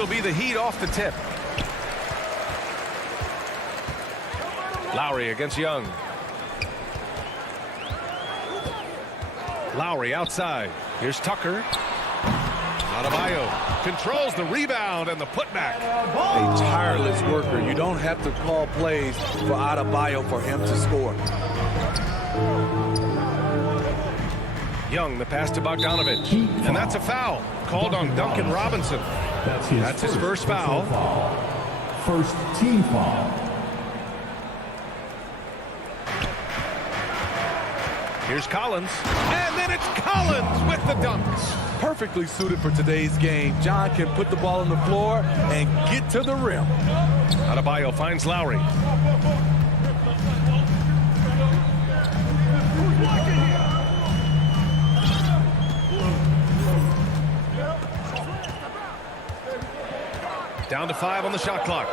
It'll be the Heat off the tip. Lowry against Young. Lowry outside. Here's Tucker. Adebayo controls the rebound and the putback. A tireless worker. You don't have to call plays for Adebayo for him to score. Young, the pass to Bogdanovich. And that's a foul called on Duncan Robinson. That's his first foul. First team foul. Here's Collins. And then it's Collins with the dunks. Perfectly suited for today's game. John can put the ball on the floor and get to the rim. Adebayo finds Lowry. Down to 5 on the shot clock.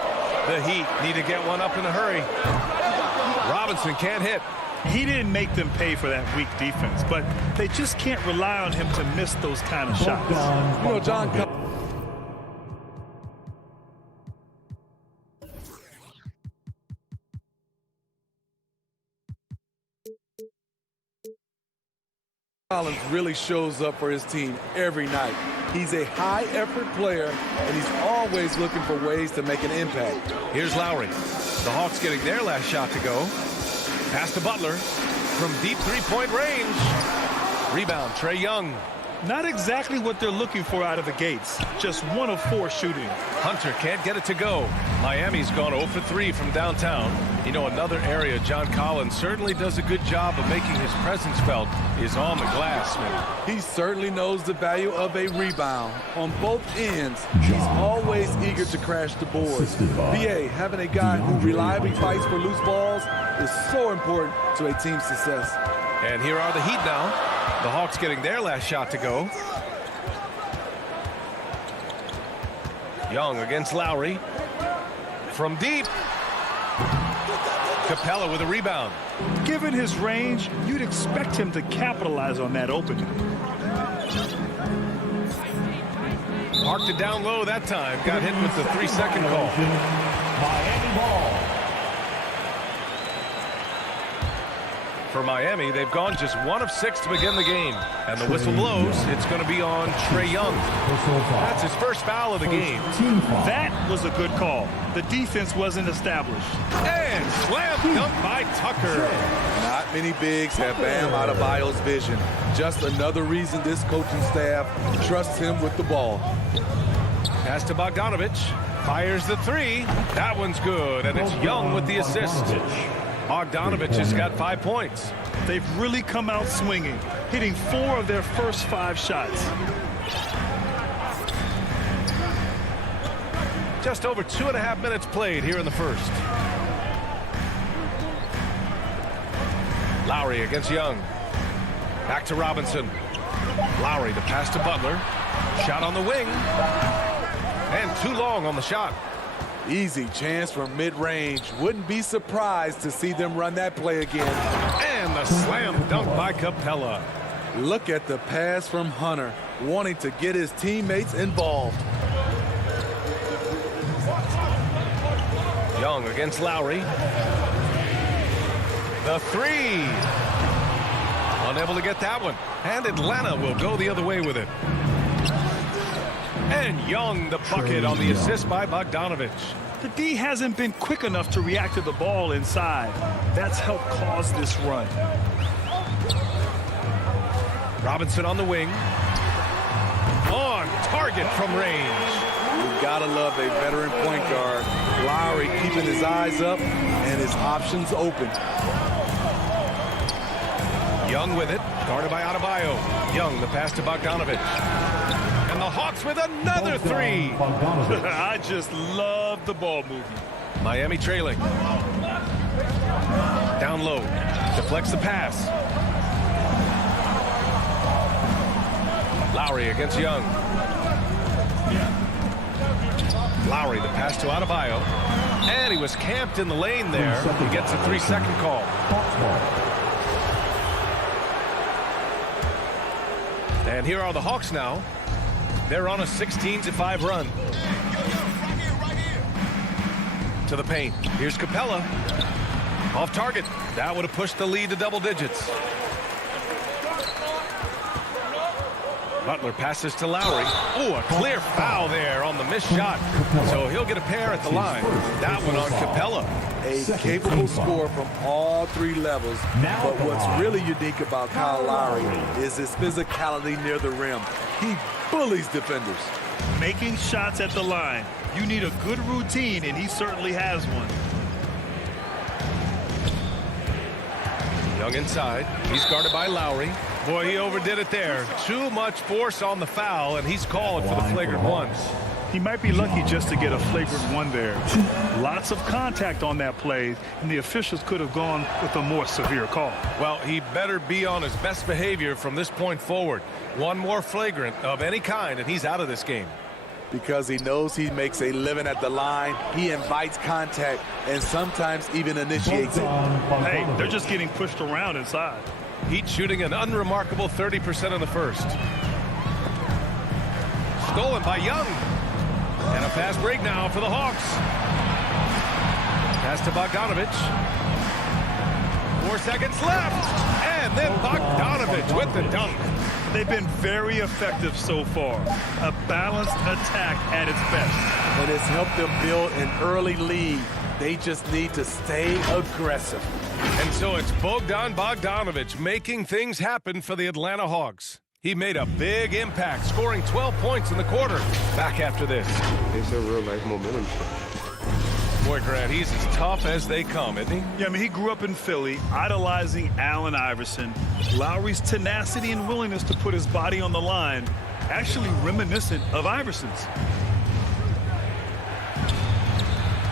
The Heat need to get one up in a hurry. Robinson can't hit. He didn't make them pay for that weak defense, but they just can't rely on him to miss those kind of shots. You know, John. Collins really shows up for his team every night. He's a high-effort player, and he's always looking for ways to make an impact. Here's Lowry. The Hawks getting their last shot to go. Pass to Butler from deep three-point range. Rebound, Trae Young. Not exactly what they're looking for out of the gates. Just 1 of 4 shooting. Hunter can't get it to go. Miami's gone 0 for 3 from downtown. You know, another area John Collins certainly does a good job of making his presence felt is on the glass, man. He certainly knows the value of a rebound. On both ends, he's always eager to crash the boards. BA, having a guy who reliably fights for loose balls is so important to a team's success. And here are the Heat now. The Hawks getting their last shot to go. Young against Lowry. From deep. Capella with a rebound. Given his range, you'd expect him to capitalize on that opening. Marked it down low that time. Got hit with the 3-second call. Miami ball. For Miami, they've gone just 1 of 6 to begin the game. And the whistle blows. It's going to be on Trae Young. That's his first foul of the game. That was a good call. The defense wasn't established. And slam dunk by Tucker. Not many bigs have Bam Adebayo's vision. Just another reason this coaching staff trusts him with the ball. Pass to Bogdanovich. Fires the 3. That one's good. And it's Young with the assist. Bogdanovich has got 5 points. They've really come out swinging, hitting 4 of their first 5 shots. Just over 2.5 minutes played here in the first. Lowry against Young. Back to Robinson. Lowry, the pass to Butler. Shot on the wing. And too long on the shot. Easy chance from mid-range. Wouldn't be surprised to see them run that play again. And the slam dunk by Capella. Look at the pass from Hunter, wanting to get his teammates involved. Young against Lowry. The 3. Unable to get that one. And Atlanta will go the other way with it. And Young the bucket on the assist by Bogdanovich. The D hasn't been quick enough to react to the ball inside. That's helped cause this run. Robinson on the wing. On target from range. You've got to love a veteran point guard. Lowry keeping his eyes up and his options open. Young with it. Guarded by Adebayo. Young the pass to Bogdanovich. And the Hawks with another 3. I just love the ball movement. Miami trailing. Down low. Deflects the pass. Lowry against Young. Lowry, the pass to Adebayo. And he was camped in the lane there. He gets a 3-second call. And here are the Hawks now. They're on a 16-5 run. To the paint. Here's Capella. Off target. That would have pushed the lead to double digits. Butler passes to Lowry. Oh, a clear foul there on the missed shot. So he'll get a pair at the line. That one on Capella. A capable scorer from all three levels. But what's really unique about Kyle Lowry is his physicality near the rim. He bullies defenders. Making shots at the line. You need a good routine, and he certainly has one. Young inside. He's guarded by Lowry. Boy, he overdid it there. Too much force on the foul, and he's called for the flagrant one. He might be lucky just to get a flagrant one there. Lots of contact on that play, and the officials could have gone with a more severe call. Well, he better be on his best behavior from this point forward. One more flagrant of any kind, and he's out of this game. Because he knows he makes a living at the line, he invites contact and sometimes even initiates it. Hey, they're just getting pushed around inside. Heat shooting an unremarkable 30% in the first. Stolen by Young. And a fast break now for the Hawks. Pass to Bogdanovich. 4 seconds left. And then Bogdanovich with the dunk. They've been very effective so far. A balanced attack at its best. And it's helped them build an early lead. They just need to stay aggressive. And so it's Bogdanovich making things happen for the Atlanta Hawks. He made a big impact, scoring 12 points in the quarter. Back after this. It's a real-life momentum. Boy, Grant, he's as tough as they come, isn't he? Yeah, I mean, he grew up in Philly, idolizing Allen Iverson. Lowry's tenacity and willingness to put his body on the line, actually reminiscent of Iverson's.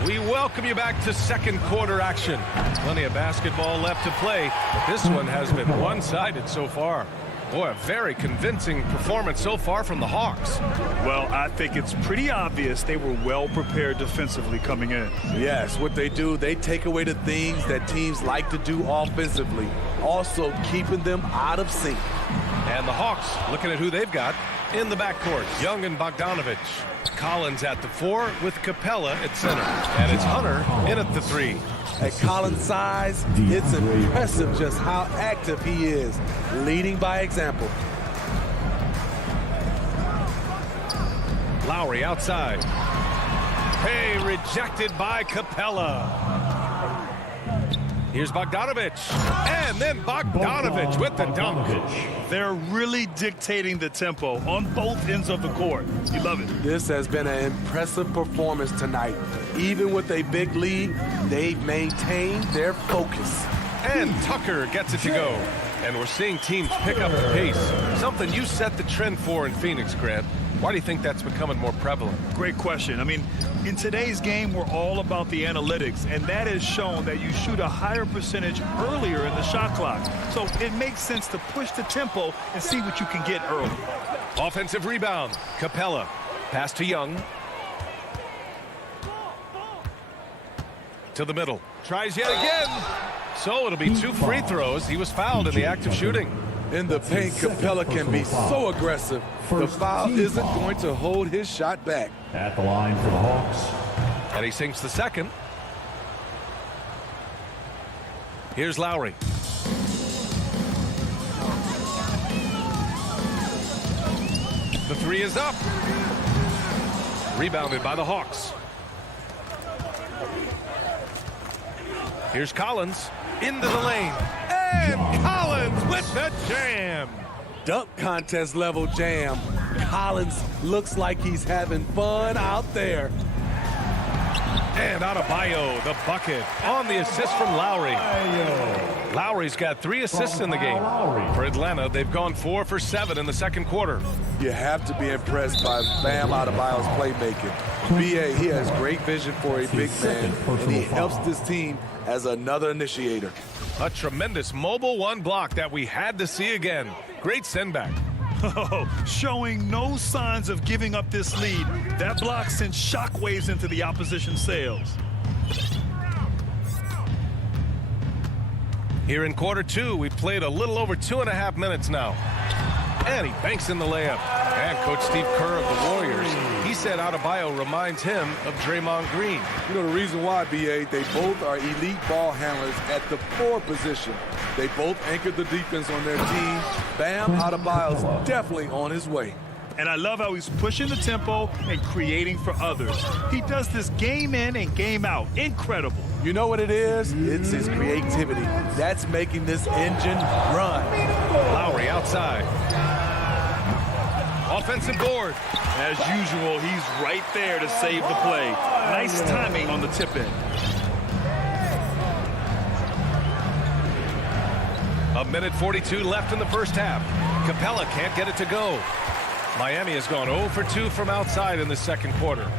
We welcome you back to second quarter action. Plenty of basketball left to play, but this one has been one-sided so far. Boy, a very convincing performance so far from the Hawks. Well, I think it's pretty obvious they were well prepared defensively coming in. Yes, what they do, they take away the things that teams like to do offensively, also keeping them out of sync. And the Hawks looking at who they've got in the backcourt. Young and Bogdanovich. Collins at the 4 with Capella at center. And it's Hunter in at the 3. At Collins' size, it's impressive just how active he is, leading by example. Lowry outside. Hey, rejected by Capella. Here's Bogdanovich. And then Bogdanovich with the dunk. They're really dictating the tempo on both ends of the court. You love it. This has been an impressive performance tonight. Even with a big lead, they've maintained their focus. And Tucker gets it to go. And we're seeing teams pick up the pace. Something you set the trend for in Phoenix, Grant. Why do you think that's becoming more prevalent? Great question. I mean, in today's game, we're all about the analytics, and that has shown that you shoot a higher percentage earlier in the shot clock. So it makes sense to push the tempo and see what you can get early. Offensive rebound. Capella. Pass to Young. To the middle. Tries yet again. So it'll be 2 free throws. He was fouled in the act of shooting. In the paint, Capella can be so aggressive. The foul isn't going to hold his shot back. At the line for the Hawks. And he sinks the second. Here's Lowry. The 3 is up. Rebounded by the Hawks. Here's Collins into the lane. And Collins with the jam. Dunk contest level jam. Collins looks like he's having fun out there. And Adebayo, the bucket on the assist from Lowry. Lowry's got 3 assists in the game. For Atlanta, they've gone 4 for 7 in the second quarter. You have to be impressed by Bam Adebayo's playmaking. B.A., he has great vision for a big man, and he helps this team as another initiator. A tremendous mobile 1 block that we had to see again. Great send back. Oh, showing no signs of giving up this lead. That block sent shockwaves into the opposition sails. Here in quarter 2, we played a little over 2.5 minutes now. And he banks in the layup. And Coach Steve Kerr of the Warriors, he said said Adebayo reminds him of Draymond Green. You know the reason why, B.A., they both are elite ball handlers at the 4 position. They both anchor the defense on their team. Bam Adebayo's definitely on his way. And I love how he's pushing the tempo and creating for others. He does this game in and game out. Incredible. You know what it is? It's his creativity. That's making this engine run. Lowry outside. Offensive board. As usual, he's right there to save the play. Nice timing on the tip in. A minute 42 left in the first half. Capella can't get it to go. Miami has gone 0 for 2 from outside in the second quarter. And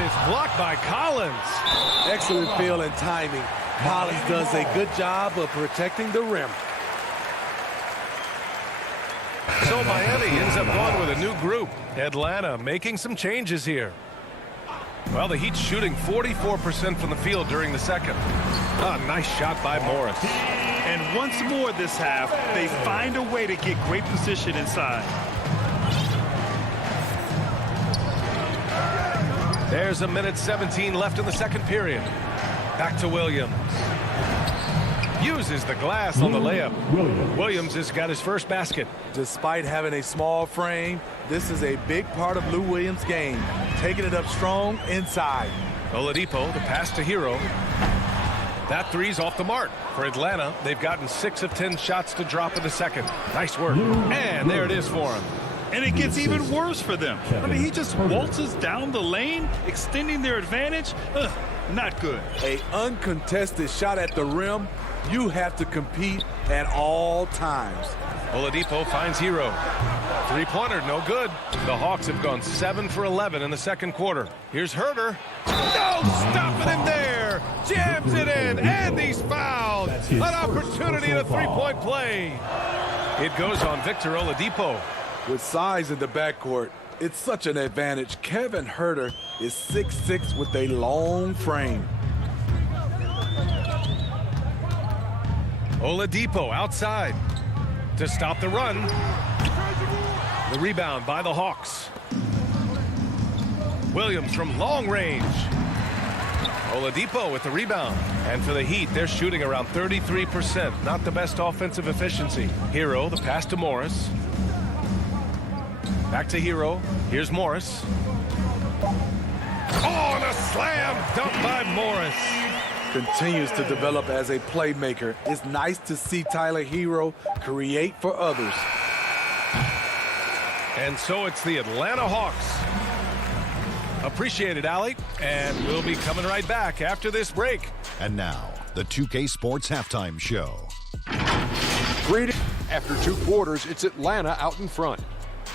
it's blocked by Collins. Excellent feel and timing. Collins does a good job of protecting the rim. So Miami ends up going with a new group. Atlanta making some changes here. Well, the Heat's shooting 44% from the field during the second. A nice shot by Morris. And once more this half, they find a way to get great position inside. There's a minute 17 left in the second period. Back to Williams. Uses the glass on the layup. Williams has got his first basket. Despite having a small frame, this is a big part of Lou Williams' game. Taking it up strong inside. Oladipo, the pass to Hero. That three's off the mark. For Atlanta, they've gotten 6 of 10 shots to drop in the second. Nice work. And there it is for him. And it gets even worse for them. I mean, he just waltzes down the lane, extending their advantage. Not good. An uncontested shot at the rim. You have to compete at all times. Oladipo finds Hero. Three-pointer, no good. The Hawks have gone 7 for 11 in the second quarter. Here's Herter. No stopping him there. Jams it in, and he's fouled. An opportunity at a three-point play. It goes on Victor Oladipo. With size in the backcourt, it's such an advantage. Kevin Herter is 6'6" with a long frame. Oladipo outside to stop the run. The rebound by the Hawks. Williams from long range. Oladipo with the rebound. And for the Heat, they're shooting around 33%. Not the best offensive efficiency. Hero, the pass to Morris. Back to Hero. Here's Morris. Oh, and a slam dunk by Morris. Continues to develop as a playmaker. It's nice to see Tyler Hero create for others. And so it's the Atlanta Hawks. Appreciate it, Allie. And we'll be coming right back after this break. And now, the 2K Sports Halftime Show. Greetings. After 2 quarters, it's Atlanta out in front.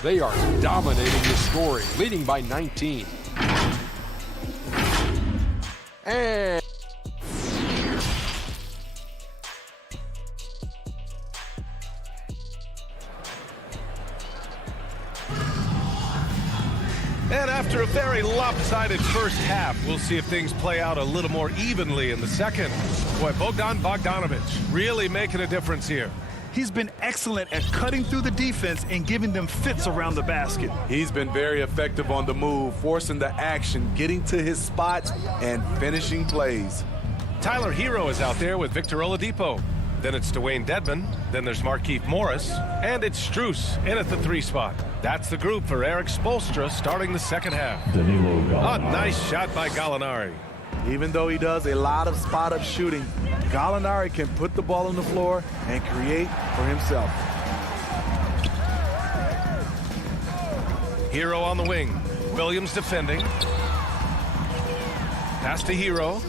They are dominating the scoring, leading by 19. And after a very lopsided first half, we'll see if things play out a little more evenly in the second. Boy, Bogdan Bogdanović really making a difference here. He's been excellent at cutting through the defense and giving them fits around the basket. He's been very effective on the move, forcing the action, getting to his spots, and finishing plays. Tyler Hero is out there with Victor Oladipo. Then it's Dwayne Dedmon. Then there's Markieff Morris. And it's Strus in at the 3 spot. That's the group for Eric Spoelstra starting the second half. A nice shot by Gallinari. Even though he does a lot of spot-up shooting, Gallinari can put the ball on the floor and create for himself. Hero on the wing. Williams defending. Pass to Hero.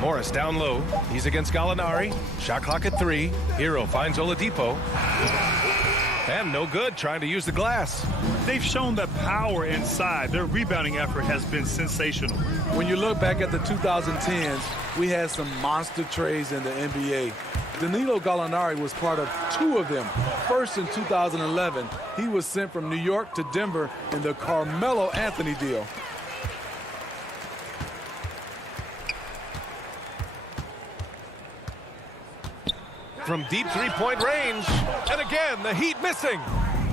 Morris down low. He's against Gallinari. Shot clock at 3. Hero finds Oladipo. And no good, trying to use the glass. They've shown the power inside. Their rebounding effort has been sensational. When you look back at the 2010s, we had some monster trades in the NBA. Danilo Gallinari was part of 2 of them. First in 2011, he was sent from New York to Denver in the Carmelo Anthony deal. from deep three-point range. And again, the Heat missing.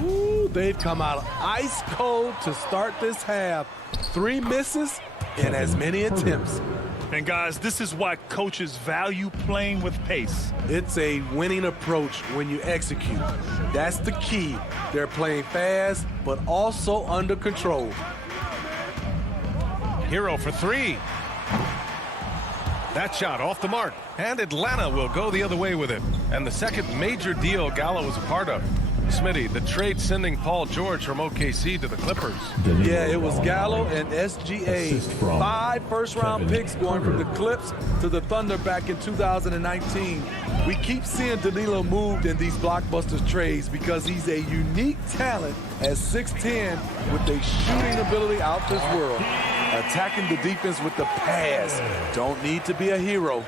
Ooh, they've come out ice cold to start this half. 3 misses in as many attempts. And guys, this is why coaches value playing with pace. It's a winning approach when you execute. That's the key. They're playing fast, but also under control. Hero for 3. That shot off the mark, and Atlanta will go the other way with it. And the second major deal Gallo was a part of. Smitty, the trade sending Paul George from OKC to the Clippers. Yeah, it was Gallo and SGA. 5 first-round picks going from the Clips to the Thunder back in 2019. We keep seeing Danilo moved in these blockbuster trades because he's a unique talent at 6'10" with a shooting ability out this world. Attacking the defense with the pass. Don't need to be a hero.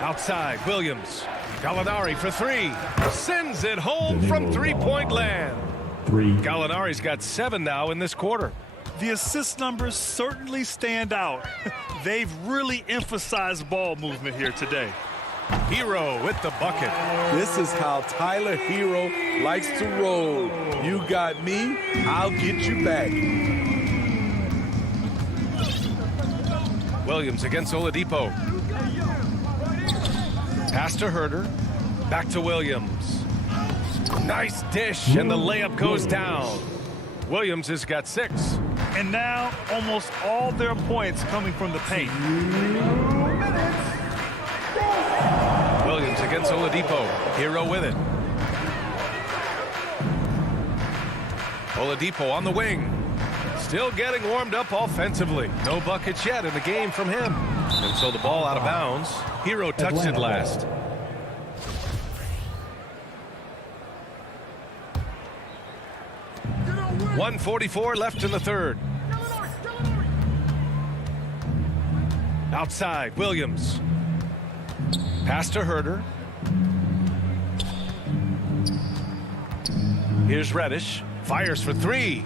Outside, Williams. Gallinari for 3. Sends it home from three-point land. 3. Gallinari's got 7 now in this quarter. The assist numbers certainly stand out. They've really emphasized ball movement here today. Hero with the bucket. This is how Tyler Hero likes to roll. You got me, I'll get you back. Williams against Oladipo. Pass to Herter. Back to Williams. Nice dish, and the layup goes down. Williams has got 6. And now almost all their points coming from the paint. Williams against Oladipo. Hero with it. Oladipo on the wing. Still getting warmed up offensively. No buckets yet in the game from him. And so the ball out of bounds. Hero touched it last. .144 left in the third. Outside, Williams. Pass to Herter. Here's Reddish. Fires for 3.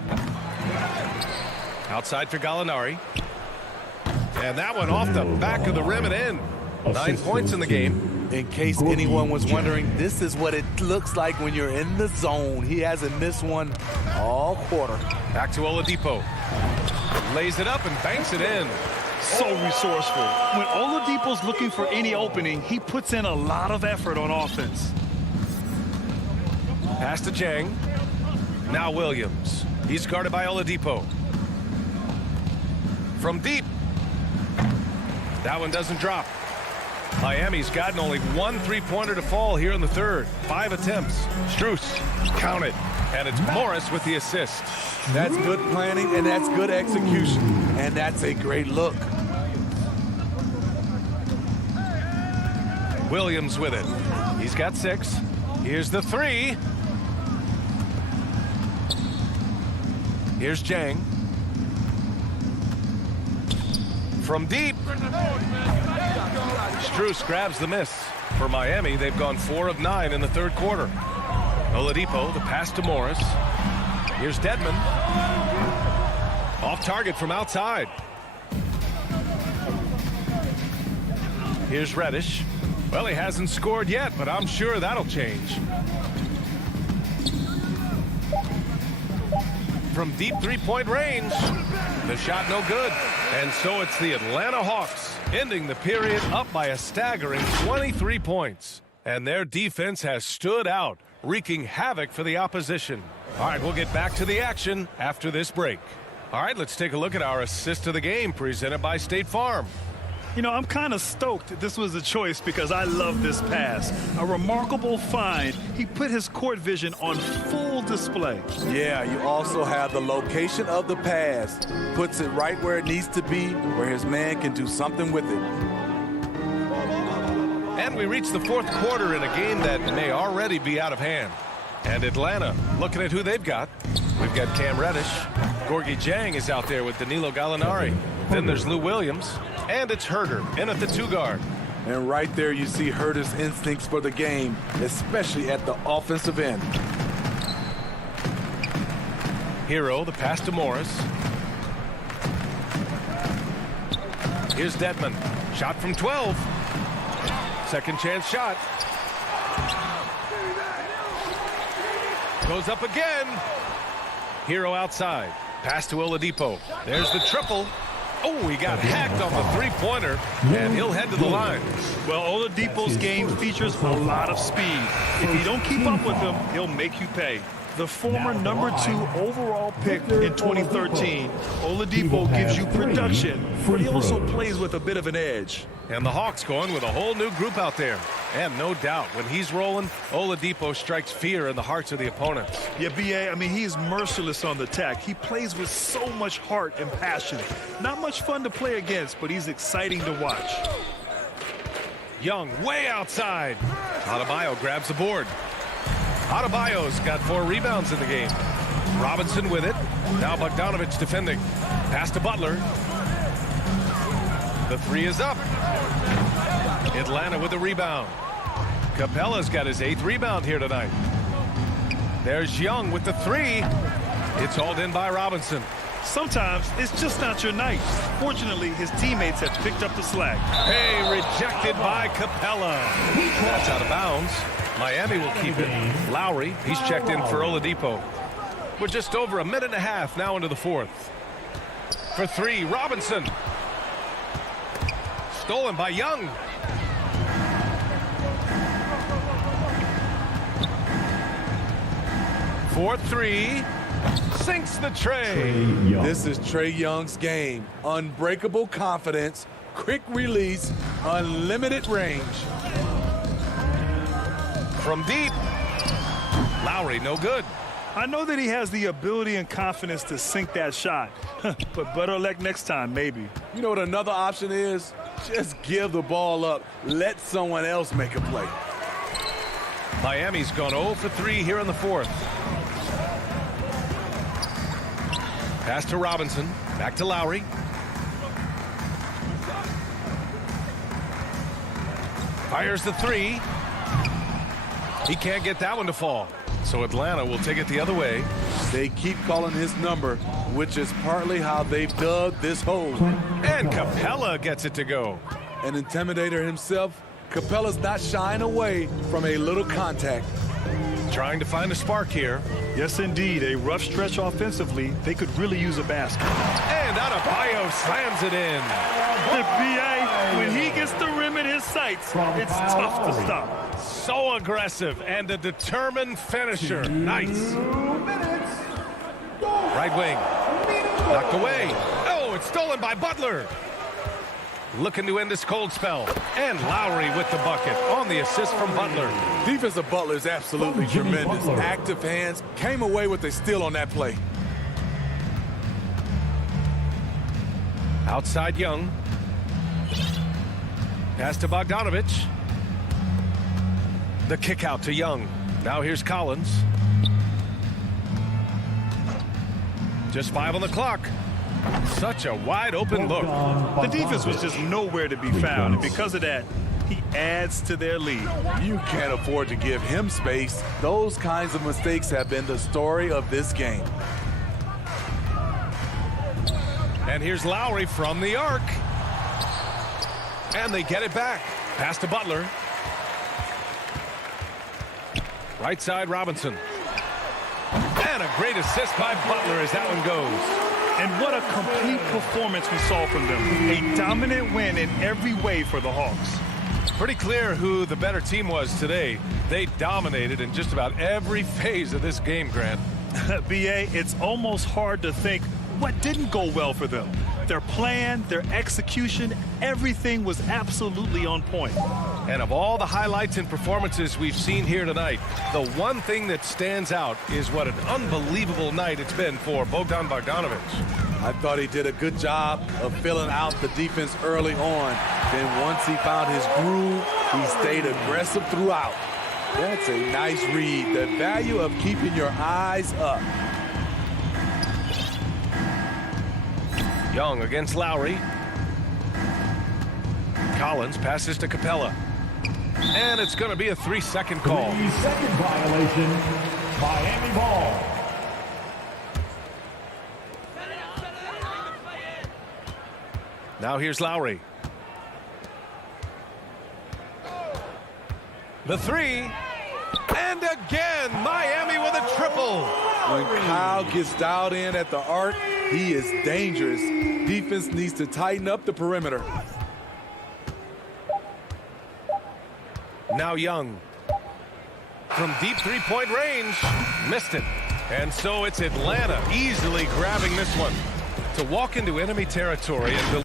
Outside for Gallinari. And that one off the back of the rim and in. 9 points in the game. In case anyone was wondering, this is what it looks like when you're in the zone. He hasn't missed one all quarter. Back to Oladipo. Lays it up and banks it in. So resourceful. When Oladipo's looking for any opening, he puts in a lot of effort on offense. Pass to Jang. Now Williams. He's guarded by Oladipo. From deep. That one doesn't drop. Miami's gotten only 1 3-pointer to fall here in the third. 5 attempts. Strus counted. And it's Morris with the assist. That's good planning, and that's good execution. And that's a great look. Williams with it. He's got 6. Here's the 3. Here's Jang. From deep. Strus grabs the miss. For Miami, they've gone 4 of 9 in the third quarter. Oladipo, the pass to Morris. Here's Dedmon. Off target from outside. Here's Reddish. Well, he hasn't scored yet, but I'm sure that'll change. From deep three-point range. The shot no good. And so it's the Atlanta Hawks ending the period up by a staggering 23 points. And their defense has stood out, wreaking havoc for the opposition. All right, we'll get back to the action after this break. All right, let's take a look at our assist of the game presented by State Farm. You know, I'm kind of stoked this was a choice because I love this pass. A remarkable find. He put his court vision on full display. Yeah, you also have the location of the pass. Puts it right where it needs to be, where his man can do something with it. And we reach the fourth quarter in a game that may already be out of hand. And Atlanta, looking at who they've got. We've got Cam Reddish. Gorgui Dieng is out there with Danilo Gallinari. Then there's Lou Williams. And it's Herter in at the 2-guard. And right there you see Herter's instincts for the game, especially at the offensive end. Hero, the pass to Morris. Here's Dedmon. Shot from 12. second chance shot. Goes up again. Hero outside. Pass to Oladipo. There's the triple. Oh, he got hacked on the three-pointer, and he'll head to the line. Well, Oladipo's game features a lot of speed. If you don't keep up with him, he'll make you pay. The former #2 overall pick in 2013, Oladipo gives you production, but he also plays with a bit of an edge. And the Hawks going with a whole new group out there. And no doubt, when he's rolling, Oladipo strikes fear in the hearts of the opponents. Yeah, B.A., I mean, he's merciless on the attack. He plays with so much heart and passion. Not much fun to play against, but he's exciting to watch. Young way outside. Adebayo grabs the board. Adebayo's got 4 rebounds in the game. Robinson with it. Now Bogdanovic defending. Pass to Butler. The 3 is up. Atlanta with the rebound. Capella's got his 8th rebound here tonight. There's Young with the 3. It's hauled in by Robinson. Sometimes it's just not your night. Fortunately, his teammates have picked up the slack. Hey, rejected by Capella. That's out of bounds. Miami will keep it. Lowry, he's checked in for Oladipo. We're just over a minute and a half now into the 4th. For 3, Robinson. Stolen by Young. For 3. Sinks the tray. This is Trae Young's game. Unbreakable confidence, quick release, unlimited range. From deep. Lowry, no good. I know that he has the ability and confidence to sink that shot, but better luck next time, maybe. You know what another option is? Just give the ball up. Let someone else make a play. Miami's gone 0 for 3 here in the 4th. Pass to Robinson. Back to Lowry. Fires the 3. He can't get that one to fall. So Atlanta will take it the other way. They keep calling his number, which is partly how they've dug this hole. And Capella gets it to go. An intimidator himself, Capella's not shying away from a little contact. Trying to find a spark here. Yes, indeed. A rough stretch offensively. They could really use a basket. And Adebayo slams it in. B.A., when he gets the rim in his sights, it's tough to stop. So aggressive and a determined finisher. Nice. Right wing. Knocked away. Oh, it's stolen by Butler. Looking to end this cold spell. And Lowry with the bucket on the assist from Butler. Defense of Butler is absolutely tremendous. Active hands, came away with a steal on that play. Outside Young. Pass to Bogdanovic. The kick out to Young. Now here's Collins. Just 5 on the clock. Such a wide open look. The defense was just nowhere to be found, and because of that, he adds to their lead. You can't afford to give him space. Those kinds of mistakes have been the story of this game. And here's Lowry from the arc. And they get it back. Pass to Butler. Right side, Robinson. And a great assist by Butler as that one goes. And what a complete performance we saw from them. A dominant win in every way for the Hawks. Pretty clear who the better team was today. They dominated in just about every phase of this game, Grant. B.A., it's almost hard to think what didn't go well for them. Their plan, their execution, everything was absolutely on point. And of all the highlights and performances we've seen here tonight, the one thing that stands out is what an unbelievable night it's been for Bogdan Bogdanovic. I thought he did a good job of filling out the defense early on. Then once he found his groove, he stayed aggressive throughout. That's a nice read. The value of keeping your eyes up. Young against Lowry. Collins passes to Capella. And it's going to be a 3-second call. 3-second violation. Miami ball. Now here's Lowry. The three. And again, Miami with a triple. When Kyle gets dialed in at the arc, he is dangerous. Defense needs to tighten up the perimeter. Now Young. From deep three-point range. Missed it. And so it's Atlanta easily grabbing this one. To walk into enemy territory and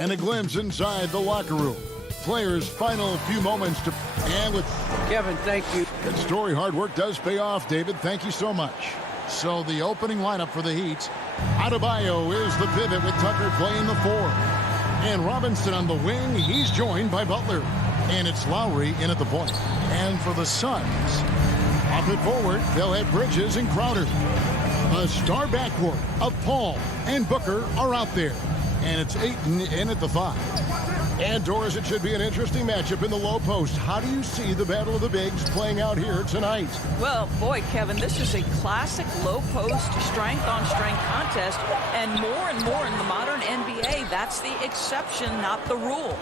And a glimpse inside the locker room. Players' final few moments to... And with... Kevin, thank you. Good story. Hard work does pay off, David. Thank you so much. So the opening lineup for the Heat. Adebayo is the pivot with Tucker playing the 4. And Robinson on the wing. He's joined by Butler. And it's Lowry in at the point. And for the Suns, up and forward, they'll have Bridges and Crowder. A star backcourt of Paul and Booker are out there. And it's Ayton in at the 5. And Doris, it should be an interesting matchup in the low post. How do you see the battle of the bigs playing out here tonight? Well, boy, Kevin, this is a classic low post strength-on-strength contest. And more in the modern NBA, that's the exception, not the rule.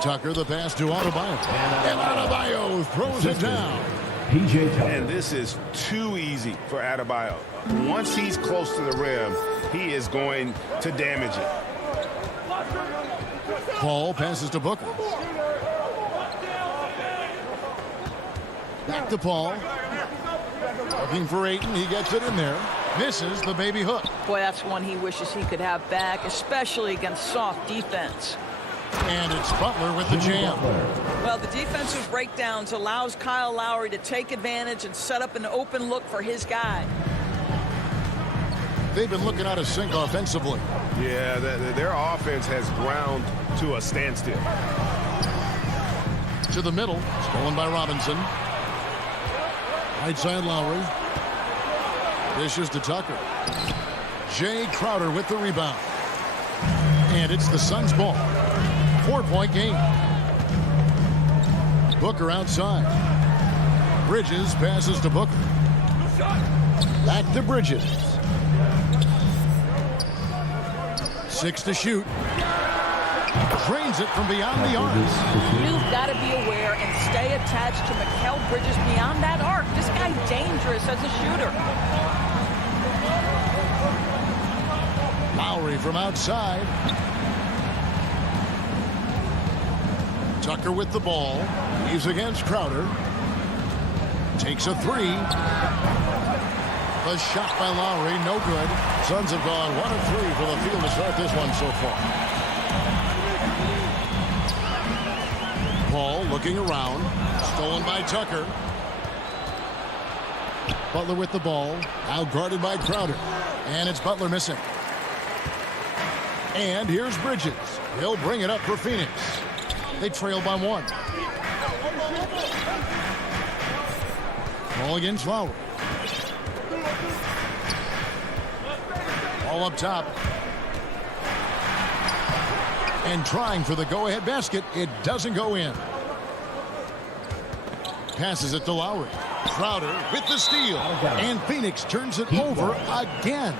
Tucker, the pass to Adebayo. And Adebayo throws it down. And this is too easy for Adebayo. Once he's close to the rim, he is going to damage it. Paul passes to Booker. Back to Paul. Looking for Ayton. He gets it in there. Misses the baby hook. Boy, that's one he wishes he could have back, especially against soft defense. And it's Butler with the jam. Well, the defensive breakdowns allows Kyle Lowry to take advantage and set up an open look for his guy. They've been looking out of sync offensively. Yeah, their offense has ground to a standstill. To the middle, stolen by Robinson. Right side Lowry. Dishes to Tucker. Jay Crowder with the rebound. And it's the Suns' ball. 4-point game. Booker outside. Bridges passes to Booker. Back to Bridges. 6 to shoot. Drains it from beyond the arc. You've got to be aware and stay attached to Mikal Bridges beyond that arc. This guy dangerous as a shooter. Lowry from outside. Tucker with the ball. He's against Crowder. Takes a three. The shot by Lowry, no good. Suns have gone 1 of 3 from the field to start this one so far. Paul looking around. Stolen by Tucker. Butler with the ball. Now guarded by Crowder. And it's Butler missing. And here's Bridges. He'll bring it up for Phoenix. They trail by 1. Ball against Lowry. All up top. And trying for the go-ahead basket. It doesn't go in. Passes it to Lowry. Crowder with the steal. And Phoenix turns it over again.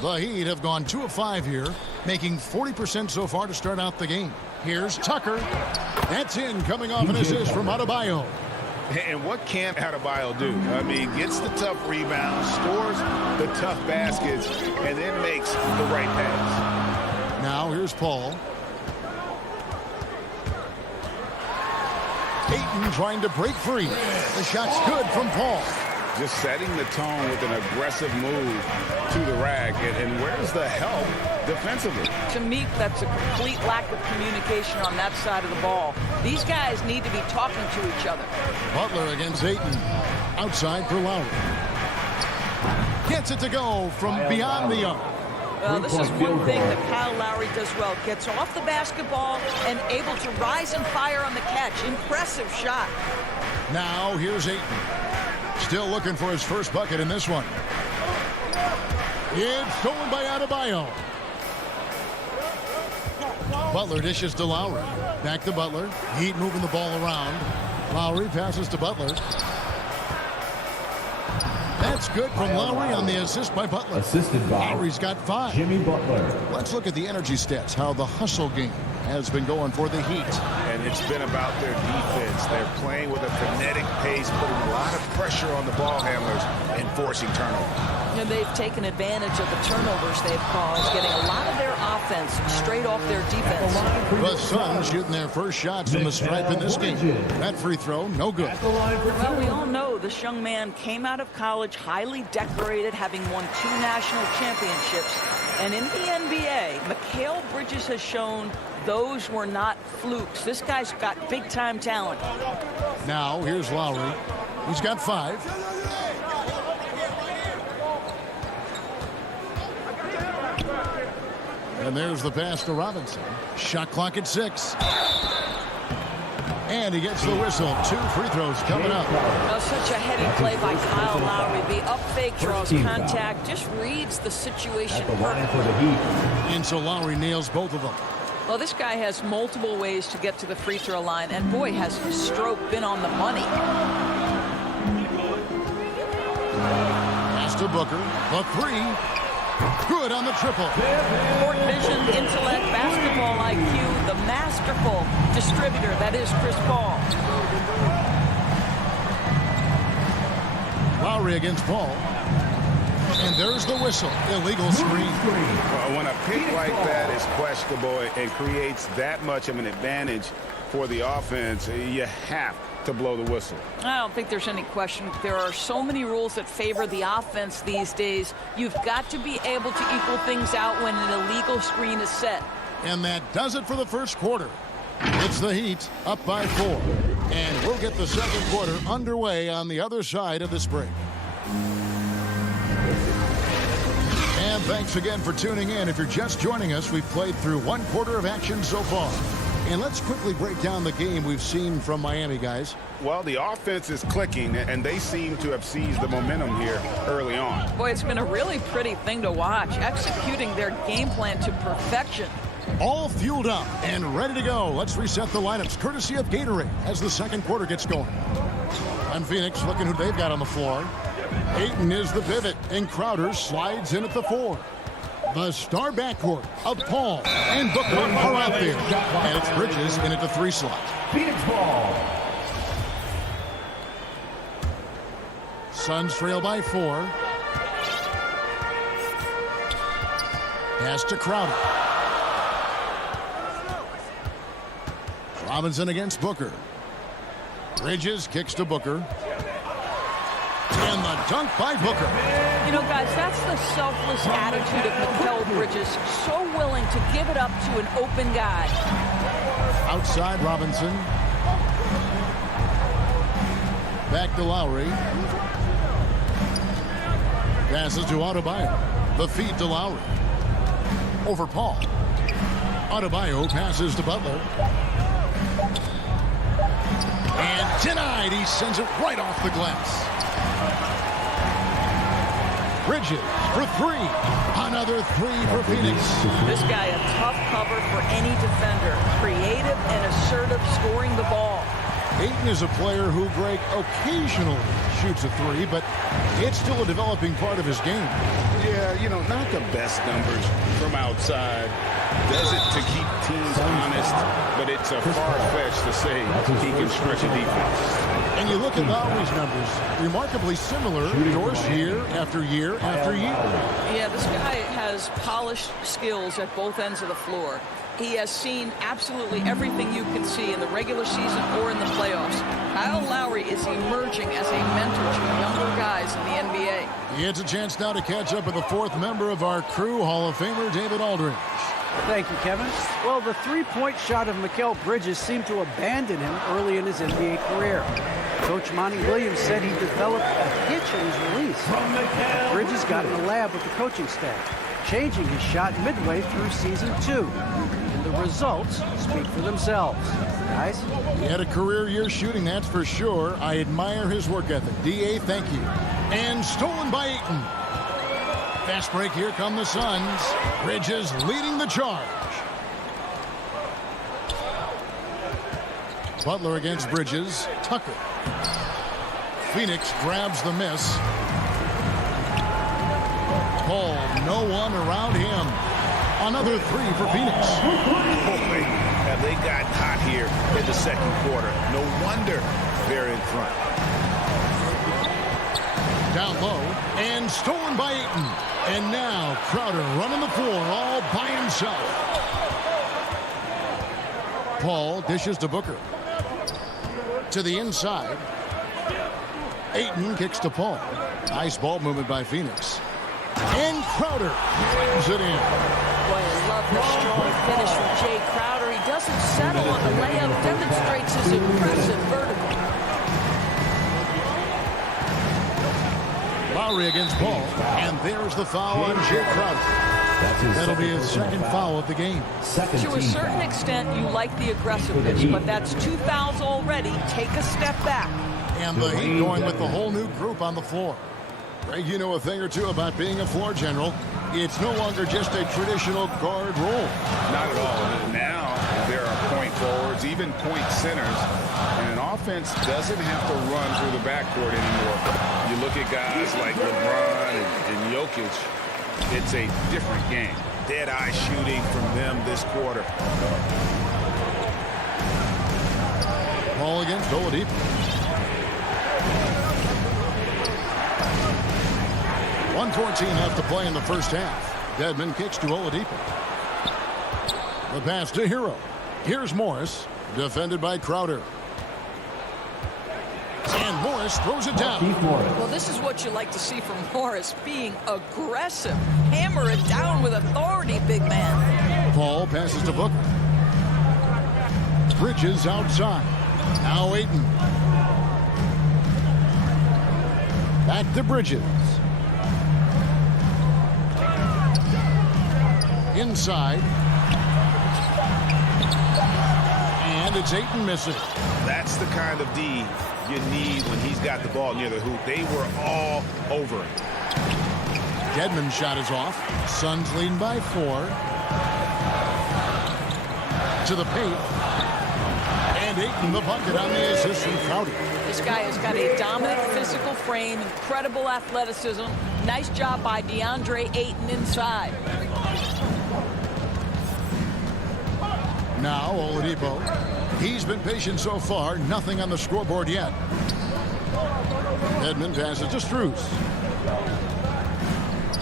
The Heat have gone 2 of 5 here, making 40% so far to start out the game. Here's Tucker. That's in, coming off an assist from Adebayo. And what can't Adebayo do? I mean, gets the tough rebounds, scores the tough baskets, and then makes the right pass. Now here's Paul. Ayton trying to break free. The shot's good from Paul. Just setting the tone with an aggressive move to the rack. And where's the help defensively? To me, that's a complete lack of communication on that side of the ball. These guys need to be talking to each other. Butler against Ayton. Outside for Lowry. Gets it to go from beyond the arc. Well, this is one thing that Kyle Lowry does well. Gets off the basketball and able to rise and fire on the catch. Impressive shot. Now here's Ayton. Still looking for his first bucket in this one. It's stolen by Adebayo. Butler dishes to Lowry. Back to Butler. Heat moving the ball around. Lowry passes to Butler. That's good from Lowry on the assist by Butler. Assisted by Lowry's got 5. Jimmy Butler. Let's look at the energy stats, how the hustle game has been going for the Heat. And it's been about their defense. They're playing with a frenetic pace, putting a lot of pressure on the ball handlers and forcing turnovers. And they've taken advantage of the turnovers they've caused, getting a lot of their offense straight off their defense. The Suns shooting their first shots from the stripe in this game. That free throw, no good. Well, we all know this young man came out of college highly decorated, having won 2 national championships. And in the NBA, Mikal Bridges has shown those were not flukes. This guy's got big-time talent. Now, here's Lowry. He's got 5. And there's the pass to Robinson. Shot clock at 6. And he gets the whistle. 2 free throws coming up. Now, such a heady play by Kyle Lowry. The up fake draws contact, just reads the situation perfectly. And so Lowry nails both of them. Well, this guy has multiple ways to get to the free throw line, and boy, has his stroke been on the money. Pass to Booker. The 3. Good on the triple. Court vision, intellect, basketball IQ, the masterful distributor that is Chris Paul. Lowry against Paul. And there's the whistle. Illegal screen. Well, when a pick like that is questionable and creates that much of an advantage for the offense, you have to blow the whistle. I don't think there's any question. There are so many rules that favor the offense these days. You've got to be able to equal things out when an illegal screen is set. And that does it for the first quarter. It's the Heat up by 4. And we'll get the second quarter underway on the other side of this break. And thanks again for tuning in. If you're just joining us, we've played through 1 quarter of action so far. And let's quickly break down the game we've seen from Miami, guys. Well, the offense is clicking, and they seem to have seized the momentum here early on. Boy, it's been a really pretty thing to watch, executing their game plan to perfection. All fueled up and ready to go. Let's reset the lineups, courtesy of Gatorade, as the second quarter gets going. And Phoenix looking who they've got on the floor. Ayton is the pivot, and Crowder slides in at the 4. The star backcourt of Paul and Booker are out there. And it's Bridges in at the 3 slot. Phoenix ball. Suns trail by 4. Pass to Crowder. Robinson against Booker. Bridges kicks to Booker. And the dunk by Booker. You know, guys, that's the selfless attitude of Mikal Bridges. So willing to give it up to an open guy. Outside Robinson. Back to Lowry. Passes to Adebayo. The feed to Lowry. Over Paul. Adebayo passes to Butler. And denied. He sends it right off the glass. Bridges for 3. Another 3 for Phoenix. This guy a tough cover for any defender. Creative and assertive scoring the ball. Ayton is a player who, Greg, occasionally shoots a 3, but it's still a developing part of his game. Yeah, you know, not the best numbers from outside. Does it to keep teams honest, but it's a far-fetched to say he can stretch a defense. And you look at Lowry's numbers, remarkably similar, Dorsey year after year after year. Yeah, this guy has polished skills at both ends of the floor. He has seen absolutely everything you can see in the regular season or in the playoffs. Kyle Lowry is emerging as a mentor to younger guys in the NBA. He gets a chance now to catch up with the 4th member of our crew, Hall of Famer David Aldridge. Thank you, Kevin. Well, the three-point shot of Mikal Bridges seemed to abandon him early in his NBA career. Coach Monty Williams said he developed a hitch in his release. Bridges got in the lab with the coaching staff, changing his shot midway through season 2. And the results speak for themselves. Guys? He had a career year shooting, that's for sure. I admire his work ethic. D.A., thank you. And stolen by Ayton. Fast break, here come the Suns. Bridges leading the charge. Butler against Bridges. Tucker. Phoenix grabs the miss. Paul, no one around him. Another 3 for Phoenix. Boy, have they gotten hot here in the second quarter. No wonder they're in front. Down low and stolen by Ayton. And now Crowder running the floor all by himself. Paul dishes to Booker. To the inside. Ayton kicks to Paul. Nice ball movement by Phoenix. And Crowder brings it in. Boy, I love the strong finish from Jay Crowder. He doesn't settle on the layup, demonstrates his impressive vertical. Lowry against Paul, and there's the foul on Jay Crowder. That'll be his second foul of the game. To a certain extent, you like the aggressiveness, but that's 2 fouls already. Take a step back. And the Heat going with the whole new group on the floor. Greg, you know a thing or two about being a floor general. It's no longer just a traditional guard role. Not at all. Now there are point forwards, even point centers, and an offense doesn't have to run through the backcourt anymore. You look at guys like LeBron and Jokic, it's a different game. Dead-eye shooting from them this quarter. Ball against Oladipo. 1:14 left to play in the first half. Dedmon kicks to Oladipo. The pass to Hero. Here's Morris, defended by Crowder. And Morris throws it down. Well, this is what you like to see from Morris, being aggressive. Hammer it down with authority, big man. Paul passes to Booker. Bridges outside. Now Ayton. Back to Bridges. Inside. And it's Ayton missing. That's the kind of D you need when he's got the ball near the hoop. They were all over it. Dedmon's shot is off. Suns leading by 4. To the paint. And Ayton the bucket on the assist from Crowder. This guy has got a dominant physical frame, incredible athleticism. Nice job by DeAndre Ayton inside. Now Oladipo. He's been patient so far. Nothing on the scoreboard yet. Dedmon passes to Strus.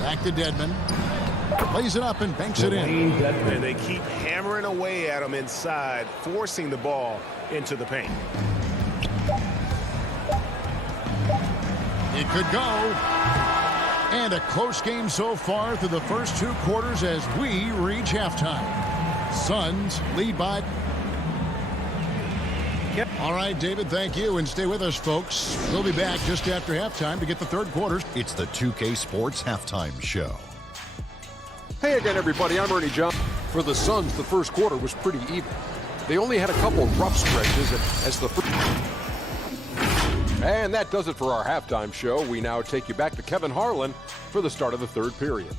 Back to Dedmon. Plays it up and banks it in. And they keep hammering away at him inside, forcing the ball into the paint. It could go. And a close game so far through the first 2 quarters as we reach halftime. Suns lead by. All right, David, thank you. And stay with us, folks. We'll be back just after halftime to get the third quarter. It's the 2K Sports Halftime Show. Hey again, everybody. I'm Ernie John. For the Suns, the first quarter was pretty even. They only had a couple rough stretches as the first. And that does it for our halftime show. We now take you back to Kevin Harlan for the start of the third period.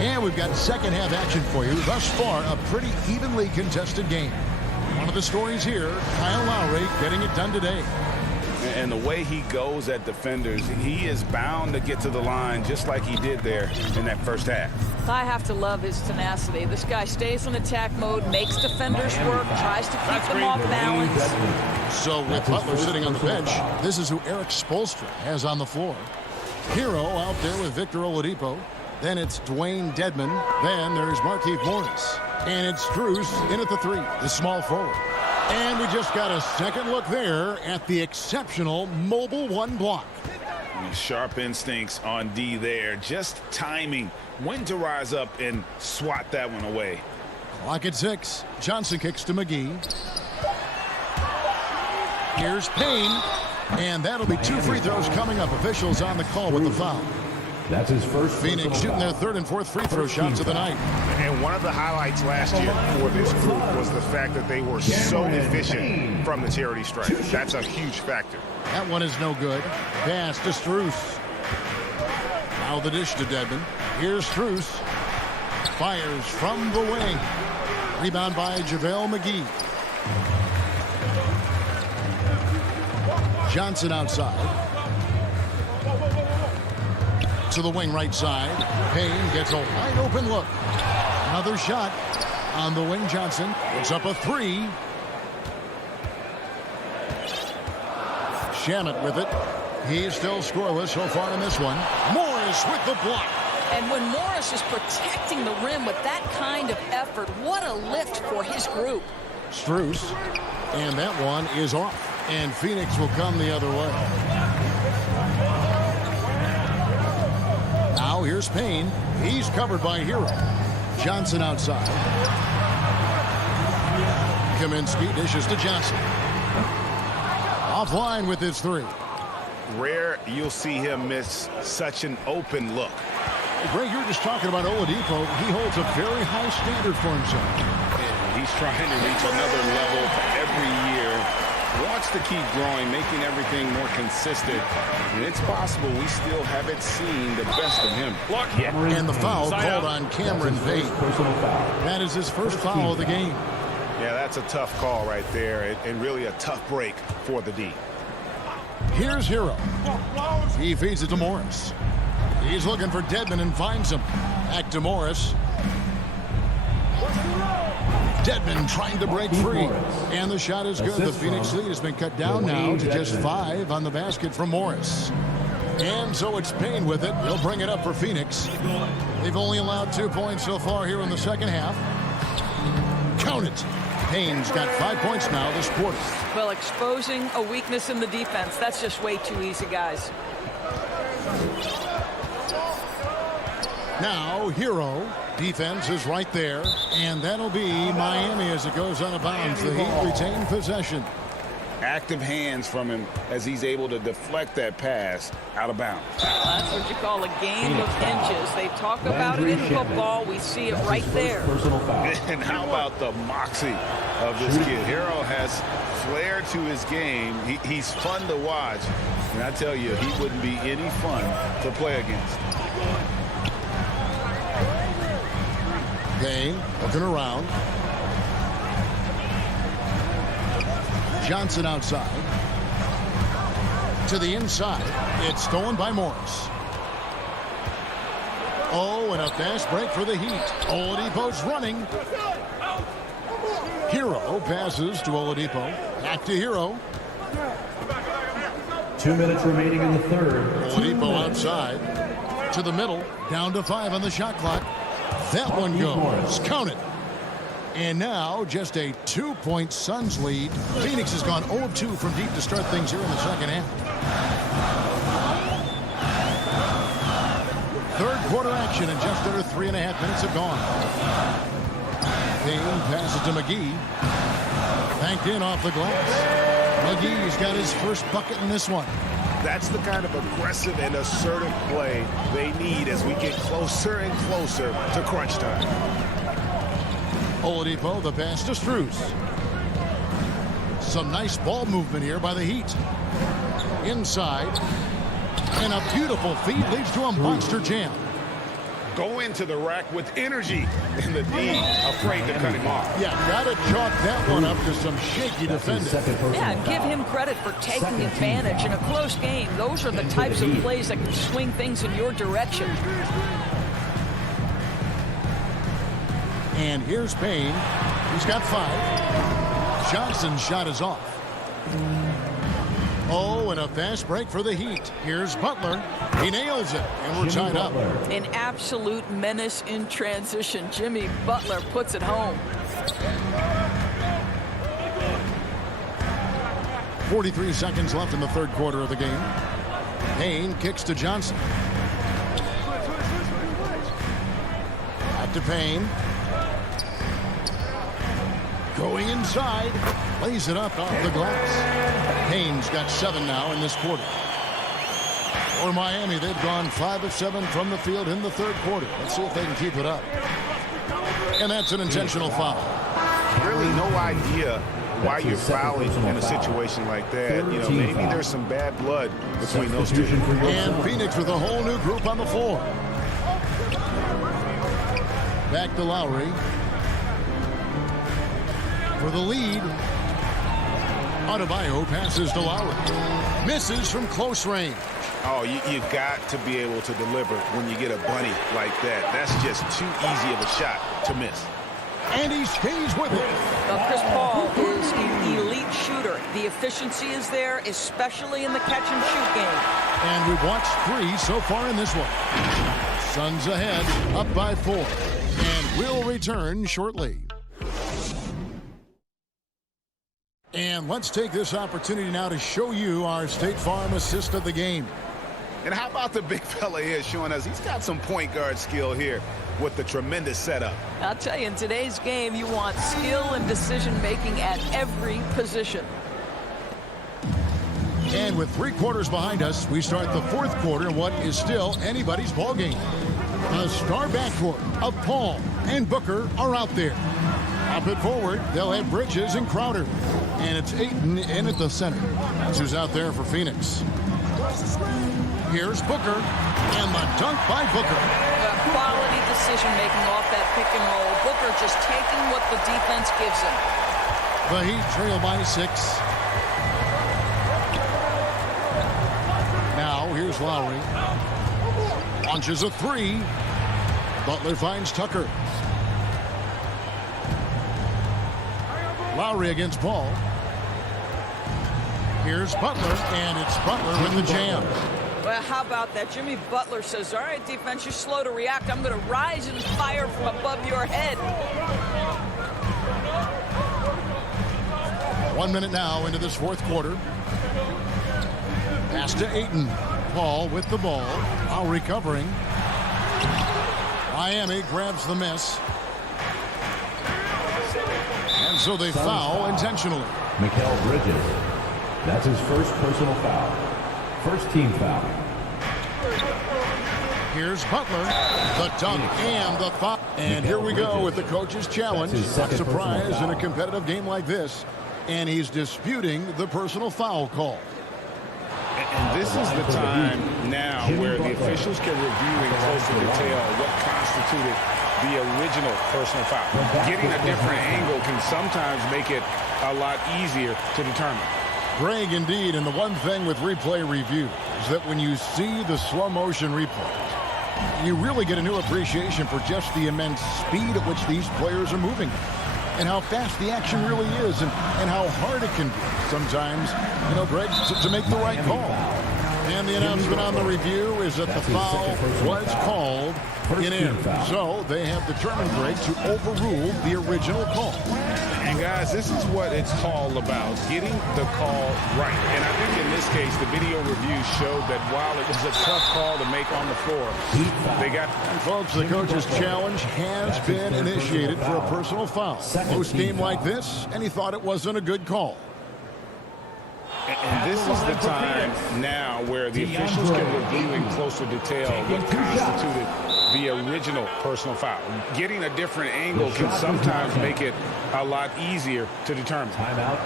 And we've got second half action for you. Thus far, a pretty evenly contested game. One of the stories here, Kyle Lowry getting it done today. And the way he goes at defenders, he is bound to get to the line just like he did there in that first half. I have to love his tenacity. This guy stays in attack mode, makes defenders work, tries to keep them off balance. So with Butler sitting on the bench, this is who Eric Spoelstra has on the floor. Hero out there with Victor Oladipo. Then it's Dwayne Dedmon. Then there's Markieff Morris. And it's Strus in at the 3, the small forward. And we just got a second look there at the exceptional mobile 1 block. Sharp instincts on D there. Just timing when to rise up and swat that one away. Clock at 6. Johnson kicks to McGee. Here's Payne. And that'll be 2 free throws coming up. Officials on the call with the foul. That's his first. Phoenix shooting their 3rd and 4th free throw shots of the night. And one of the highlights last year for this group was the fact that they were so efficient from the charity stripe. That's a huge factor. That one is no good. Pass to Strus. Now the dish to Dedmon. Here's Strus. Fires from the wing. Rebound by JaVale McGee. Johnson outside. To the wing right side. Payne gets a wide open look. Another shot on the wing. Johnson. It's up a 3. Shamet with it. He's still scoreless so far in this one. Morris with the block. And when Morris is protecting the rim with that kind of effort, what a lift for his group. Strus. And that one is off. And Phoenix will come the other way. Now here's Payne. He's covered by Hero. Johnson outside. Kaminsky dishes to Johnson. Offline with his 3. Rare you'll see him miss such an open look. Greg, you were just talking about Oladipo. He holds a very high standard for himself. And he's trying to reach another level every year. Wants to keep growing, making everything more consistent. And it's possible we still haven't seen the best of him yet. And the foul called on Cameron Payne. That is his first foul of the game. Yeah, that's a tough call right there, and really a tough break for the D. Here's Hero. He feeds it to Morris. He's looking for Dedmon and finds him. Back to Morris. Dedmon trying to break free. And the shot is good. The Phoenix lead has been cut down now to just 5 on the basket from Morris. And so it's Payne with it. He'll bring it up for Phoenix. They've only allowed 2 points so far here in the second half. Count it. Payne's got 5 points now this quarter. Well, exposing a weakness in the defense, that's just way too easy, guys. Now, Hero. Defense is right there. And that'll be Miami as it goes out of bounds. The Heat retain possession. Active hands from him as he's able to deflect that pass out of bounds. That's what you call a game of inches. They talk about it in football. We see it right there. And how about the moxie of this kid? Hero has flair to his game. He's fun to watch. And I tell you, he wouldn't be any fun to play against. Payne looking around. Johnson outside. To the inside. It's stolen by Morris. Oh, and a fast break for the Heat. Oladipo's running. Hero passes to Oladipo. Back to Hero. 2 minutes remaining in the third. Oladipo outside. To the middle. Down to 5 on the shot clock. That one goes. Count it. And now just a 2-point Suns lead. Phoenix has gone 0 of 2 from deep to start things here in the second half. Third quarter action and just under 3.5 minutes have gone. Payne passes to McGee. Banked in off the glass. McGee's got his first bucket in this one. That's the kind of aggressive and assertive play they need as we get closer and closer to crunch time. Oladipo, the pass to Strus. Some nice ball movement here by the Heat. Inside. And a beautiful feed leads to a monster jam. Go into the rack with energy, and the D afraid to cut him off. Yeah, gotta chalk that one up to some shaky defending. Yeah, give him credit for taking advantage in a close game. Those are the types of plays that can swing things in your direction. And here's Payne. He's got 5. Johnson's shot is off. Oh, and a fast break for the Heat. Here's Butler. He nails it, and we're tied up. An absolute menace in transition. Jimmy Butler puts it home. 43 seconds left in the third quarter of the game. Payne kicks to Johnson. Back to Payne. Going inside. Lays it up off the glass. Payne's got 7 now in this quarter. For Miami, they've gone 5 of 7 from the field in the third quarter. Let's see if they can keep it up. And that's an intentional foul. Really no idea why you're fouling in a situation like that. You know, maybe there's some bad blood between those two. And Phoenix with a whole new group on the floor. Back to Lowry. For the lead. Adebayo passes to Lowry. Misses from close range. Oh, you got to be able to deliver when you get a bunny like that. That's just too easy of a shot to miss. And he stays with it. Chris Paul is an elite shooter. The efficiency is there, especially in the catch-and-shoot game. And we've watched 3 so far in this one. Suns ahead, up by 4. And we'll return shortly. And let's take this opportunity now to show you our State Farm assist of the game. And how about the big fella here showing us he's got some point guard skill here with the tremendous setup. I'll tell you, in today's game, you want skill and decision-making at every position. And with 3 quarters behind us, we start the fourth quarter in what is still anybody's ball game. The star backcourt of Paul and Booker are out there. Up it forward, they'll have Bridges and Crowder. And it's Ayton in at the center. That's who's out there for Phoenix. Here's Booker, and the dunk by Booker. Quality decision-making off that pick and roll. Booker just taking what the defense gives him. The Heat trail by 6. Now, here's Lowry. Launches a 3. Butler finds Tucker. Lowry against Paul. Here's Butler, and it's Butler with the jam. Well, how about that? Jimmy Butler says, all right, defense, you're slow to react. I'm going to rise and fire from above your head. 1 minute now into this fourth quarter. Pass to Ayton. Paul with the ball. Lowry covering. Miami grabs the miss. And so they foul intentionally. Mikal Bridges. That's his first personal foul. First team foul. Here's Butler, the dunk and the foul. And here we go with the coach's challenge. Not surprise in a competitive game like this. And he's disputing the personal foul call. And this is the time now where the officials can review in closer detail what constituted the original personal foul. Getting a different angle can sometimes make it a lot easier to determine. Greg, indeed, and the one thing with replay review is that when you see the slow motion replays, you really get a new appreciation for just the immense speed at which these players are moving and how fast the action really is and how hard it can be sometimes, Greg, to make the right call. And the announcement on the review is that the foul was called in. So they have determined, Greg, to overrule the original call. And guys, this is what it's all about, getting the call right. And I think in this case, the video review showed that while it was a tough call to make on the floor, they got... And folks, the coach's challenge has been initiated for a personal foul. Close game like this, and he thought it wasn't a good call. And this is the time now where the officials can review in closer detail what constituted the original personal foul. Getting a different angle can sometimes make it a lot easier to determine.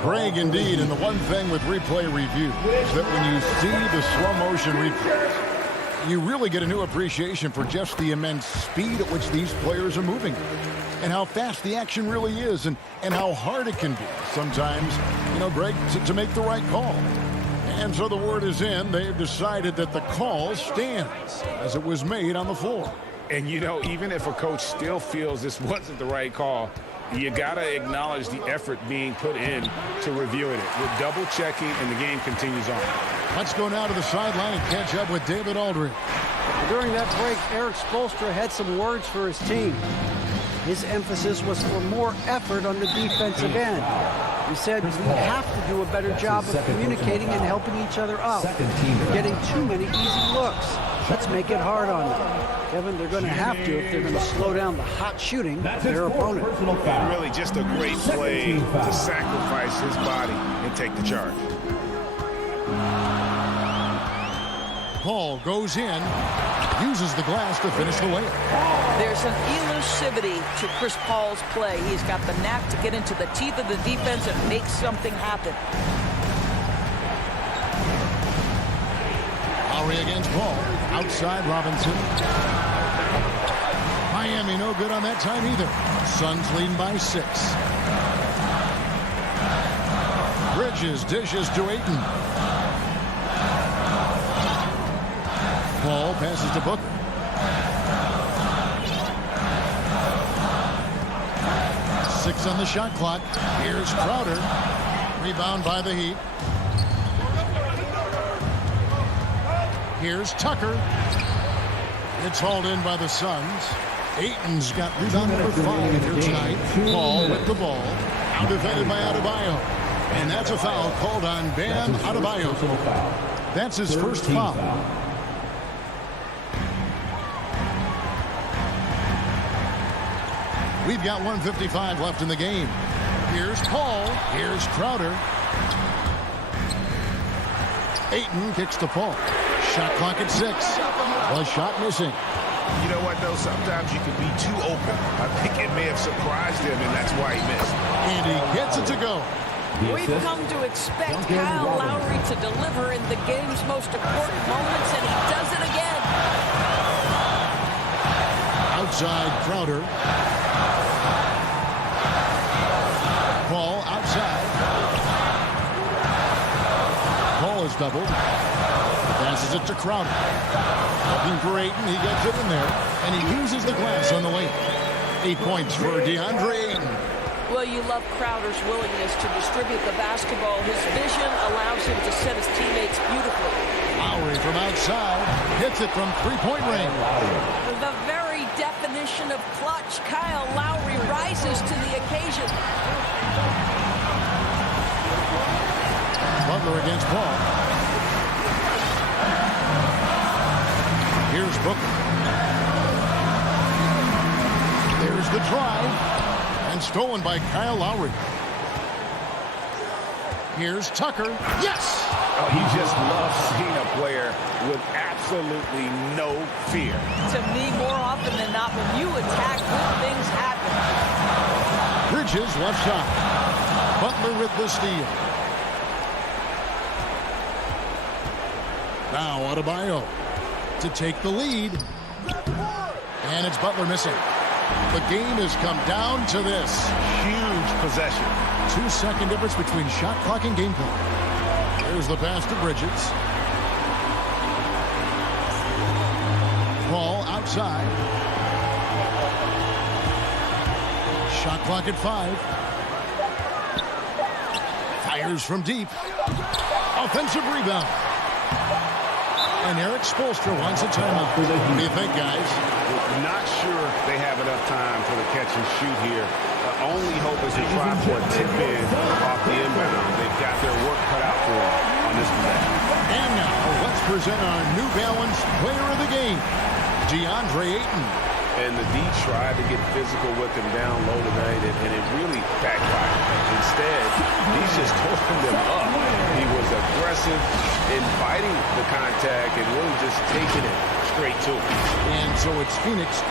Greg, indeed, and the one thing with replay review is that when you see the slow motion replays, you really get a new appreciation for just the immense speed at which these players are moving and how fast the action really is and how hard it can be sometimes, Greg, to make the right call. And so the word is in. They've decided that the call stands as it was made on the floor. And, even if a coach still feels this wasn't the right call, you got to acknowledge the effort being put in to reviewing it. With double checking, and the game continues on. Let's go now to the sideline and catch up with David Aldridge. During that break, Eric Spoelstra had some words for his team. His emphasis was for more effort on the defensive end. He said we have to do a better job of communicating and helping each other out. They're getting too many easy looks. Let's make it hard on them. Kevin, they're going to have to if they're going to slow down the hot shooting of their opponent. And really just a great play to sacrifice his body and take the charge. Paul goes in, uses the glass to finish the layup. There's an elusivity to Chris Paul's play. He's got the knack to get into the teeth of the defense and make something happen. Lowry against Paul. Outside Robinson. Miami no good on that time either. Suns leading by 6. Bridges dishes to Ayton. Paul passes to Booker. Six on the shot clock. Here's Crowder. Rebound by the Heat. Here's Tucker. It's hauled in by the Suns. Ayton's got rebound number 5 here tonight. Paul with the ball. Out defended by Adebayo. And that's a foul called on Bam Adebayo. That's his first foul. We've got 1:55 left in the game. Here's Paul. Here's Crowder. Ayton kicks to Paul. Shot clock at 6. A shot missing. You know what, though? Sometimes you can be too open. I think it may have surprised him, and that's why he missed. And he gets it to go. We've come to expect Kyle Lowry to deliver in the game's most important moments, and he does it again. Outside Crowder. Paul outside. Paul is doubled. Passes it to Crowder. Looking for Ayton. He gets it in there. And he uses the glass on the lane. 8 points for DeAndre Ayton. Well, you love Crowder's willingness to distribute the basketball. His vision allows him to set his teammates beautifully. Lowry from outside. Hits it from three-point range. The very definition of clutch. Kyle Lowry rises to the occasion. Butler against Paul. Here's Booker. There's the drive. And stolen by Kyle Lowry. Here's Tucker. Yes! Oh, you just love seeing a player with absolutely no fear. To me, more often than not, when you attack, good things happen. Bridges left side. Butler with the steal. Now Adebayo to take the lead. And it's Butler missing. The game has come down to this. Huge possession. 2-second difference between shot clock and game clock. There's the pass to Bridges. Ball outside. Shot clock at 5. Fires from deep. Offensive rebound. And Eric Spoelstra wants a timeout. What do you think, guys? Not sure they have enough time for the catch and shoot here. The only hope is to try for a tip in off the inbound. They've got their work cut out for them on this possession. And now let's present our New Balance player of the game, DeAndre Ayton. And the D tried to get physical with him down low tonight, and it really backfired. Instead, he's just holding them up. He was aggressive, inviting the contact, and really just taking it straight to him. And so it's Phoenix.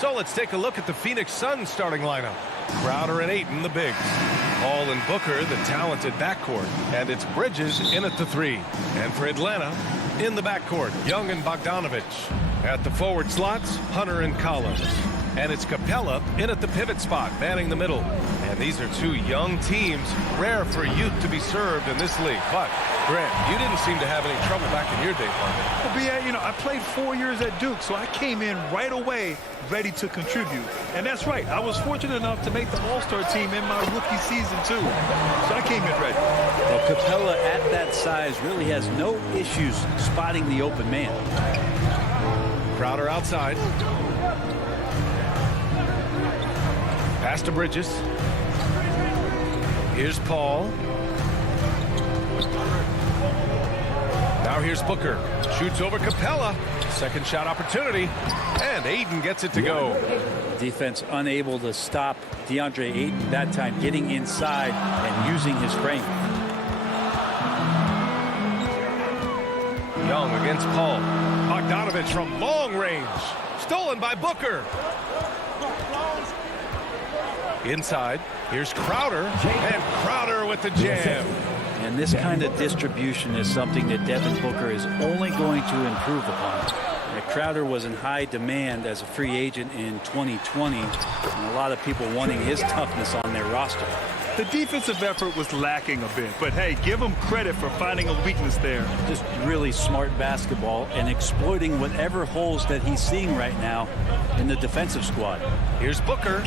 So let's take a look at the Phoenix Suns starting lineup. Crowder and Ayton, the bigs. Hall and Booker, the talented backcourt. And it's Bridges in at the 3. And for Atlanta, in the backcourt, Young and Bogdanovich. At the forward slots, Hunter and Collins. And it's Capella in at the pivot spot, manning the middle. And these are two young teams, rare for youth to be served in this league. But, Grant, you didn't seem to have any trouble back in your day, partner. Well, B.A., you know, I played 4 years at Duke, so I came in right away ready to contribute. And that's right. I was fortunate enough to make the All-Star team in my rookie season, too. So I came in ready. Well, Capella at that size really has no issues spotting the open man. Crowder outside. Pass to Bridges. Here's Paul. Now here's Booker. Shoots over Capella. Second shot opportunity. And Ayton gets it to go. Defense unable to stop DeAndre Ayton that time, getting inside and using his frame. Young against Paul. Bogdanovich from long range. Stolen by Booker. Inside, here's Crowder, and Crowder with the jam. And this kind of distribution is something that Devin Booker is only going to improve upon. Crowder was in high demand as a free agent in 2020, and a lot of people wanting his toughness on their roster. The defensive effort was lacking a bit, but hey, give him credit for finding a weakness there. Just really smart basketball and exploiting whatever holes that he's seeing right now in the defensive squad. Here's Booker.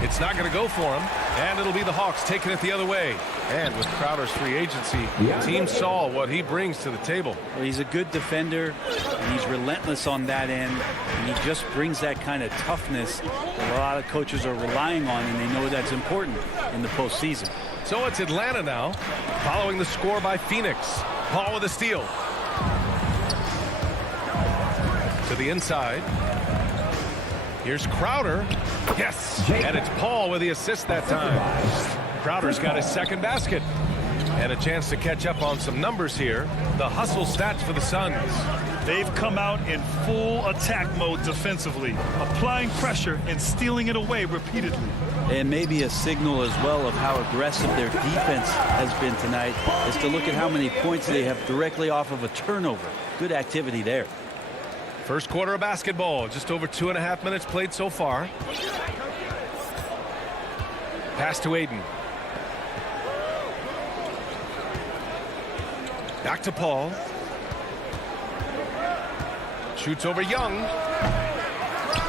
It's not going to go for him, and it'll be the Hawks taking it the other way. And with Crowder's free agency, the team saw what he brings to the table. Well, he's a good defender, and he's relentless on that end, and he just brings that kind of toughness that a lot of coaches are relying on, and they know that's important in the postseason. So it's Atlanta now, following the score by Phoenix. Paul with a steal. To the inside. Here's Crowder. Yes, and it's Paul with the assist that time. Crowder's got his second basket. And a chance to catch up on some numbers here. The hustle stats for the Suns. They've come out in full attack mode defensively, applying pressure and stealing it away repeatedly. And maybe a signal as well of how aggressive their defense has been tonight is to look at how many points they have directly off of a turnover. Good activity there. First quarter of basketball, just over 2.5 minutes played so far. Pass to Ayton. Back to Paul. Shoots over Young.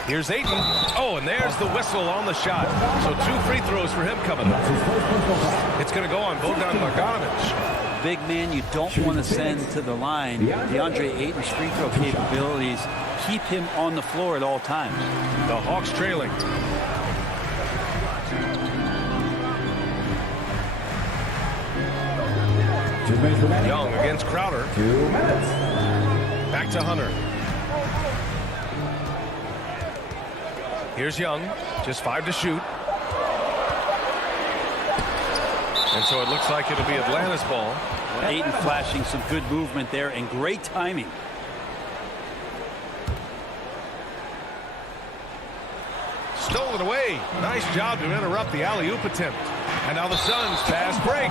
Here's Ayton. Oh, and there's the whistle on the shot. So 2 free throws for him coming up. It's going to go on Bogdanovich. Big man you don't want to send to the line. DeAndre Ayton's free throw capabilities keep him on the floor at all times. The Hawks trailing. Young against Crowder. 2 minutes. Back to Hunter. Here's Young. Just 5 to shoot. And so it looks like it'll be Atlanta's ball. Ayton flashing some good movement there and great timing. Stolen away. Nice job to interrupt the alley-oop attempt. And now the Suns fast break.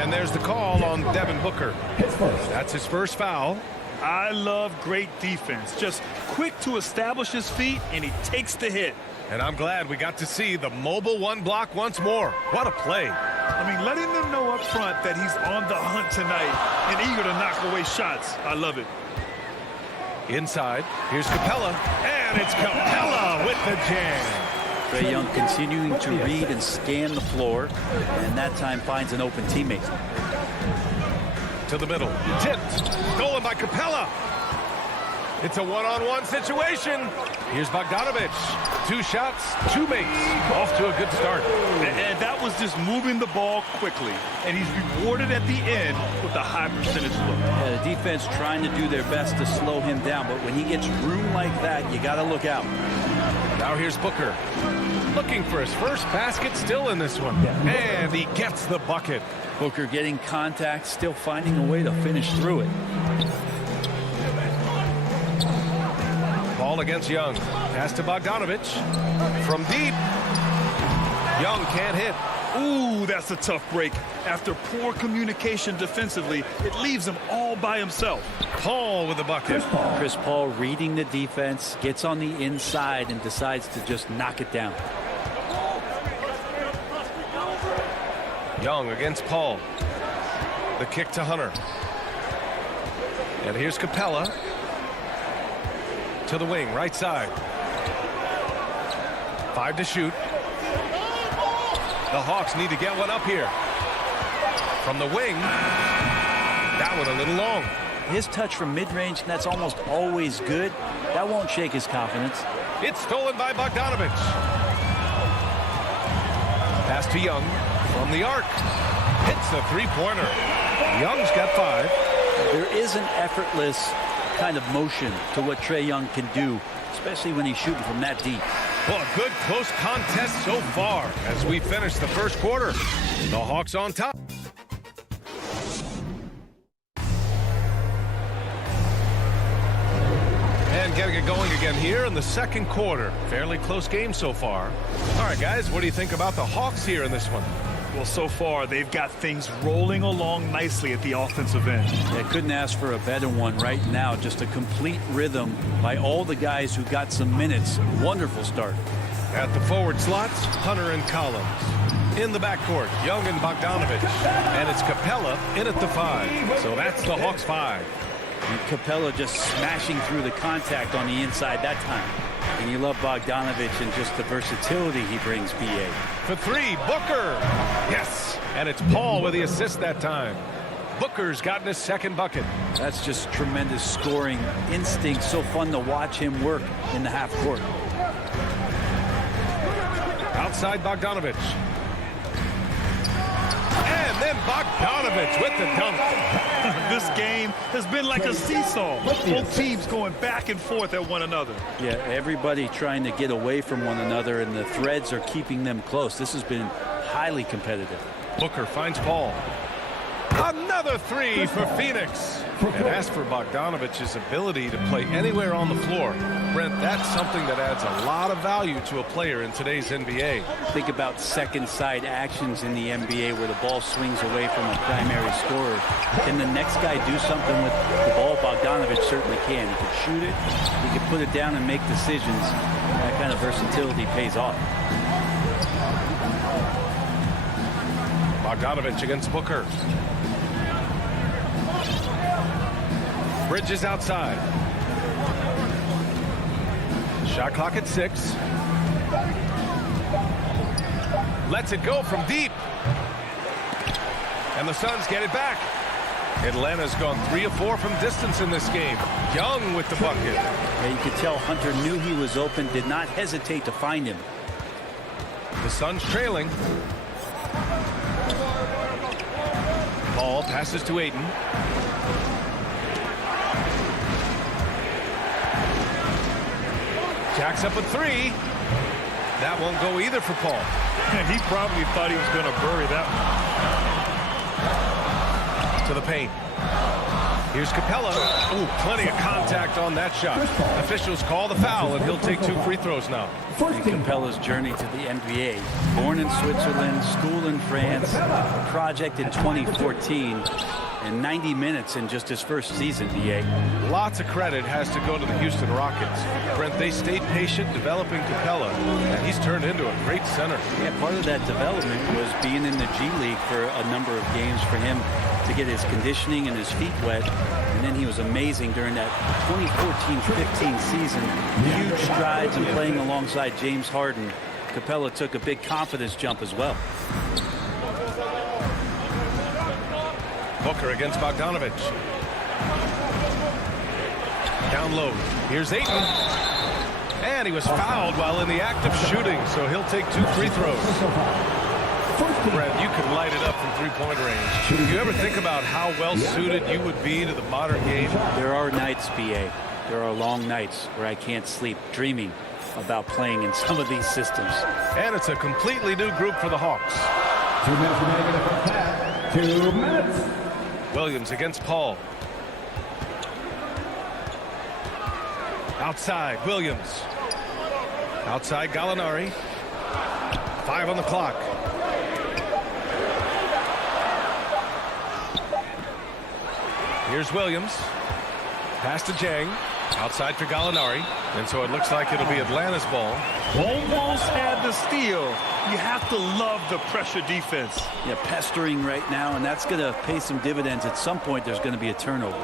And there's the call on Devin Booker. That's his first foul. I love great defense. Just quick to establish his feet, and he takes the hit. And I'm glad we got to see the mobile one block once more. What a play. I mean, letting them know up front that he's on the hunt tonight and eager to knock away shots. I love it. Inside, here's Capella, and it's Capella with the jam. Trae Young continuing to read and scan the floor, and that time finds an open teammate. To the middle, tipped, stolen by Capella. It's a one-on-one situation. Here's Bogdanovic. 2 shots, 2 makes. Off to a good start. And that was just moving the ball quickly. And he's rewarded at the end with a high percentage look. Yeah, the defense trying to do their best to slow him down, but when he gets room like that, you got to look out. Now here's Booker. Looking for his first basket, still in this one. And he gets the bucket. Booker getting contact, still finding a way to finish through it. Ball against Young. Pass to Bogdanovic. From deep. Young can't hit. Ooh, that's a tough break. After poor communication defensively, it leaves him all by himself. Paul with the bucket. Chris Paul reading the defense, gets on the inside and decides to just knock it down. Young against Paul. The kick to Hunter. And here's Capella. To the wing, right side. 5 to shoot. The Hawks need to get one up here. From the wing. That one a little long. His touch from mid-range, that's almost always good. That won't shake his confidence. It's stolen by Bogdanovic. Pass to Young. From the arc. Hits a three-pointer. Young's got 5. There is an effortless kind of motion to what Trae Young can do, especially when he's shooting from that deep. Well, a good close contest so far as we finish the first quarter. The Hawks on top. And getting it going again here in the second quarter. Fairly close game so far. All right, guys, what do you think about the Hawks here in this one? Well, so far, they've got things rolling along nicely at the offensive end. They couldn't ask for a better one right now. Just a complete rhythm by all the guys who got some minutes. Wonderful start. At the forward slots, Hunter and Collins. In the backcourt, Young and Bogdanovic. And it's Capella in at the 5. So that's the Hawks 5. And Capella just smashing through the contact on the inside that time. And you love Bogdanovic and just the versatility he brings, BA. For 3, Booker. Yes. And it's Paul with the assist that time. Booker's gotten his second bucket. That's just tremendous scoring instinct. So fun to watch him work in the half court. Outside Bogdanovic. And then Bogdanovic with the dunk. This game has been like a seesaw. Both teams going back and forth at one another. Yeah, everybody trying to get away from one another, and the threads are keeping them close. This has been highly competitive. Booker finds Paul. Another 3 for Phoenix. And as for Bogdanovic's ability to play anywhere on the floor, Brent, that's something that adds a lot of value to a player in today's NBA. Think about second side actions in the NBA where the ball swings away from a primary scorer. Can the next guy do something with the ball? Bogdanovic certainly can. He can shoot it, he can put it down and make decisions. That kind of versatility pays off. Bogdanovic against Booker. Bridges outside. Shot clock at 6. Lets it go from deep. And the Suns get it back. Atlanta's gone 3 of 4 from distance in this game. Young with the bucket. Yeah, you could tell Hunter knew he was open, did not hesitate to find him. The Suns trailing. Paul passes to Ayton. Jacks up a 3. That won't go either for Paul. He probably thought he was going to bury that one. To the paint. Here's Capella. Ooh, plenty of contact on that shot. Officials call the foul, and he'll take 2 free throws now. And Capella's journey to the NBA. Born in Switzerland, school in France, project in 2014, and 90 minutes in just his first season, BA. Lots of credit has to go to the Houston Rockets. Brent, they stayed patient developing Capella, and he's turned into a great center. Yeah, part of that development was being in the G League for a number of games for him to get his conditioning and his feet wet. And then he was amazing during that 2014-15 season. Huge strides and playing alongside James Harden. Capella took a big confidence jump as well. Booker against Bogdanovich. Down low. Here's Ayton. And he was fouled while in the act of shooting, so he'll take 2 free throws. Brad, you could light it up from three-point range. Do you ever think about how well-suited you would be to the modern game? There are nights, BA. There are long nights where I can't sleep dreaming about playing in some of these systems. And it's a completely new group for the Hawks. 2 minutes remaining in the first half. 2 minutes. Williams against Paul. Outside, Williams. Outside, Gallinari. 5 on the clock. Here's Williams. Pass to Jang. Outside for Gallinari. And so it looks like it'll be Atlanta's ball. Almost had the steal. You have to love the pressure defense. Yeah, pestering right now, and that's going to pay some dividends. At some point, there's going to be a turnover.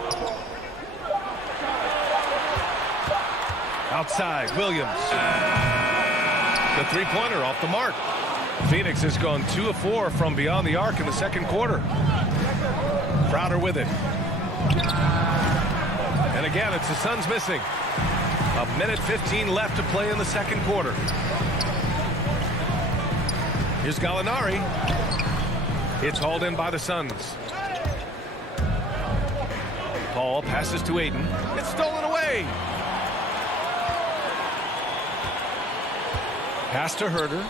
Outside, Williams. The three-pointer off the mark. Phoenix has gone 2 of 4 from beyond the arc in the second quarter. Crowder with it. And again, it's the Suns missing. 1:15 left to play in the second quarter. Here's Gallinari. It's hauled in by the Suns. Paul passes to Ayton. It's stolen away. Pass to Herter.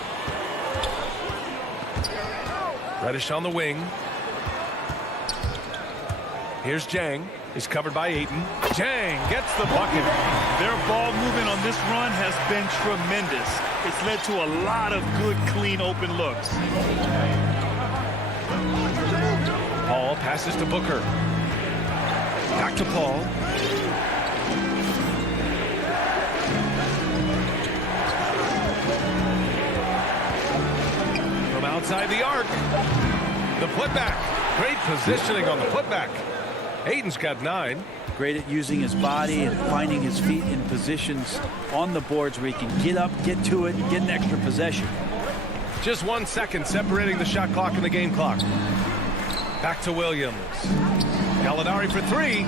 Reddish on the wing. Here's Jang. He's covered by Ayton. Jang gets the bucket. Their ball movement on this run has been tremendous. It's led to a lot of good, clean, open looks. Paul passes to Booker. Back to Paul. From outside the arc. The putback. Great positioning on the putback. Ayton's got 9. Great at using his body and finding his feet in positions on the boards where he can get up, get to it, and get an extra possession. Just 1 second separating the shot clock and the game clock. Back to Williams. Gallinari for 3.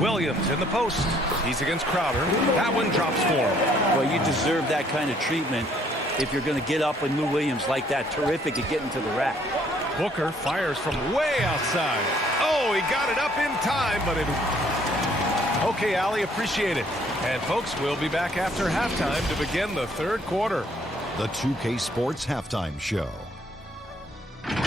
Williams in the post. He's against Crowder. That one drops for him. Well, you deserve that kind of treatment if you're going to get up with Lou Williams like that. Terrific at getting to the rack. Booker fires from way outside. Oh, he got it up in time, but it... Okay, Allie, appreciate it. And, folks, we'll be back after halftime to begin the third quarter. The 2K Sports Halftime Show.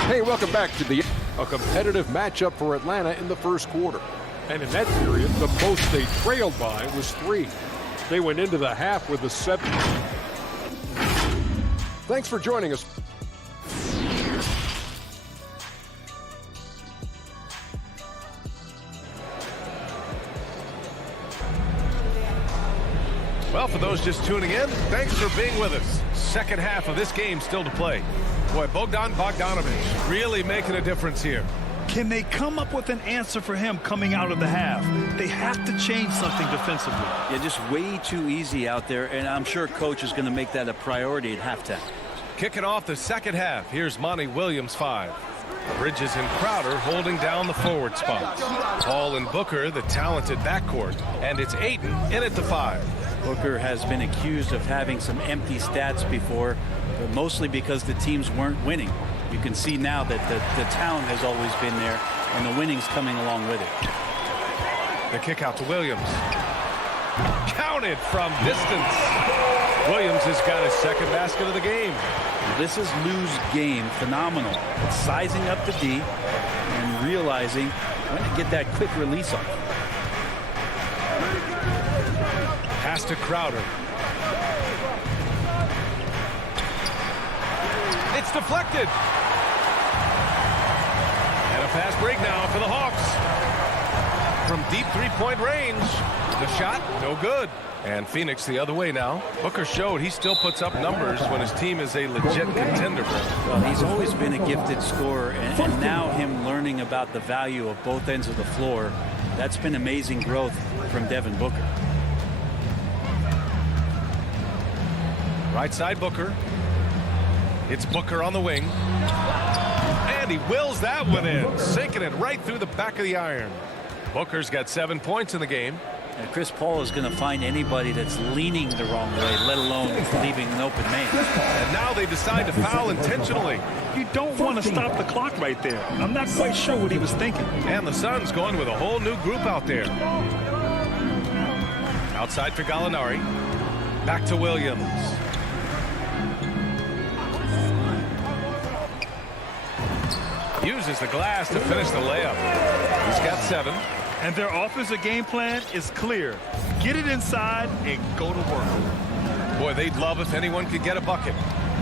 Hey, welcome back to a competitive matchup for Atlanta in the first quarter. And in that period, the most they trailed by was 3. They went into the half with a 7. Thanks for joining us. Well, for those just tuning in, thanks for being with us. Second half of this game still to play. Boy, Bogdanovich really making a difference here. Can they come up with an answer for him coming out of the half? They have to change something defensively. Yeah, just way too easy out there, and I'm sure coach is going to make that a priority at halftime. Kicking off the second half, here's Monty Williams 5. Bridges and Crowder holding down the forward spots. Paul and Booker, the talented backcourt, and it's Ayton in at the 5. Booker has been accused of having some empty stats before, but mostly because the teams weren't winning. You can see now that the talent has always been there, and the winning's coming along with it. The kick out to Williams. Counted from distance. Williams has got his second basket of the game. This is Lou's game. Phenomenal. It's sizing up the D and realizing when to get that quick release off. Pass to Crowder. It's deflected. And a fast break now for the Hawks. From deep three-point range. The shot, no good. And Phoenix the other way now. Booker showed he still puts up numbers when his team is a legit contender. Well, he's always been a gifted scorer, and now him learning about the value of both ends of the floor, that's been amazing growth from Devin Booker. Right side Booker. It's Booker on the wing. And he wills that one in, sinking it right through the back of the iron. Booker's got 7 points in the game. And Chris Paul is going to find anybody that's leaning the wrong way, let alone leaving an open man. And now they decide to foul intentionally. You don't want to stop the clock right there. I'm not quite sure what he was thinking. And the Suns going with a whole new group out there. Outside for Gallinari. Back to Williams. Uses the glass to finish the layup. He's got 7. And their offensive game plan is clear. Get it inside and go to work. Boy, they'd love if anyone could get a bucket.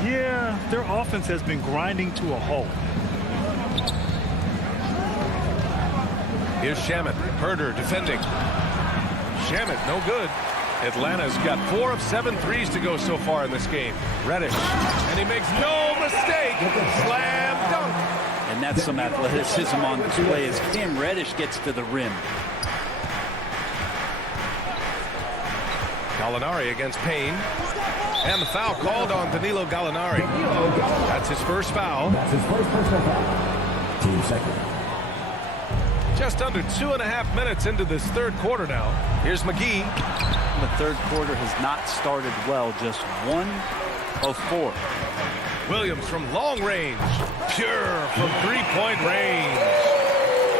Yeah, their offense has been grinding to a halt. Here's Shamet. Herder defending. Shamet, no good. Atlanta's got 4 of 7 threes to go so far in this game. Reddish. And he makes no mistake. Slam dunk. And that's some athleticism on display as Cam Reddish gets to the rim. Gallinari against Payne. And the foul called on Danilo Gallinari. That's his first foul. That's his first personal foul. Team second. Just under 2.5 minutes into this third quarter now. Here's McGee. The third quarter has not started well. Just 1 of 4. Williams from long range. Pure from three-point range.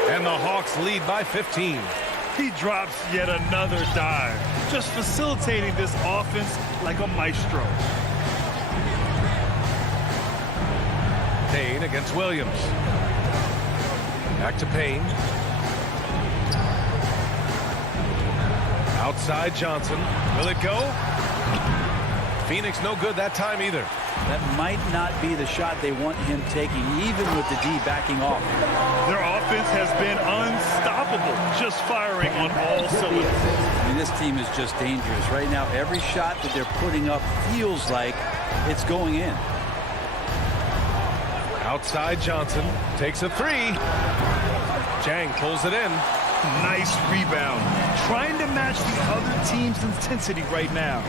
And the Hawks lead by 15. He drops yet another dive. Just facilitating this offense like a maestro. Payne against Williams. Back to Payne. Outside Johnson. Will it go? Phoenix no good that time either. That might not be the shot they want him taking, even with the D backing off. Their offense has been unstoppable, just firing on all cylinders. I mean, this team is just dangerous. Right now, every shot that they're putting up feels like it's going in. Outside Johnson takes a 3. Jang pulls it in. Nice rebound. Trying to match the other team's intensity right now.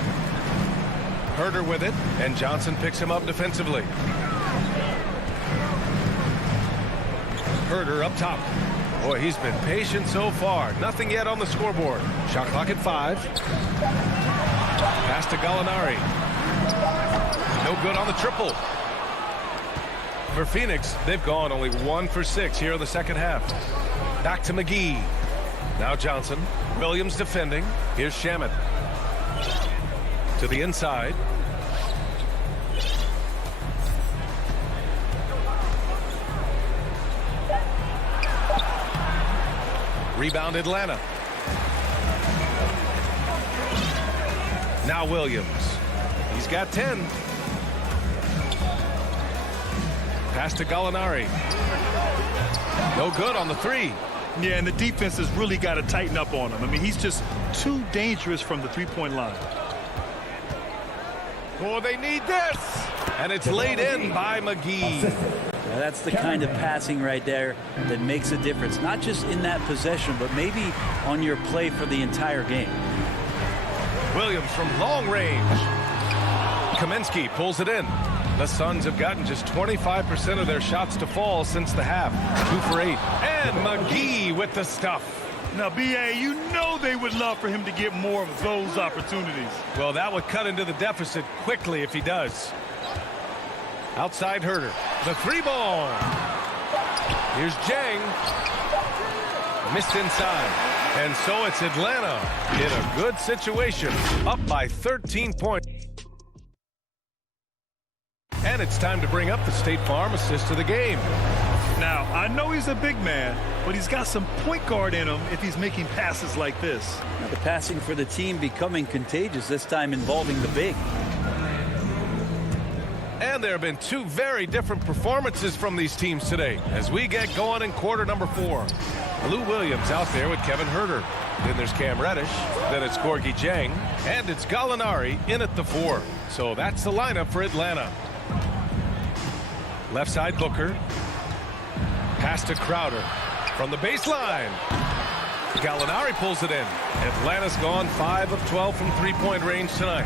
Herder with it, and Johnson picks him up defensively. Herder up top. Boy, he's been patient so far. Nothing yet on the scoreboard. Shot clock at 5. Pass to Gallinari. No good on the triple. For Phoenix, they've gone only 1 for 6 here in the second half. Back to McGee. Now Johnson. Williams defending. Here's Shamet. To the inside. Rebound Atlanta. Now Williams. He's got 10. Pass to Gallinari. No good on the 3. Yeah, and the defense has really got to tighten up on him. I mean, he's just too dangerous from the three-point line. Oh, they need this. And it's laid in by McGee. Yeah, that's the kind of passing right there that makes a difference. Not just in that possession, but maybe on your play for the entire game. Williams from long range. Kaminsky pulls it in. The Suns have gotten just 25% of their shots to fall since the half. 2 for 8. And McGee with the stuff. Now, B.A., you know they would love for him to get more of those opportunities. Well, that would cut into the deficit quickly if he does. Outside Herder. The 3-ball. Here's Jang. Missed inside. And so it's Atlanta in a good situation. Up by 13 points. And it's time to bring up the State Farm assist of the game. Now, I know he's a big man, but he's got some point guard in him if he's making passes like this. Now, the passing for the team becoming contagious, this time involving the big. And there have been two very different performances from these teams today as we get going in quarter number 4. Lou Williams out there with Kevin Herter. Then there's Cam Reddish. Then it's Gorgie Jang. And it's Gallinari in at the 4. So that's the lineup for Atlanta. Left side Booker. Pass to Crowder from the baseline. Gallinari pulls it in. Atlanta's gone 5 of 12 from three-point range tonight.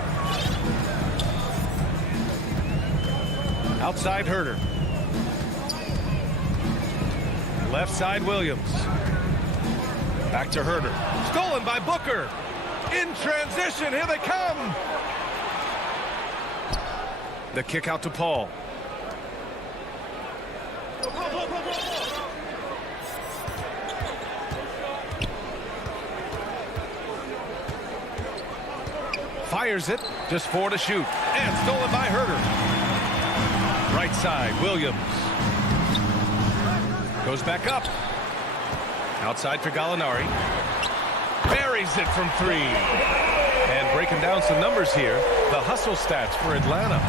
Outside Herter. Left side Williams. Back to Herter. Stolen by Booker. In transition. Here they come. The kick out to Paul. Fires it. Just 4 to shoot. And stolen by Herter. Right side, Williams. Goes back up. Outside for Gallinari. Buries it from 3. And breaking down some numbers here, the hustle stats for Atlanta.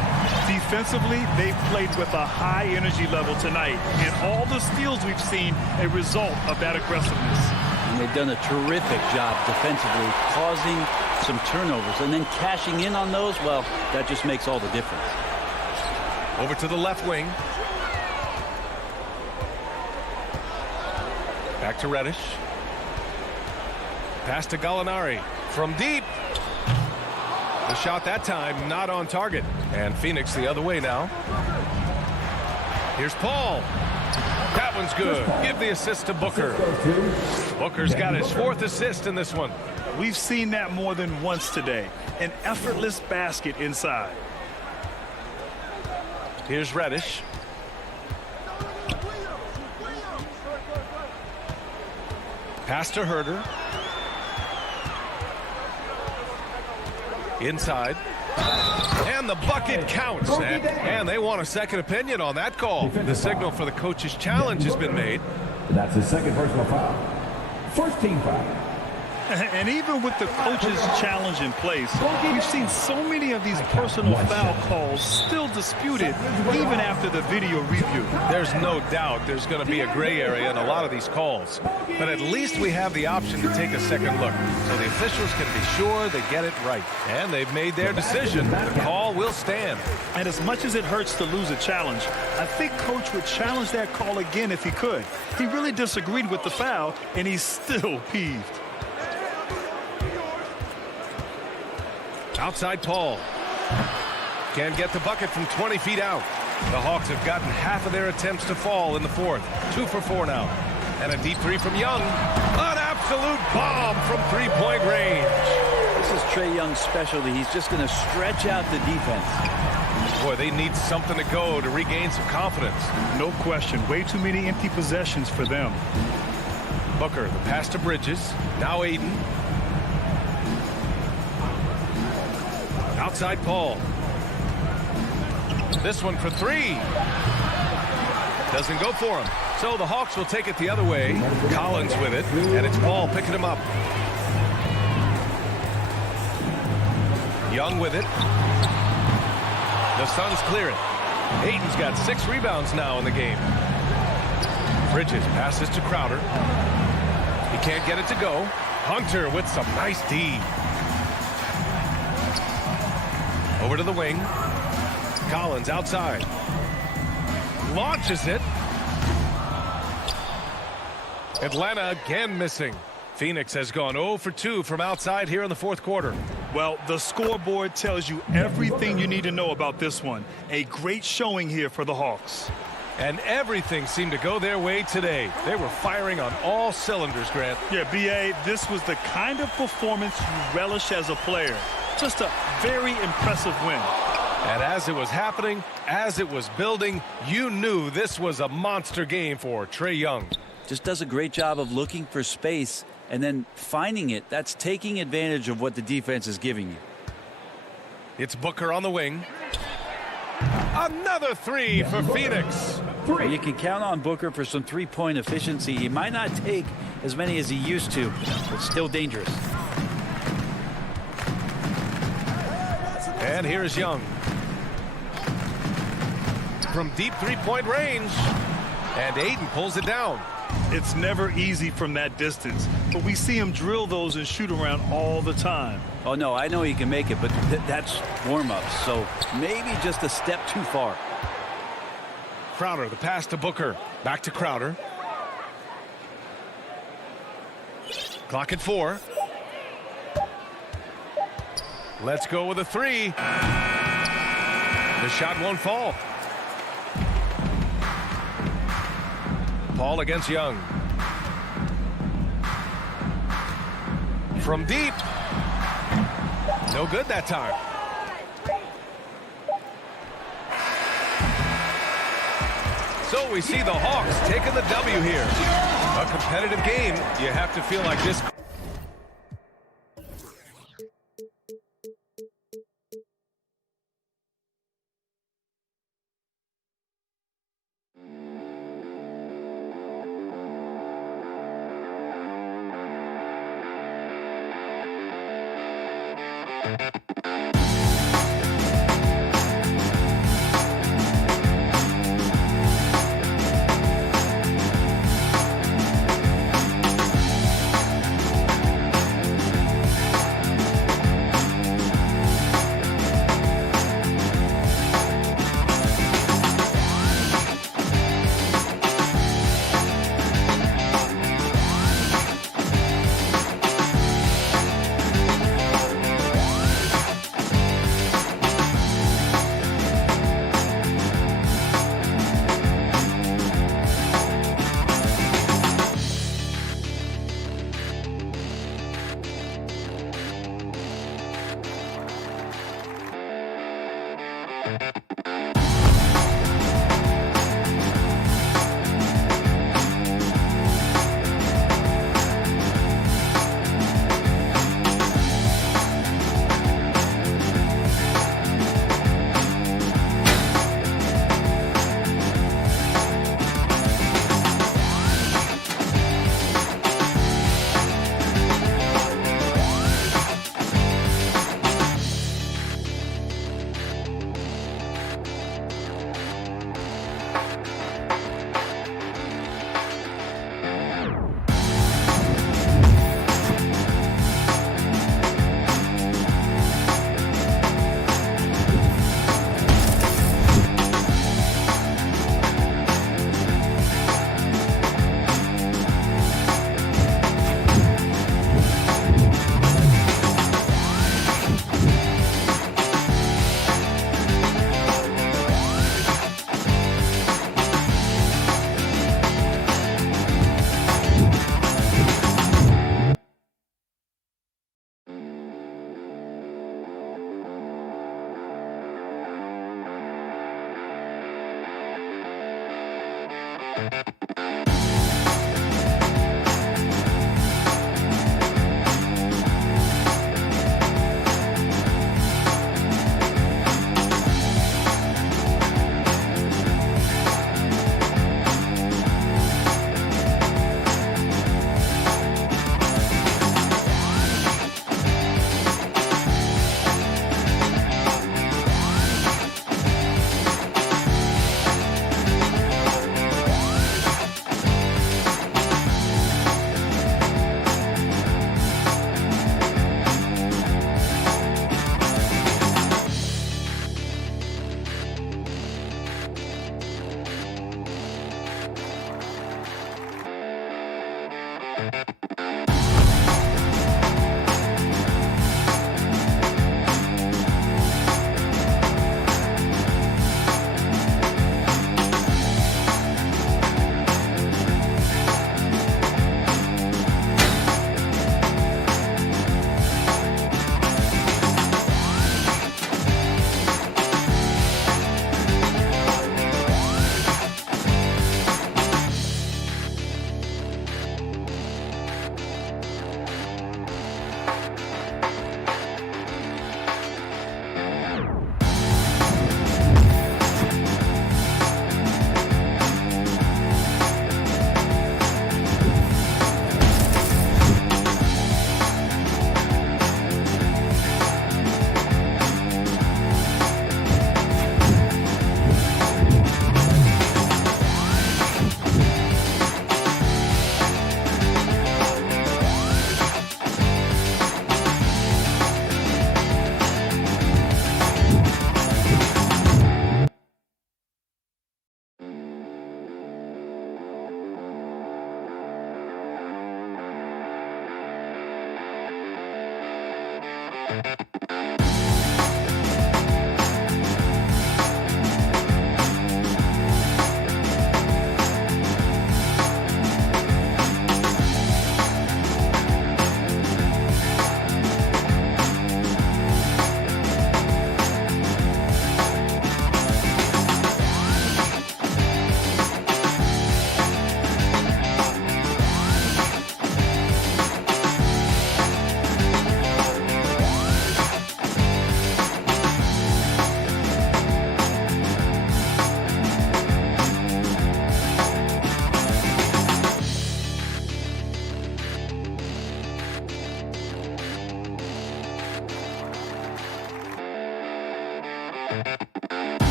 Defensively, they've played with a high energy level tonight. And all the steals we've seen, a result of that aggressiveness. And they've done a terrific job defensively, causing some turnovers. And then cashing in on those, well, that just makes all the difference. Over to the left wing. Back to Reddish. Pass to Gallinari from deep. The shot that time not on target. And Phoenix the other way now. Here's Paul. That one's good. Give the assist to Booker. Booker's got his 4th assist in this one. We've seen that more than once today. An effortless basket inside. Here's Reddish. Pass to Herter. Inside. And the bucket counts. And they want a second opinion on that call. The signal for the coach's challenge has been made. That's his second personal foul. First team foul. And even with the coach's challenge in place, we've seen so many of these personal foul calls still disputed even after the video review. There's no doubt there's going to be a gray area in a lot of these calls. But at least we have the option to take a second look so the officials can be sure they get it right. And they've made their decision. The call will stand. And as much as it hurts to lose a challenge, I think Coach would challenge that call again if he could. He really disagreed with the foul, and he's still peeved. Outside Paul. Can't get the bucket from 20 feet out. The Hawks have gotten half of their attempts to fall in the 4th. 2 for 4 now. And a deep 3 from Young. An absolute bomb from three-point range. This is Trae Young's specialty. He's just going to stretch out the defense. Boy, they need something to go to regain some confidence. No question. Way too many empty possessions for them. Booker, the pass to Bridges. Now Aiden. Outside Paul. This one for 3. Doesn't go for him. So the Hawks will take it the other way. Collins with it. And it's Paul picking him up. Young with it. The Suns clear it. Aiden's got 6 rebounds now in the game. Bridges passes to Crowder. He can't get it to go. Hunter with some nice D. Over to the wing. Collins outside. Launches it. Atlanta again missing. Phoenix has gone 0 for 2 from outside here in the 4th quarter. Well, the scoreboard tells you everything you need to know about this one. A great showing here for the Hawks. And everything seemed to go their way today. They were firing on all cylinders, Grant. Yeah, B.A., this was the kind of performance you relish as a player. Just a very impressive win. And as it was happening, as it was building, you knew this was a monster game for Trae Young. Just does a great job of looking for space and then finding it. That's taking advantage of what the defense is giving you. It's Booker on the wing. Another three for Phoenix. You can count on Booker for some three-point efficiency. He might not take as many as he used to, but still dangerous. And here's Young. From deep three-point range. And Aiden pulls it down. It's never easy from that distance, but we see him drill those and shoot around all the time. Oh, no, I know he can make it, but that's warm-up, so maybe just a step too far. Crowder, the pass to Booker. Back to Crowder. Clock at 4. Let's go with a three. The shot won't fall. Paul against Young. From deep. No good that time. So we see the Hawks taking the W here. A competitive game. You have to feel like this.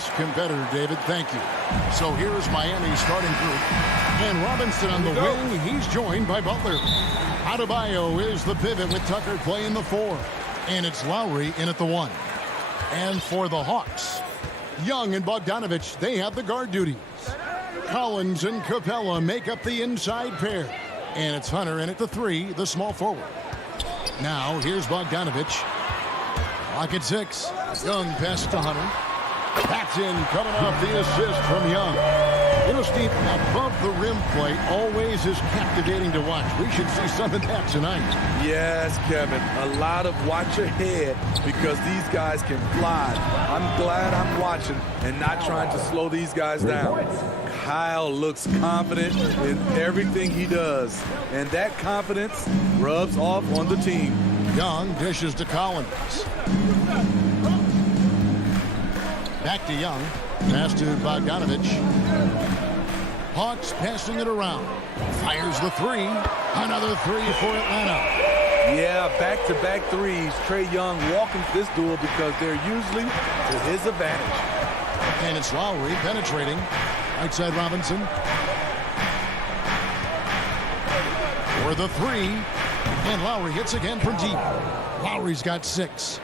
this competitor, David. Thank you. So here's Miami's starting group. And Robinson on the wing. He's joined by Butler. Adebayo is the pivot with Tucker playing the 4. And it's Lowry in at the 1. And for the Hawks, Young and Bogdanovich, they have the guard duties. Collins and Capella make up the inside pair. And it's Hunter in at the 3, the small forward. Now here's Bogdanovich. Clock at 6. Young pass to Hunter. That's in, coming off the assist from Young. You know, Steve, above the rim play always is captivating to watch. We should see some of that tonight. Yes, Kevin. A lot of watch ahead because these guys can fly. I'm glad I'm watching and not trying to slow these guys down. Kyle looks confident in everything he does, and that confidence rubs off on the team. Young dishes to Collins. Back to Young. Pass to Bogdanovich. Hawks passing it around. Fires the 3. Another 3 for Atlanta. Yeah, back-to-back threes. Trae Young walking this duel because they're usually to his advantage. And it's Lowry penetrating. Right side Robinson. For the 3. And Lowry hits again from deep. Lowry's got 6.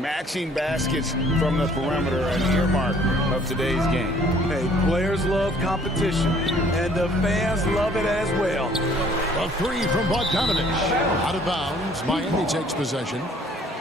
Matching baskets from the perimeter, an earmark of today's game. Hey, players love competition, and the fans love it as well. A 3 from Bogdanovich. Out of bounds. Miami takes possession.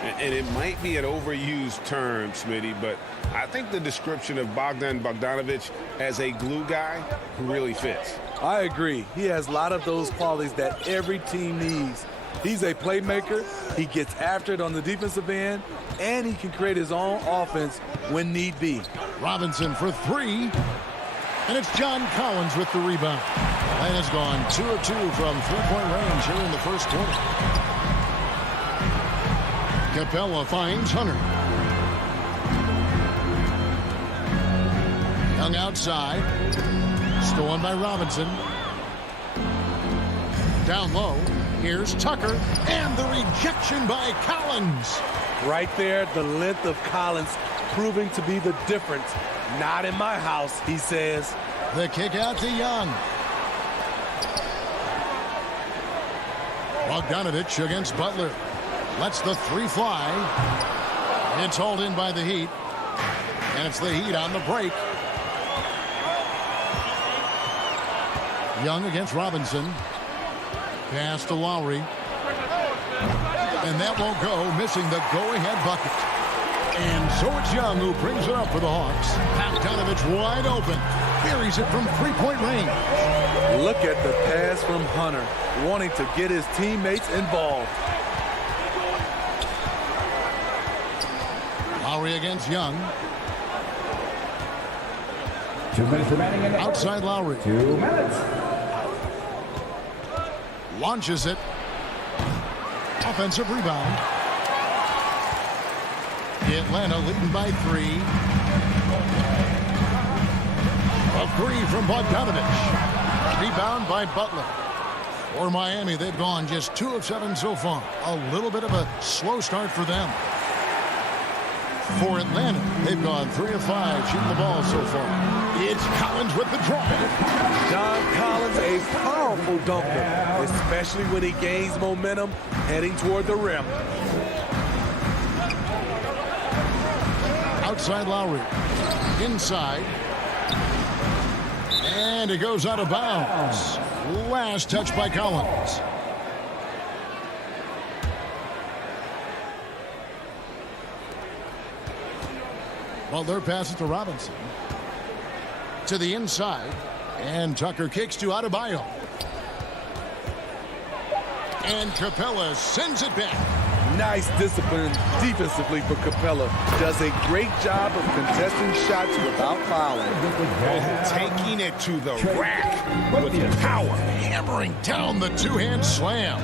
And it might be an overused term, Smitty, but I think the description of Bogdan Bogdanovich as a glue guy really fits. I agree. He has a lot of those qualities that every team needs. He's a playmaker. He gets after it on the defensive end, and he can create his own offense when need be. Robinson for 3. And it's John Collins with the rebound. And has gone 2 of 2 from three-point range here in the first quarter. Capella finds Hunter. Young outside. Stolen by Robinson. Down low. Here's Tucker. And the rejection by Collins. Right there, the length of Collins proving to be the difference. Not in my house, he says. The kick out to Young. Bogdanovich against Butler. Lets the 3 fly. It's hauled in by the Heat. And it's the Heat on the break. Young against Robinson. Pass to Lowry. And that won't go, missing the go-ahead bucket. And so it's Young who brings it up for the Hawks. Bogdanovich wide open. Buries it from three-point range. Look at the pass from Hunter, wanting to get his teammates involved. Lowry against Young. 2 minutes remaining. Outside Lowry. 2 minutes. Launches it. Offensive rebound. Atlanta leading by 3. A 3 from Bogdanovich. Rebound by Butler. For Miami, they've gone just 2 of 7 so far. A little bit of a slow start for them. For Atlanta, they've gone 3 of 5 shooting the ball so far. It's Collins with the drive. John Collins, a powerful dunker, especially when he gains momentum heading toward the rim. Outside Lowry. Inside. And it goes out of bounds. Last touch by Collins. Butler passes to Robinson. To the inside. And Tucker kicks to Adebayo. And Capella sends it back. Nice discipline defensively for Capella. Does a great job of contesting shots without fouling. Taking it to the rack with power. Hammering down the two-hand slam.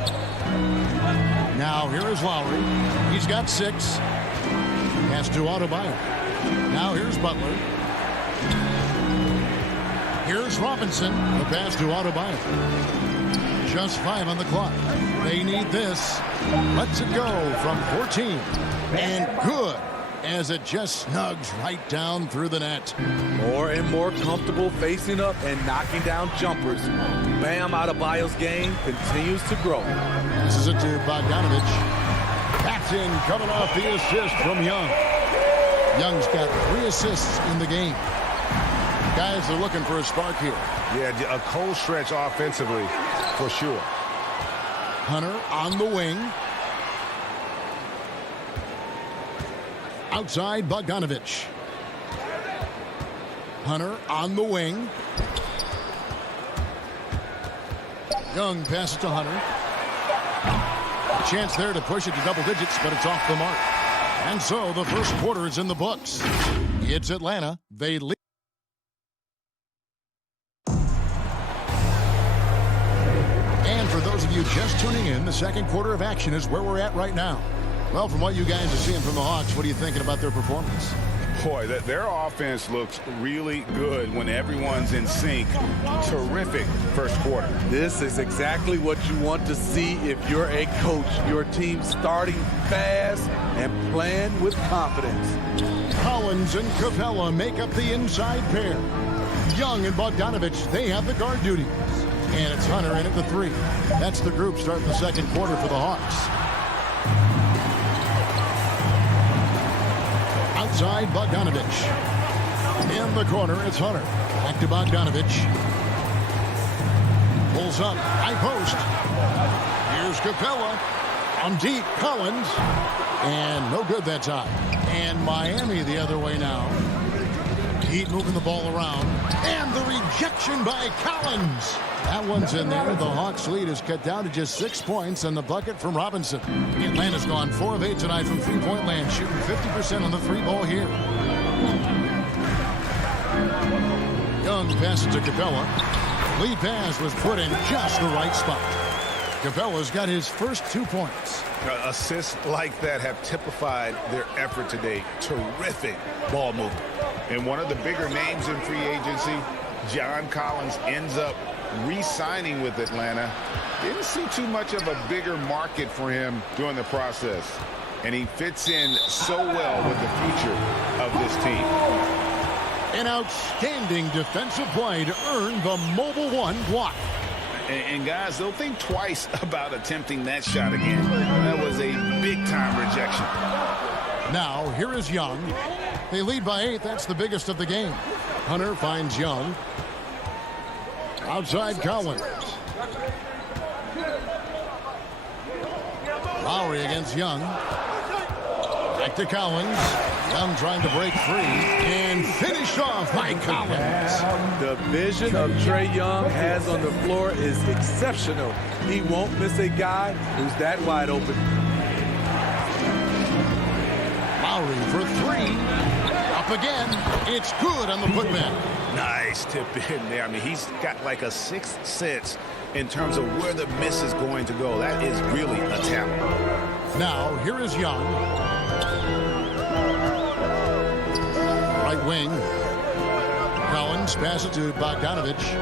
Now here is Lowry. He's got 6. Pass to Adebayo. Now here's Butler. Here's Robinson. The pass to Adebayo. Just 5 on the clock. They need this. Lets it go from 14. And good. as it just snugs right down through the net. More and more comfortable facing up and knocking down jumpers. Bam Adebayo's game continues to grow. Passes it to Bogdanovich. That's in, coming off the assist from Young. Young's got 3 assists in the game. Guys are looking for a spark here. Yeah, a cold stretch offensively for sure. Hunter on the wing. Outside Bogdanovich. Hunter on the wing. Young passes to Hunter. A chance there to push it to double digits, but it's off the mark. And so the first quarter is in the books. It's Atlanta. They lead. And for those of you just tuning in, the second quarter of action is where we're at right now. Well, from what you guys are seeing from the Hawks, what are you thinking about their performance? Boy, their offense looks really good when everyone's in sync. Terrific first quarter. This is exactly what you want to see if you're a coach. Your team starting fast and playing with confidence. Collins and Capella make up the inside pair. Young and Bogdanovich, they have the guard duties. And it's Hunter in at the 3. That's the group starting the second quarter for the Hawks. Outside Bogdanovich. In the corner, it's Hunter. Back to Bogdanovich. Pulls up. High post. Here's Capella. On deep, Collins. And no good that time. And Miami the other way now. Heat moving the ball around. And the rejection by Collins. That one's in there. The Hawks lead is cut down to just 6 points and the bucket from Robinson. Atlanta's gone 4 of 8 tonight from three-point land, shooting 50% on the 3-ball here. Young passes to Capella. Lead pass was put in just the right spot. Capella's got his first 2 points. Assists like that have typified their effort today. Terrific ball movement. And one of the bigger names in free agency, John Collins, ends up re-signing with Atlanta. Didn't see too much of a bigger market for him during the process. And he fits in so well with the future of this team. An outstanding defensive play to earn the Mobile One block. And guys, they'll think twice about attempting that shot again. That was a big-time rejection. Now, here is Young. They lead by 8. That's the biggest of the game. Hunter finds Young. Outside Collins. Lowry against Young. Back to Collins. Young trying to break free. And finished off by Collins. The vision of Trae Young has on the floor is exceptional. He won't miss a guy who's that wide open. Lowry for 3. Up again. It's good on the putback. Nice tip in there. I mean, he's got like a sixth sense in terms of where the miss is going to go. That is really a talent. Now, here is Young. Right wing. Collins passes to Bogdanovich.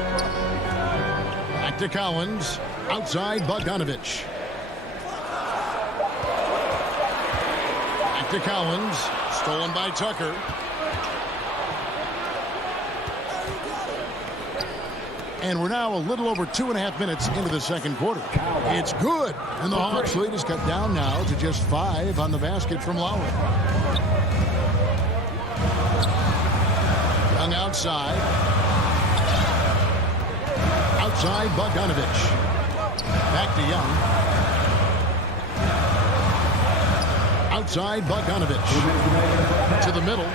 Back to Collins. Outside Bogdanovich. Back to Collins. Stolen by Tucker. And we're now a little over 2.5 minutes into the second quarter. It's good. And the Hawks lead is cut down now to just 5 on the basket from Lowry. Young outside. Outside Bogdanovich. Back to Young. Outside Bogdanovich. To the middle.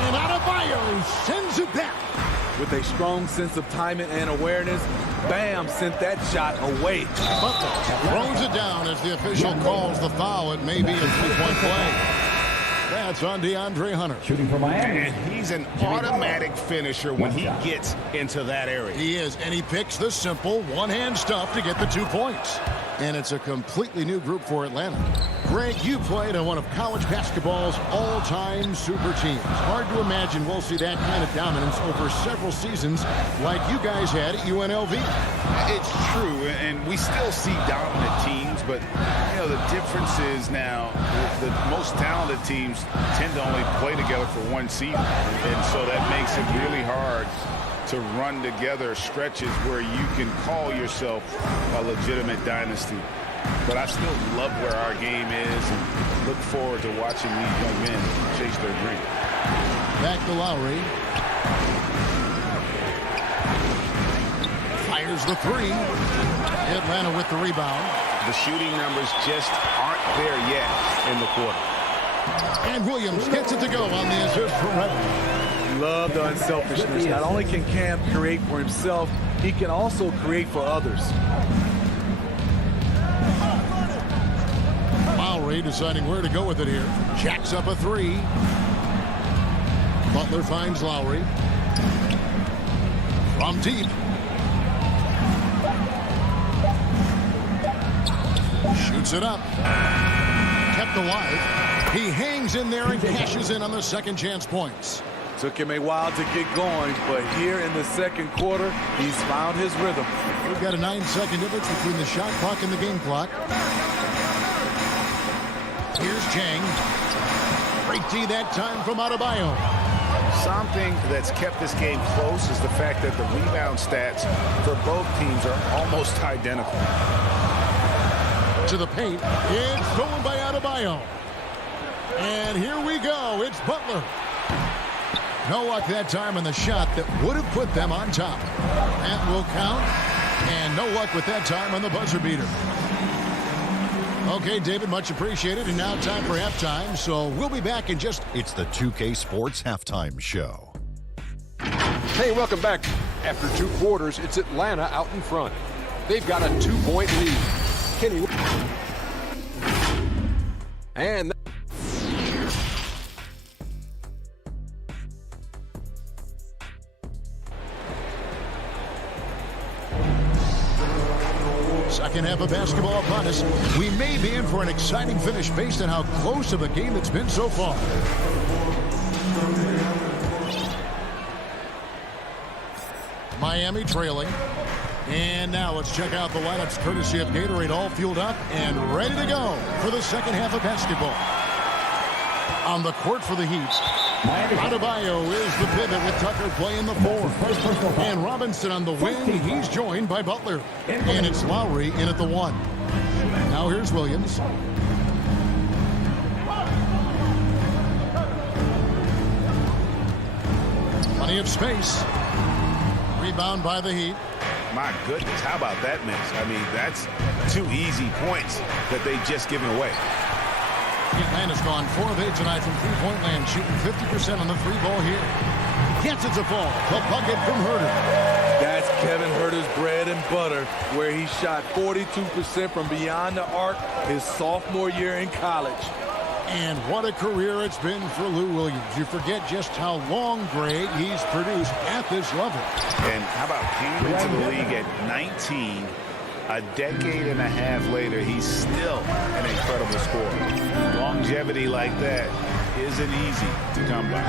And Adebayo sends it back. With a strong sense of timing and awareness, Bam sent that shot away. Butler throws it down as the official calls the foul. It may be a three-point play. That's on DeAndre Hunter. Shooting for Miami. And he's an automatic finisher when he gets into that area. He is, and he picks the simple one-hand stuff to get the 2 points. And it's a completely new group for Atlanta. Greg, you played on one of college basketball's all-time super teams. Hard to imagine we'll see that kind of dominance over several seasons like you guys had at UNLV. It's true, and we still see dominant teams, but know, the difference is now the most talented teams tend to only play together for one season. And so that makes it really hard to run together stretches where you can call yourself a legitimate dynasty. But I still love where our game is and look forward to watching these young men chase their dream. Back to Lowry. Fires the three. Atlanta with the rebound. The shooting numbers just aren't there yet in the quarter. And Williams gets it to go on the assist from Redmond. Love the unselfishness. Not only can Cam create for himself, he can also create for others. Lowry deciding where to go with it here. Jacks up a three. Butler finds Lowry. From deep. Shoots it up. Kept alive. He hangs in there and cashes in on the second chance points. Took him a while to get going, but here in the second quarter, he's found his rhythm. We've got a 9-second difference between the shot clock and the game clock. Here's Chang. Great D that time from Adebayo. Something that's kept this game close is the fact that the rebound stats for both teams are almost identical. To the paint. It's stolen by Adebayo. And here we go. It's Butler. No luck that time on the shot that would have put them on top. That will count. And no luck with that time on the buzzer beater. Okay, David, much appreciated. And now time for halftime. So we'll be back in just... It's the 2K Sports Halftime Show. Hey, welcome back. After 2 quarters, it's Atlanta out in front. They've got a 2-point lead. Kenny. And second half of basketball upon us. We may be in for an exciting finish based on how close of a game it's been so far. Miami trailing. And now let's check out the lineups courtesy of Gatorade, all fueled up and ready to go for the second half of basketball. On the court for the Heat, Adebayo is the pivot with Tucker playing the 4. And Robinson on the wing. He's joined by Butler. And it's Lowry in at the 1. Now here's Williams. Plenty of space. Rebound by the Heat. My goodness, how about that miss? I mean, that's 2 easy points that they've just given away. Atlanta's gone 4 of 8 tonight from three-point land, shooting 50% on the 3-ball here. Gets it to fall. The bucket from Herter. That's Kevin Herter's bread and butter, where he shot 42% from beyond the arc his sophomore year in college. And what a career it's been for Lou Williams. You forget just how long, Greg, he's produced at this level. And how about came into the league at 19, a decade and a half later, he's still an incredible scorer. Longevity like that isn't easy to come by.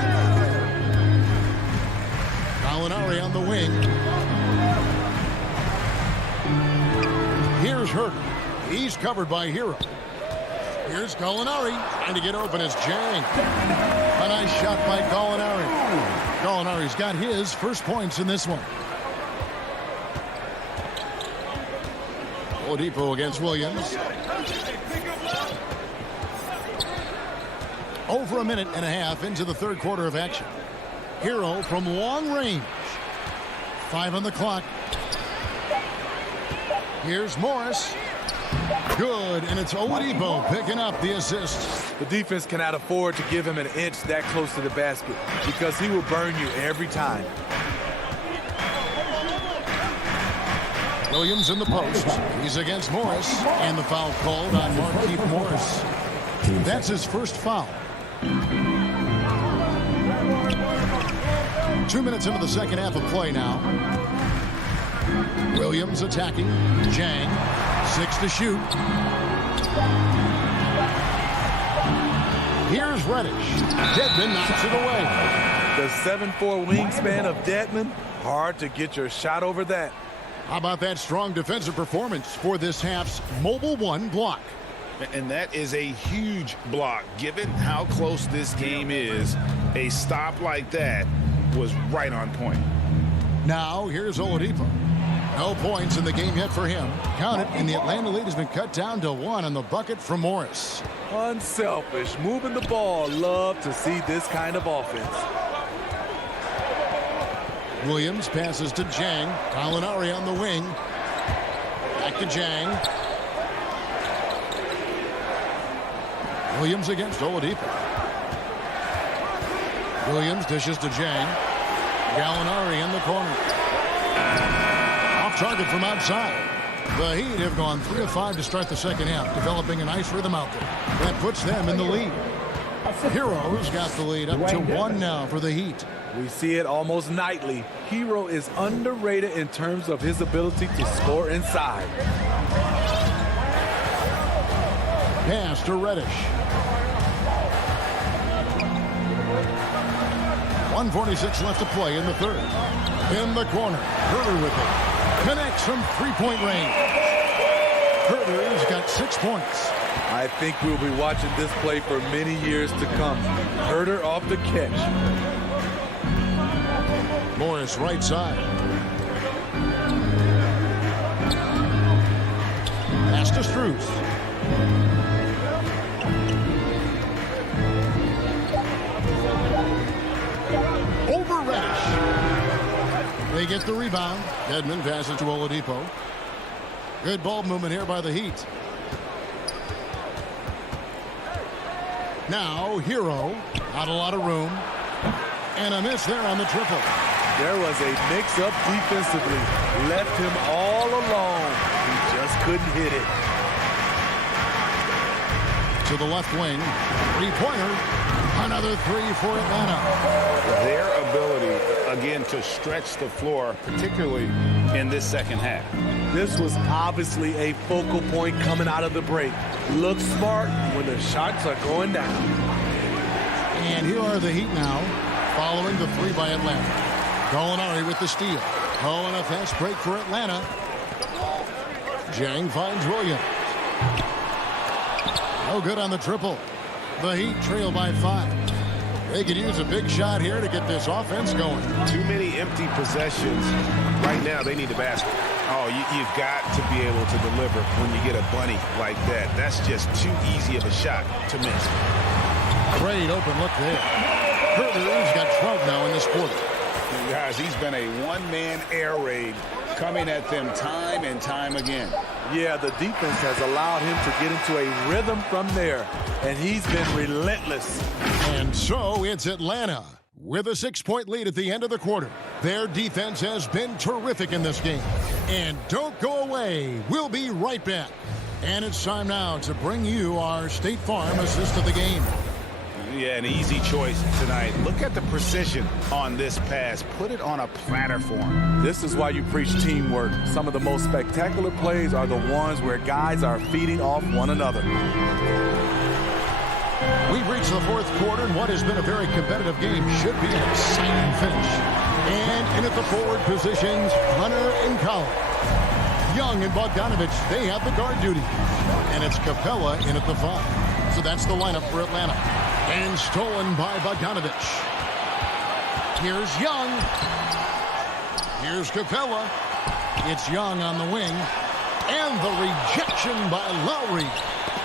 Gallinari on the wing. Here's Herter. He's covered by Hero. Here's Gallinari, trying to get open as Chang. A nice shot by Gallinari. Gallinari's got his first points in this one. Oladipo against Williams. Over a minute and a half into the third quarter of action. Hero from long range. 5 on the clock. Here's Morris. Good, and it's Oladipo picking up the assist. The defense cannot afford to give him an inch that close to the basket because he will burn you every time. Williams in the post. He's against Morris, and the foul called on Markieff Morris. That's his first foul. 2 minutes into the second half of play now. Williams attacking. Chang. 6 to shoot. Here's Reddish. Dedmon knocks it away. The 7'4" wingspan of Dedmon. Hard to get your shot over that. How about that strong defensive performance for this half's Mobile One block? And that is a huge block. Given how close this game is, a stop like that was right on point. Now, here's Oladipo. No points in the game yet for him. Count it, and the Atlanta lead has been cut down to 1 on the bucket for Morris. Unselfish, moving the ball. Love to see this kind of offense. Williams passes to Jang. Gallinari on the wing. Back to Jang. Williams against Oladipo. Williams dishes to Jang. Gallinari in the corner. Off target from outside. The Heat have gone 3 of 5 to start the second half, developing a nice rhythm out there. That puts them in the lead. Hero's got the lead up to 1 now for the Heat. We see it almost nightly. Hero is underrated in terms of his ability to score inside. Pass to Reddish. 1:46 left to play in the third. In the corner, Herter with it. Connects from three-point range. Herter's got 6 points. I think we'll be watching this play for many years to come. Herter off the catch. Morris right side. Pass to Strus. Over Reddish. They get the rebound. Dedmon passes to Oladipo. Good ball movement here by the Heat. Now Hero. Not a lot of room. And a miss there on the triple. There was a mix-up defensively. Left him all alone. He just couldn't hit it. To the left wing. Three-pointer. Another 3 for Atlanta. Their ability, again, to stretch the floor, particularly in this second half. This was obviously a focal point coming out of the break. Look smart when the shots are going down. And here are the Heat now, following the 3 by Atlanta. Gallinari with the steal. Oh, and a fast break for Atlanta. Jang finds Williams. No good on the triple. The Heat trail by 5. They could use a big shot here to get this offense going. Too many empty possessions. Right now, they need a basket. Oh, you've got to be able to deliver when you get a bunny like that. That's just too easy of a shot to miss. Great open look there. Herter's got 12 now in this quarter. Guys, he's been a one-man air raid coming at them time and time again. Yeah, the defense has allowed him to get into a rhythm from there, and he's been relentless. And so it's Atlanta with a 6-point lead at the end of the quarter. Their defense has been terrific in this game. And don't go away. We'll be right back. And it's time now to bring you our State Farm assist of the game. Yeah, an easy choice tonight. Look at the precision on this pass. Put it on a platter for him. This is why you preach teamwork. Some of the most spectacular plays are the ones where guys are feeding off one another. We've reached the fourth quarter, and what has been a very competitive game should be an exciting finish. And in at the forward positions, Hunter and Collins. Young and Bogdanovich, they have the guard duty. And it's Capella in at the 5. So that's the lineup for Atlanta. And stolen by Bogdanovich. Here's Young. Here's Capella. It's Young on the wing. And the rejection by Lowry.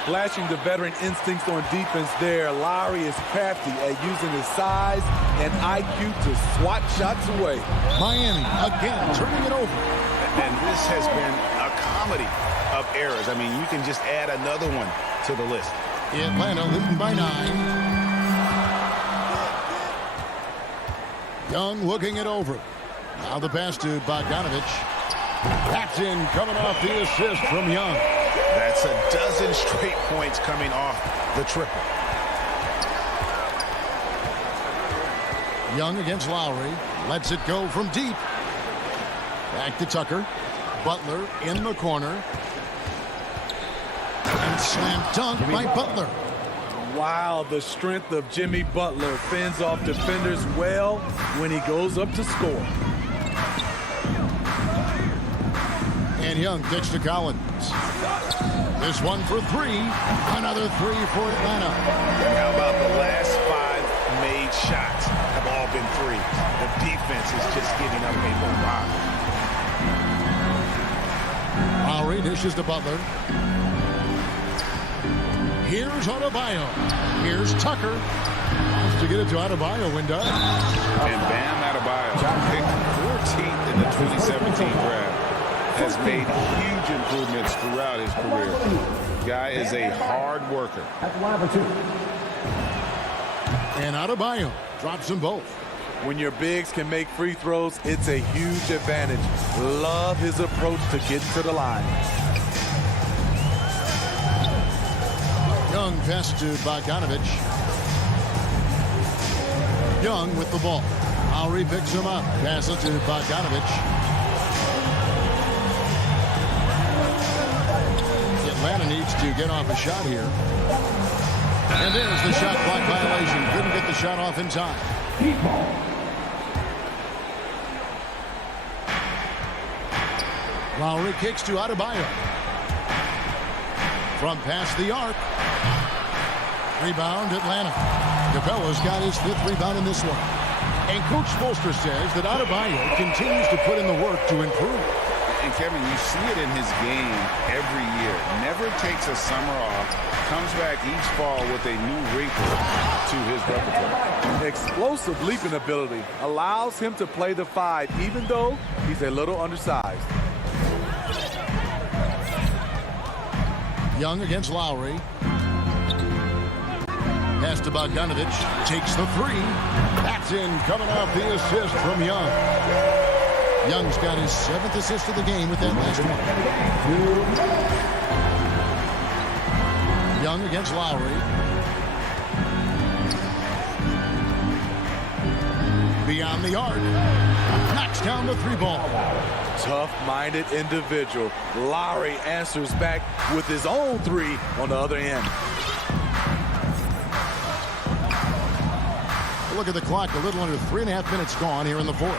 Flashing the veteran instincts on defense there. Lowry is crafty at using his size and IQ to swat shots away. Miami again turning it over. And this has been a comedy of errors. I mean, you can just add another one to the list. Atlanta leading by 9. Young looking it over. Now the pass to Bogdanovich. That's in, coming off the assist from Young. That's a dozen straight points coming off the triple. Young against Lowry. Lets it go from deep. Back to Tucker. Butler in the corner. And slam dunk by Butler. Wow, the strength of Jimmy Butler fends off defenders well when he goes up to score. And Young pitch to Collins. This one for three. Another three for Atlanta. And how about the last 5 made shots have all been threes? The defense is just giving up a lot. Lowry dishes to Butler. Here's Adebayo. Here's Tucker. Wants to get it to Adebayo and does. And Bam Adebayo, picked 14th in the 2017 draft, has made huge improvements throughout his career. Guy is a hard worker. And Adebayo drops them both. When your bigs can make free throws, it's a huge advantage. Love his approach to get to the line. Young pass to Bogdanovich. Young with the ball. Lowry picks him up. Pass it to Bogdanovich. Atlanta needs to get off a shot here. And there's the shot clock violation. Couldn't get the shot off in time. Lowry kicks to Adebayo. From past the arc. Rebound, Atlanta. Capella's got his 5th rebound in this one. And Coach Spoelstra says that Adebayo continues to put in the work to improve. And Kevin, you see it in his game every year. Never takes a summer off. Comes back each fall with a new wrinkle to his repertoire. Explosive leaping ability allows him to play the 5, even though he's a little undersized. Young against Lowry. Pass to Bogdanovich. Takes the 3. That's in, coming off the assist from Young. Young's got his 7th assist of the game with that last one. Young against Lowry. Beyond the arc. Knocks down the 3 ball. Tough-minded individual. Lowry answers back with his own 3 on the other end. Look at the clock. A little under 3.5 minutes gone here in the 4th.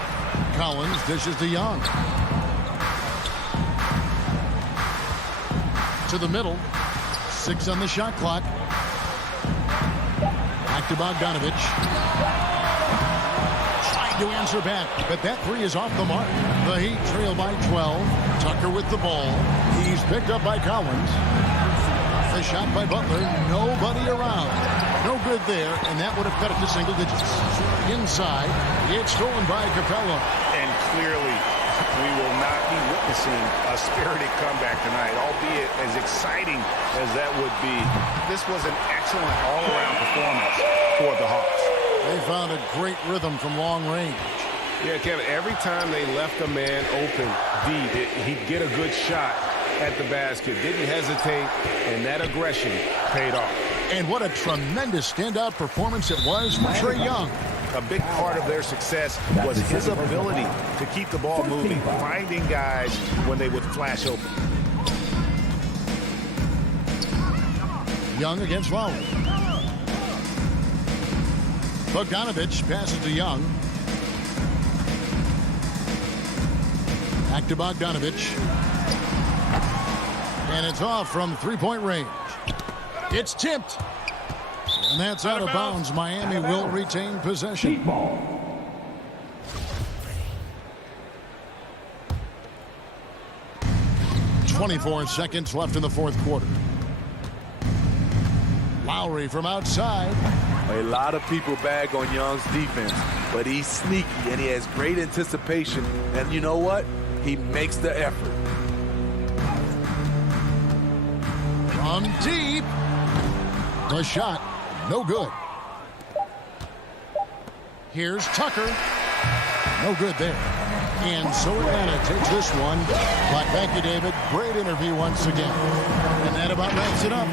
Collins dishes to Young. To the middle. 6 on the shot clock. Back to Bogdanovich. Trying to answer back, but that 3 is off the mark. The Heat trail by 12. Tucker with the ball. He's picked up by Collins. The shot by Butler. Nobody around. No good there, and that would have cut it to single digits. Inside, it's stolen by Capella. And clearly, we will not be witnessing a spirited comeback tonight, albeit as exciting as that would be. This was an excellent all-around performance for the Hawks. They found a great rhythm from long range. Yeah, Kevin, every time they left a man open deep, he'd get a good shot at the basket. Didn't hesitate, and that aggression paid off. And what a tremendous standout performance it was for Trae Young. A big part of their success was his ability to keep the ball moving, finding guys when they would flash open. Young against Lowry. Bogdanovich passes to Young. Back to Bogdanovich. And it's off from 3-point range. It's tipped. And that's out of bounds. Miami will retain possession. 24 seconds left in the 4th quarter. Lowry from outside. A lot of people bag on Young's defense, but he's sneaky and he has great anticipation. And you know what? He makes the effort. From deep. The shot, no good. Here's Tucker. No good there. And so Atlanta takes this one. But thank you, David. Great interview once again. And that about wraps it up.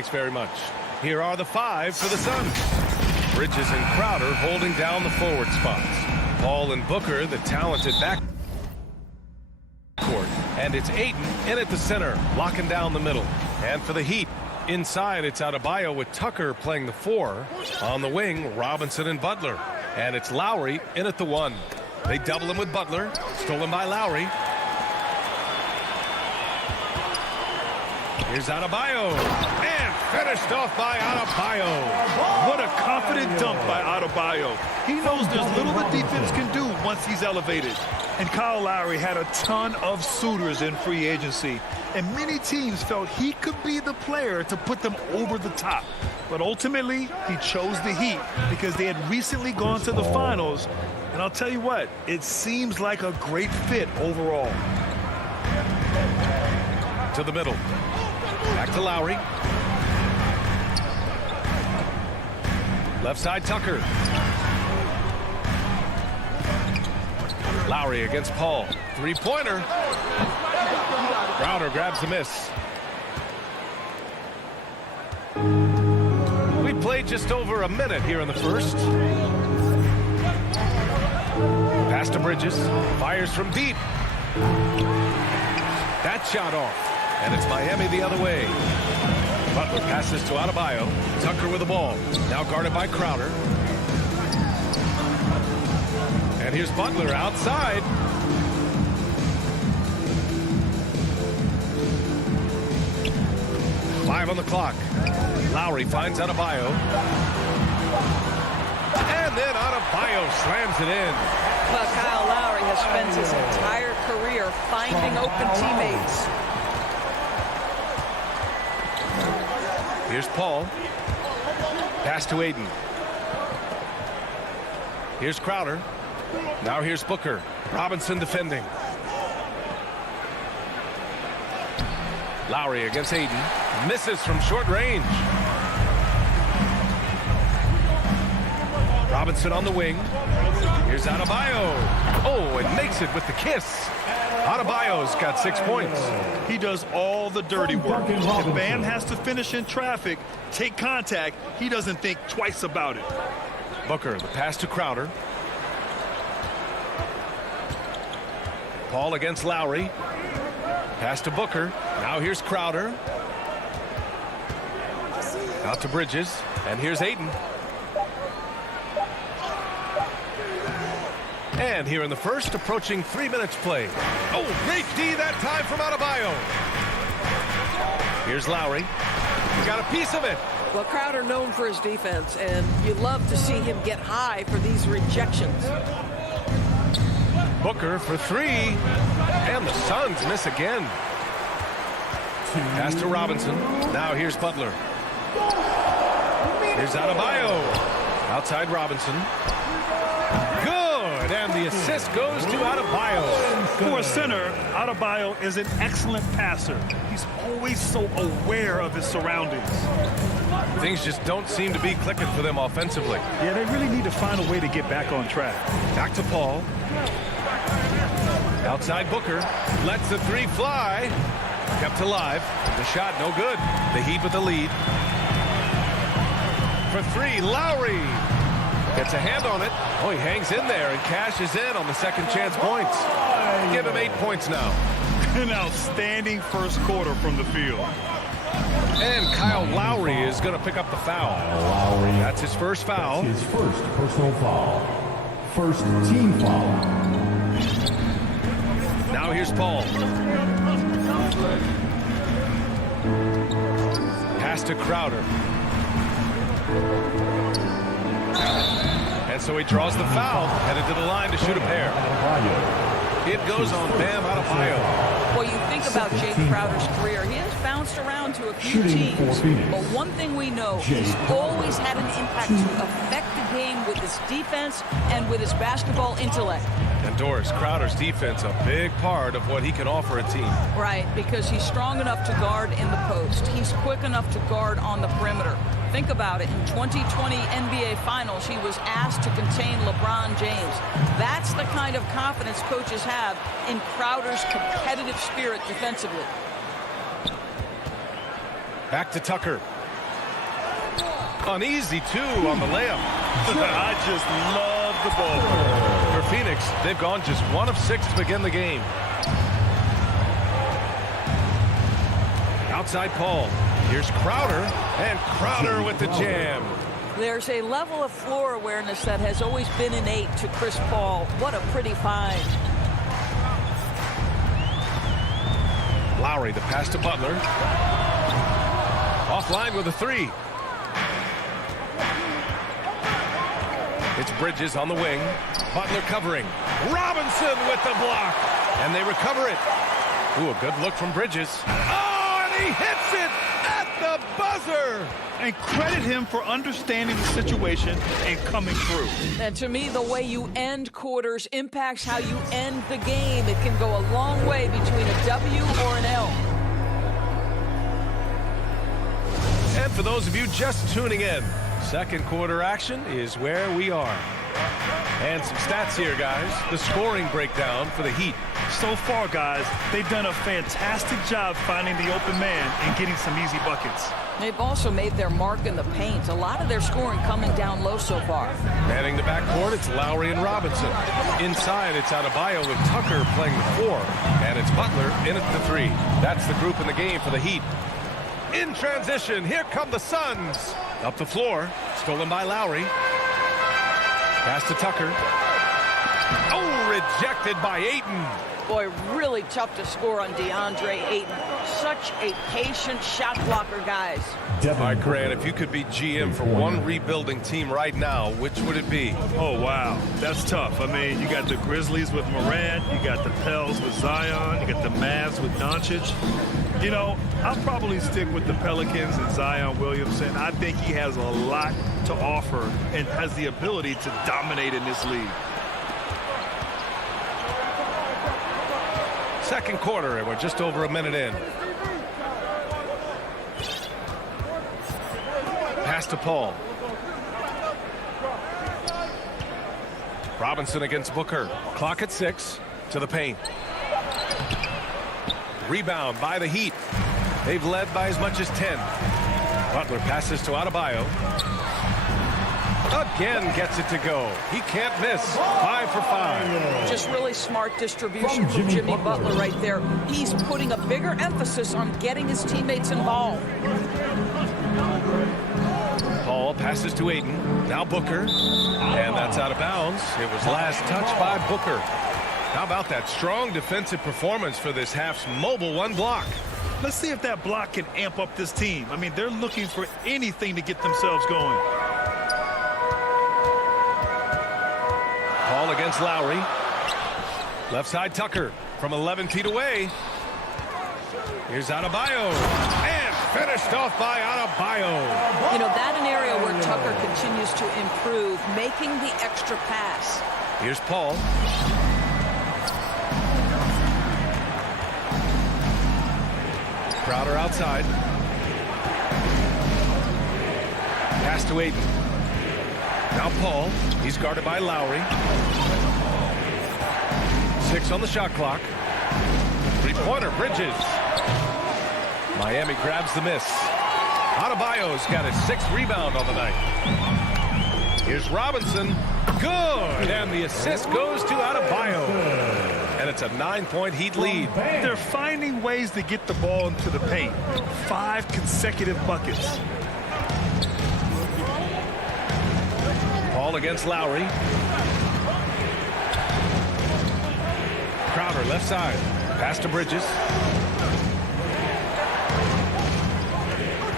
Thanks very much. Here are the 5 for the Suns. Bridges and Crowder holding down the forward spots. Paul and Booker, the talented back court. And it's Ayton in at the center, locking down the middle. And for the Heat, inside it's Adebayo with Tucker playing the 4. On the wing, Robinson and Butler. And it's Lowry in at the 1. They double him with Butler, stolen by Lowry. Here's Adebayo, and finished off by Adebayo. What a confident dunk by Adebayo. He knows there's little the defense can do once he's elevated. And Kyle Lowry had a ton of suitors in free agency, and many teams felt he could be the player to put them over the top. But ultimately, he chose the Heat because they had recently gone to the finals. And I'll tell you what, it seems like a great fit overall. To the middle. Back to Lowry. Left side, Tucker. Lowry against Paul. Three-pointer. Crowder grabs the miss. We played just over a minute here in the first. Pass to Bridges. Fires from deep. That shot off. And it's Miami the other way. Butler passes to Adebayo. Tucker with the ball. Now guarded by Crowder. And here's Butler outside. Five on the clock. Lowry finds Adebayo. And then Adebayo slams it in. Well, Kyle Lowry has spent his entire career finding open teammates. Here's Paul. Pass to Ayton. Here's Crowder. Now here's Booker. Robinson defending. Lowry against Ayton. Misses from short range. Robinson on the wing. Here's Adebayo. Oh, and makes it with the kiss. Adebayo's got 6 points. He does all the dirty work. If Bam has to finish in traffic, take contact, he doesn't think twice about it. Booker, the pass to Crowder. Paul against Lowry. Pass to Booker. Now here's Crowder. Out to Bridges. And here's Ayton. And here in the first, approaching 3 minutes played. Oh, great D that time from Adebayo. Here's Lowry. He got a piece of it. Well, Crowder known for his defense, and you love to see him get high for these rejections. Booker for 3. And the Suns miss again. Pass to Robinson. Now here's Butler. Here's Adebayo. Outside Robinson. Good, and the assist goes to Adebayo. For a center, Adebayo is an excellent passer. He's always so aware of his surroundings. Things just don't seem to be clicking for them offensively. Yeah, they really need to find a way to get back on track. Back to Paul. Outside Booker. Lets the 3 fly. Kept alive. The shot no good. The Heat with the lead. For 3, Lowry. Gets a hand on it. Oh, he hangs in there and cashes in on the second chance points. Give him 8 points now. An outstanding first quarter from the field. And Kyle Lowry is going to pick up the foul. Lowry. That's his first foul. His first personal foul. First team foul. Now here's Paul. Pass to Crowder. And so he draws the foul, headed to the line to shoot a pair. It goes on Bam Adebayo. Well, you think about Jay Crowder's career. He has bounced around to a few teams. But one thing we know, he's always had an impact to affect the game with his defense and with his basketball intellect. And Doris, Crowder's defense, a big part of what he can offer a team. Right, because he's strong enough to guard in the post. He's quick enough to guard on the perimeter. Think about it. In 2020 NBA Finals, he was asked to contain LeBron James. That's the kind of confidence coaches have in Crowder's competitive spirit defensively. Back to Tucker. Uneasy, too, on the layup. I just love the ball. For Phoenix, they've gone just 1 of 6 to begin the game. Outside Paul. Here's Crowder, and Crowder with the jam. There's a level of floor awareness that has always been innate to Chris Paul. What a pretty find. Lowry, the pass to Butler. Offline with a 3. It's Bridges on the wing. Butler covering. Robinson with the block. And they recover it. Ooh, a good look from Bridges. Oh, and he hits it at the buzzer. And credit him for understanding the situation and coming through. And to me, the way you end quarters impacts how you end the game. It can go a long way between a W or an L. And for those of you just tuning in, second quarter action is where we are. And some stats here, guys. The scoring breakdown for the Heat. So far, guys, they've done a fantastic job finding the open man and getting some easy buckets. They've also made their mark in the paint. A lot of their scoring coming down low so far. Manning the backcourt, it's Lowry and Robinson. Inside, it's Adebayo with Tucker playing the 4. And it's Butler in at the 3. That's the group in the game for the Heat. In transition, here come the Suns. Up the floor, stolen by Lowry. Pass to Tucker. Oh, rejected by Ayton. Boy, really tough to score on DeAndre Ayton. Such a patient shot blocker, guys. All right, Grant, if you could be GM for one rebuilding team right now, which would it be? Oh, wow. That's tough. I mean, you got the Grizzlies with Morant. You got the Pels with Zion. You got the Mavs with Doncic. You know, I'll probably stick with the Pelicans and Zion Williamson. I think he has a lot to offer and has the ability to dominate in this league. Second quarter, and we're just over a minute in. Pass to Paul. Robinson against Booker. Clock at 6. To the paint. Rebound by the Heat. They've led by as much as 10. Butler passes to Adebayo. Again gets it to go. He can't miss. 5 for 5. Just really smart distribution from Jimmy Butler right there. He's putting a bigger emphasis on getting his teammates involved. Paul passes to Ayton. Now Booker. And that's out of bounds. It was last touched by Booker. How about that strong defensive performance for this half's mobile 1 block? Let's see if that block can amp up this team. I mean, they're looking for anything to get themselves going. Paul against Lowry. Left side Tucker from 11 feet away. Here's Adebayo. And finished off by Adebayo. You know, that's an area where Tucker continues to improve, making the extra pass. Here's Paul. Crowder outside. Pass to Ayton. Now Paul. He's guarded by Lowry. 6 on the shot clock. Three-pointer, Bridges. Miami grabs the miss. Adebayo's got his 6th rebound on the night. Here's Robinson. Good. And the assist goes to Adebayo. And it's a 9-point Heat lead. They're finding ways to get the ball into the paint. 5 consecutive buckets. Paul against Lowry. Crowder left side. Pass to Bridges.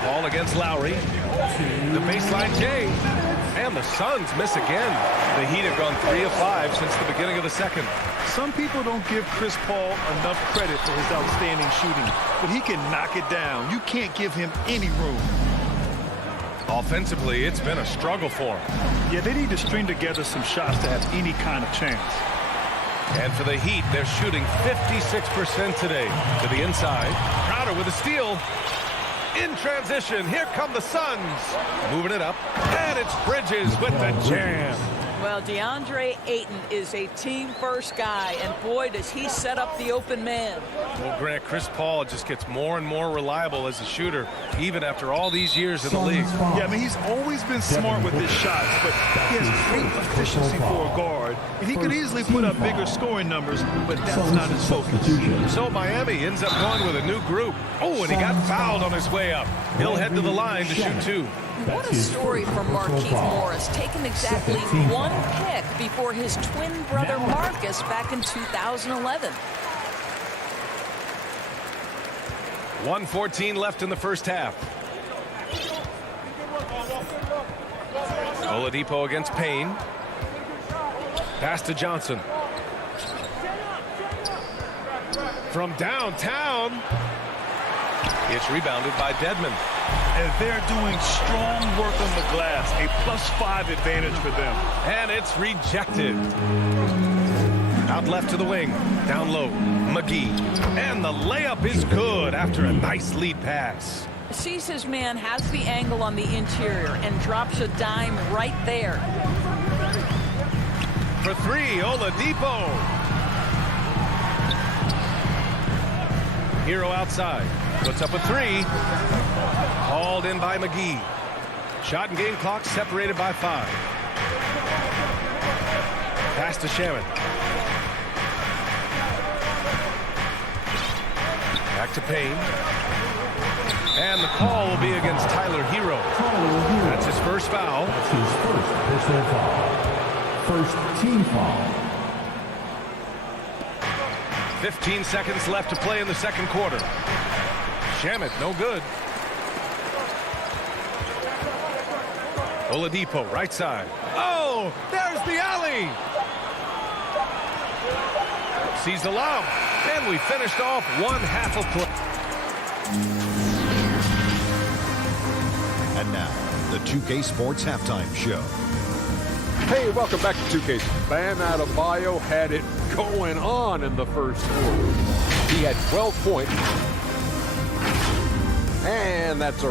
Paul against Lowry. The baseline J. And the Suns miss again. The Heat have gone 3 of 5 since the beginning of the second. Some people don't give Chris Paul enough credit for his outstanding shooting, but he can knock it down. You can't give him any room. Offensively, it's been a struggle for him. Yeah, they need to string together some shots to have any kind of chance. And for the Heat, they're shooting 56% today. To the inside. Crowder with a steal. In transition, here come the Suns. Moving it up. And it's Bridges with the jam. Well, DeAndre Ayton is a team-first guy, and boy, does he set up the open man. Well, Grant, Chris Paul just gets more and more reliable as a shooter, even after all these years in the league. Yeah, I mean, he's always been smart with his shots, but he has great efficiency for a guard, and he could easily put up bigger scoring numbers, but that's not his focus. So Miami ends up going with a new group. Oh, and he got fouled on his way up. He'll head to the line to shoot 2. What a story from Markieff Morris, taking exactly 1 pick before his twin brother Marcus back in 2011. 1:14 left in the first half. Oladipo against Payne. Pass to Johnson. From downtown. It's rebounded by Dedmon. And they're doing strong work on the glass, a +5 advantage for them. And it's rejected. Out left to the wing. Down low. McGee. And the layup is good after a nice lead pass. Sees his man, has the angle on the interior, and drops a dime right there. For 3, Oladipo. Hero outside. Puts up a 3. Hauled in by McGee. Shot and game clock separated by 5. Pass to Shaman. Back to Payne. And the call will be against Tyler Hero. That's his first foul. That's his first personal foul. First team foul. 15 seconds left to play in the second quarter. Shaman, no good. Oladipo, right side. Oh, there's the alley. Sees the lob. And we finished off one half of play. And now, the 2K Sports Halftime Show. Hey, welcome back to 2K. Bam Adebayo had it going on in the first quarter. He had 12 points. And that's a...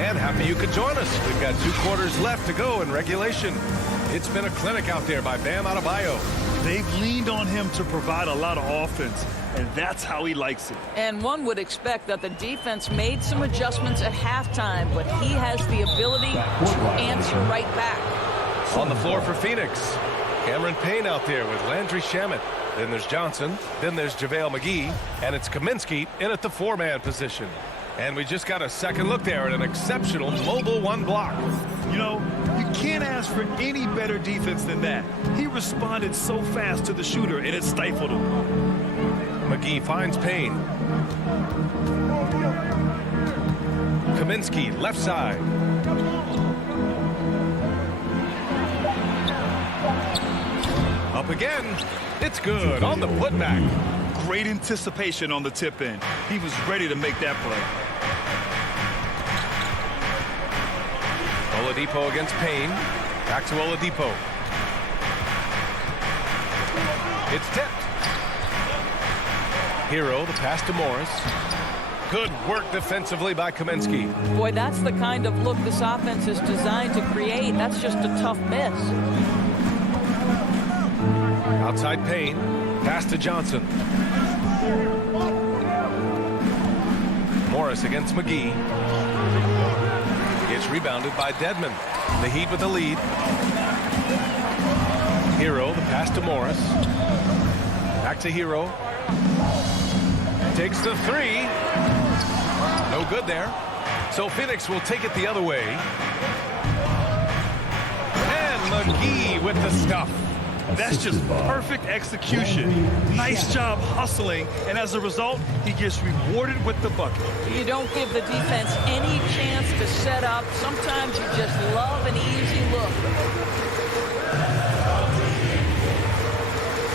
And happy you could join us. We've got 2 quarters left to go in regulation. It's been a clinic out there by Bam Adebayo. They've leaned on him to provide a lot of offense, and that's how he likes it. And one would expect that the defense made some adjustments at halftime, but he has the ability to answer right back. On the floor for Phoenix, Cameron Payne out there with Landry Shamet. Then there's Johnson. Then there's JaVale McGee. And it's Kaminsky in at the 4-man position. And we just got a second look there at an exceptional mobile 1 block. You know, you can't ask for any better defense than that. He responded so fast to the shooter, and it stifled him. McGee finds Payne. Kaminsky, left side. Up again. It's good on the putback. Great anticipation on the tip in. He was ready to make that play. Oladipo against Payne. Back to Oladipo. It's tipped. Hero, the pass to Morris. Good work defensively by Kaminsky. Boy, that's the kind of look this offense is designed to create. That's just a tough miss. Outside Payne. Pass to Johnson. Morris against McGee. It's rebounded by Dedmon. The Heat with the lead. Hero, the pass to Morris. Back to Hero. Takes the 3. No good there. So Phoenix will take it the other way. And McGee with the stuff. That's just perfect execution. Nice job hustling, and as a result, he gets rewarded with the bucket. You don't give the defense any chance to set up. Sometimes you just love an easy look.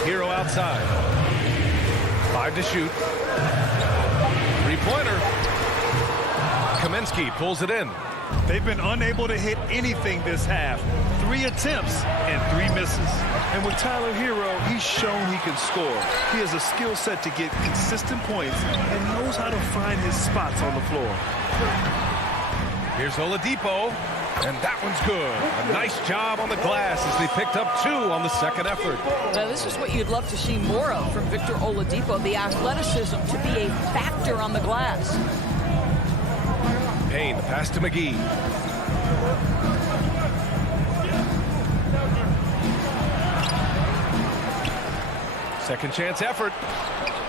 Hero outside. 5 to shoot. 3-pointer. Kaminsky pulls it in. They've been unable to hit anything this half. 3 attempts and 3 misses. And with Tyler Hero, he's shown he can score. He has a skill set to get consistent points and knows how to find his spots on the floor. Here's Oladipo, and that one's good. A nice job on the glass as they picked up 2 on the second effort. Now, this is what you'd love to see more of from Victor Oladipo, the athleticism to be a factor on the glass. Payne, the pass to McGee. Second chance effort.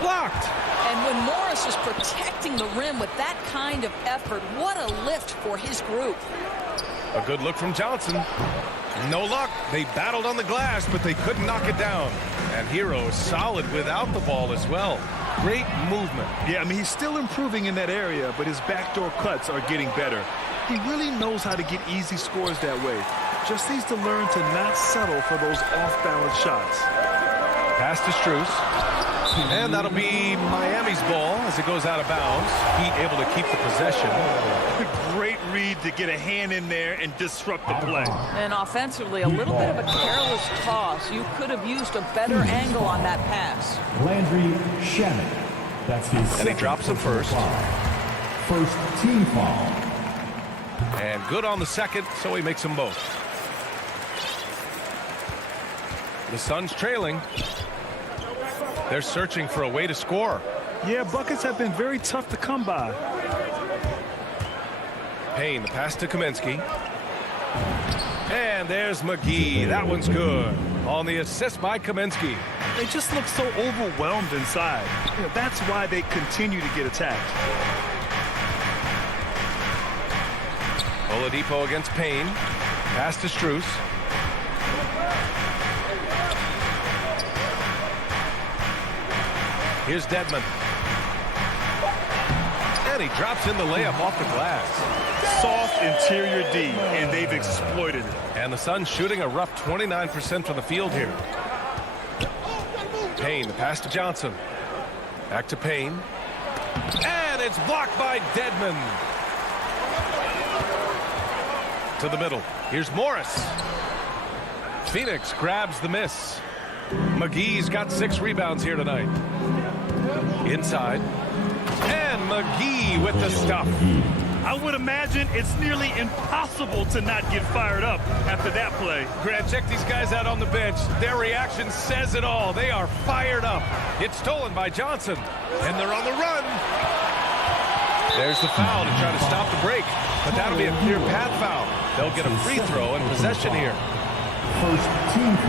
Blocked. And when Morris is protecting the rim with that kind of effort, what a lift for his group. A good look from Johnson. No luck. They battled on the glass, but they couldn't knock it down. And Hero is solid without the ball as well. Great movement. Yeah, I mean, he's still improving in that area, but his backdoor cuts are getting better. He really knows how to get easy scores that way. Just needs to learn to not settle for those off-balance shots. Pass to Strus. And that'll be Miami's ball as it goes out of bounds. Heat able to keep the possession. Great read to get a hand in there and disrupt the play. And offensively, a little bit of a careless toss. You could have used a better angle on that pass. Landry Shannon. That's his and he drops him first. First team foul. And good on the second, so he makes them both. The Suns trailing. They're searching for a way to score. Yeah, buckets have been very tough to come by. Payne, the pass to Kaminsky. And there's McGee. That one's good. On the assist by Kaminsky. They just look so overwhelmed inside. You know, that's why they continue to get attacked. Oladipo against Payne. Pass to Strus. Here's Dedmon. And he drops in the layup off the glass. Soft interior D, and they've exploited it. And the Suns shooting a rough 29% from the field here. Payne, the pass to Johnson. Back to Payne. And it's blocked by Dedmon. To the middle. Here's Morris. Phoenix grabs the miss. McGee's got 6 rebounds here tonight. Inside. And McGee with the stuff. I would imagine it's nearly impossible to not get fired up after that play. Grant, check these guys out on the bench. Their reaction says it all. They are fired up. It's stolen by Johnson. And they're on the run. There's the foul to try to stop the break. But that'll be a clear path foul. They'll get a free throw in possession here.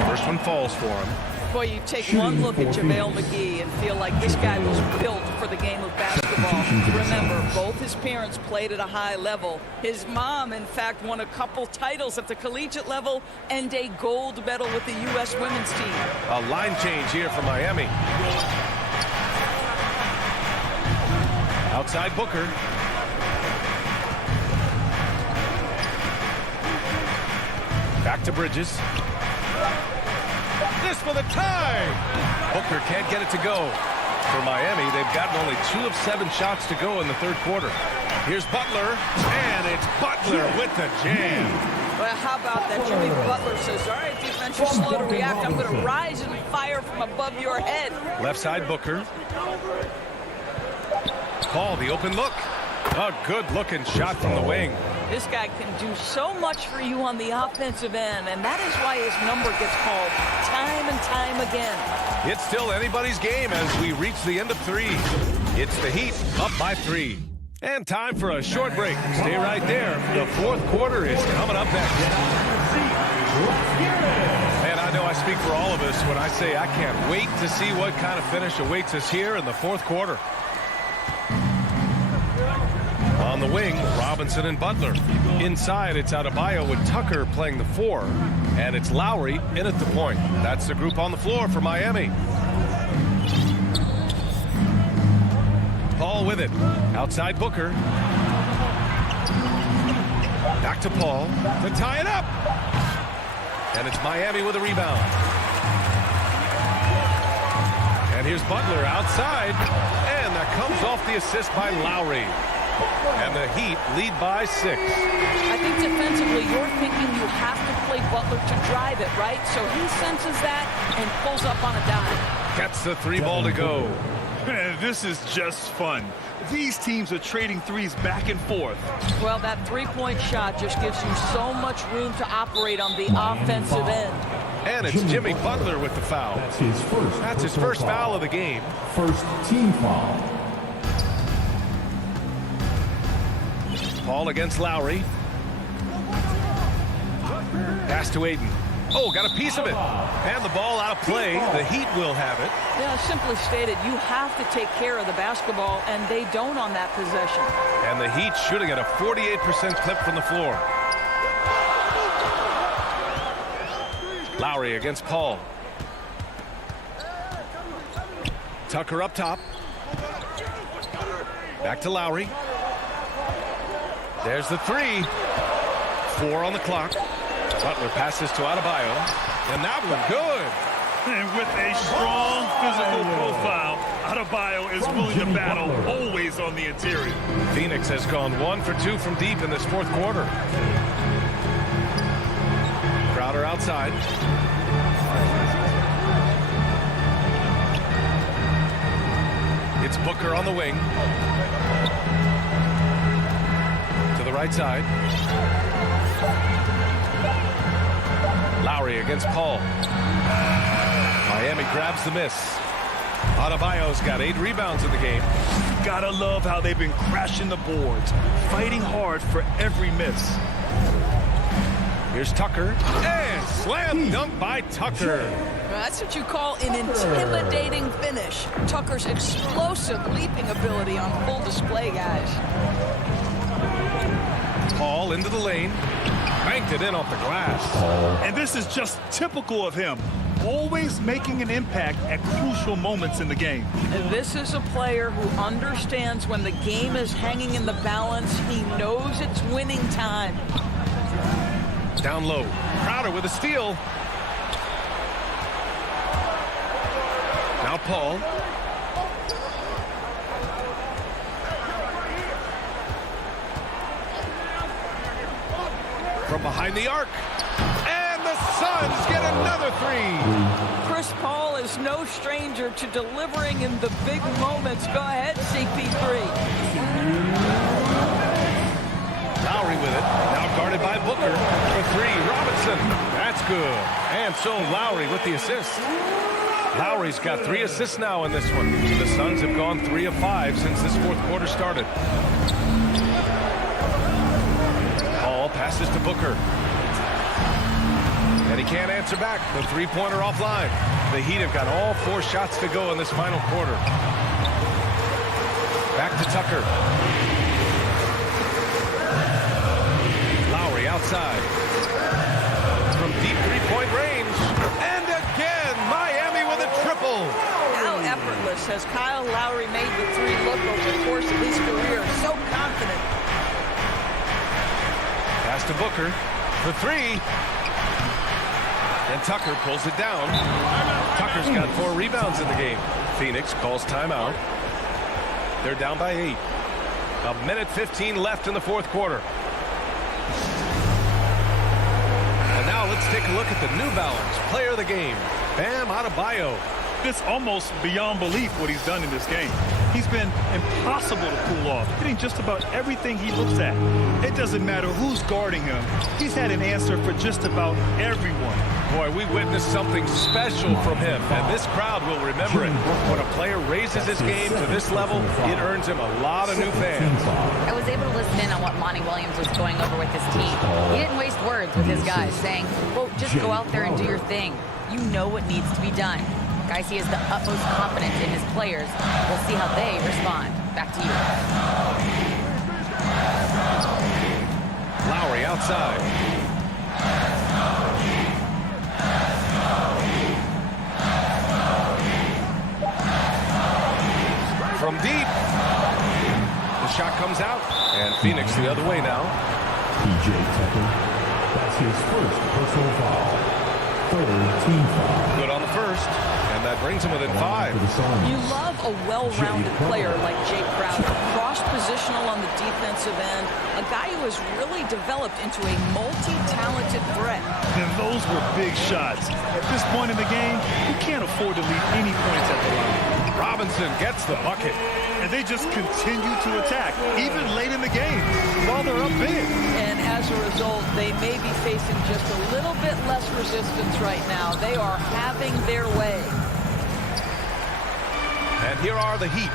First one falls for him. Boy, you take one look at JaVale McGee and feel like this guy was built for the game of basketball. Remember, both his parents played at a high level. His mom, in fact, won a couple titles at the collegiate level and a gold medal with the U.S. women's team. A line change here for Miami. Outside Booker. Back to Bridges. This for the tie. Booker can't get it to go. For Miami, they've gotten only 2 of 7 shots to go in the third quarter. Here's Butler, and it's Butler with the jam. Well, how about that? Jimmy Butler says, all right, defense, you're slow to react. I'm going to rise and fire from above your head. Left side Booker. Paul, the open look. A good-looking shot from the wing. This guy can do so much for you on the offensive end, and that is why his number gets called time and time again. It's still anybody's game as we reach the end of 3. It's the Heat up by 3. And time for a short break. Stay right there. The fourth quarter is coming up next. And I know I speak for all of us when I say I can't wait to see what kind of finish awaits us here in the fourth quarter. On the wing, Robinson and Butler. Inside, it's Adebayo with Tucker playing the 4. And it's Lowry in at the point. That's the group on the floor for Miami. Paul with it. Outside Booker. Back to Paul to tie it up. And it's Miami with a rebound. And here's Butler outside. And that comes off the assist by Lowry. And the Heat lead by 6. I think defensively, you're thinking you have to play Butler to drive it, right? So he senses that and pulls up on a dime. Gets the 3 ball to go. Man, this is just fun. These teams are trading threes back and forth. Well, that three-point shot just gives you so much room to operate on the offensive end. And it's Jimmy Butler with the foul. That's his first foul of the game. First team foul. Paul against Lowry. Pass to Aiden. Oh, got a piece of it. And the ball out of play. The Heat will have it. Yeah, simply stated, you have to take care of the basketball, and they don't on that possession. And the Heat shooting at a 48% clip from the floor. Lowry against Paul. Tucker up top. Back to Lowry. There's the 3. 4 on the clock. Butler passes to Adebayo. And that one good. And with a strong physical profile, Adebayo is willing to battle, always on the interior. Phoenix has gone 1 for 2 from deep in this fourth quarter. Crowder outside. It's Booker on the wing. To the right side. Lowry against Paul. Miami grabs the miss. Adebayo's got 8 rebounds in the game. Gotta love how they've been crashing the boards, fighting hard for every miss. Here's Tucker. And slam dunk by Tucker. That's what you call an intimidating finish. Tucker's explosive leaping ability on full display, guys. Paul into the lane. Banked it in off the glass. And this is just typical of him. Always making an impact at crucial moments in the game. And this is a player who understands when the game is hanging in the balance. He knows it's winning time. Down low. Crowder with a steal. Now Paul. From behind the arc. And the Suns get another 3. Chris Paul is no stranger to delivering in the big moments. Go ahead, CP3. Lowry with it. Now guarded by Booker. For 3. Robinson. That's good. And so Lowry with the assist. Lowry's got 3 assists now in this one. The Suns have gone 3 of 5 since this fourth quarter started. Paul passes to Booker. And he can't answer back. The 3-pointer offline. The Heat have got all 4 shots to go in this final quarter. Back to Tucker. Lowry outside. From deep 3-point range. And again, Miami with a triple. How effortless has Kyle Lowry made the 3 look over the course of his career? So confident. Pass to Booker for 3. And Tucker pulls it down. Tucker's got 4 rebounds in the game. Phoenix calls timeout. They're down by 8. 1:15 left in the fourth quarter. And now let's take a look at the New Balance player of the game, Bam Adebayo. It's almost beyond belief what he's done in this game. He's been impossible to pull off, hitting just about everything he looks at. It doesn't matter who's guarding him. He's had an answer for just about everyone. Boy, we witnessed something special from him, and this crowd will remember it. When a player raises his game to this level, it earns him a lot of new fans. I was able to listen in on what Monty Williams was going over with his team. He didn't waste words with his guys, saying, quote, just go out there and do your thing. You know what needs to be done. Guys, he has the utmost confidence in his players. We'll see how they respond. Back to you. Lowry outside. From deep. The shot comes out. And Phoenix the other way now. PJ Tucker. That's his first personal foul. Third team foul. Good on the first. And that brings him within 5. You love a well-rounded player like Jake Crowder, cross-positional on the defensive end, a guy who has really developed into a multi-talented threat. And those were big shots. At this point in the game, you can't afford to leave any points at the line. Robinson gets the bucket. And they just continue to attack, even late in the game, while they're up big. And as a result, they may be facing just a little bit less resistance right now. They are having their way. And here are the Heat.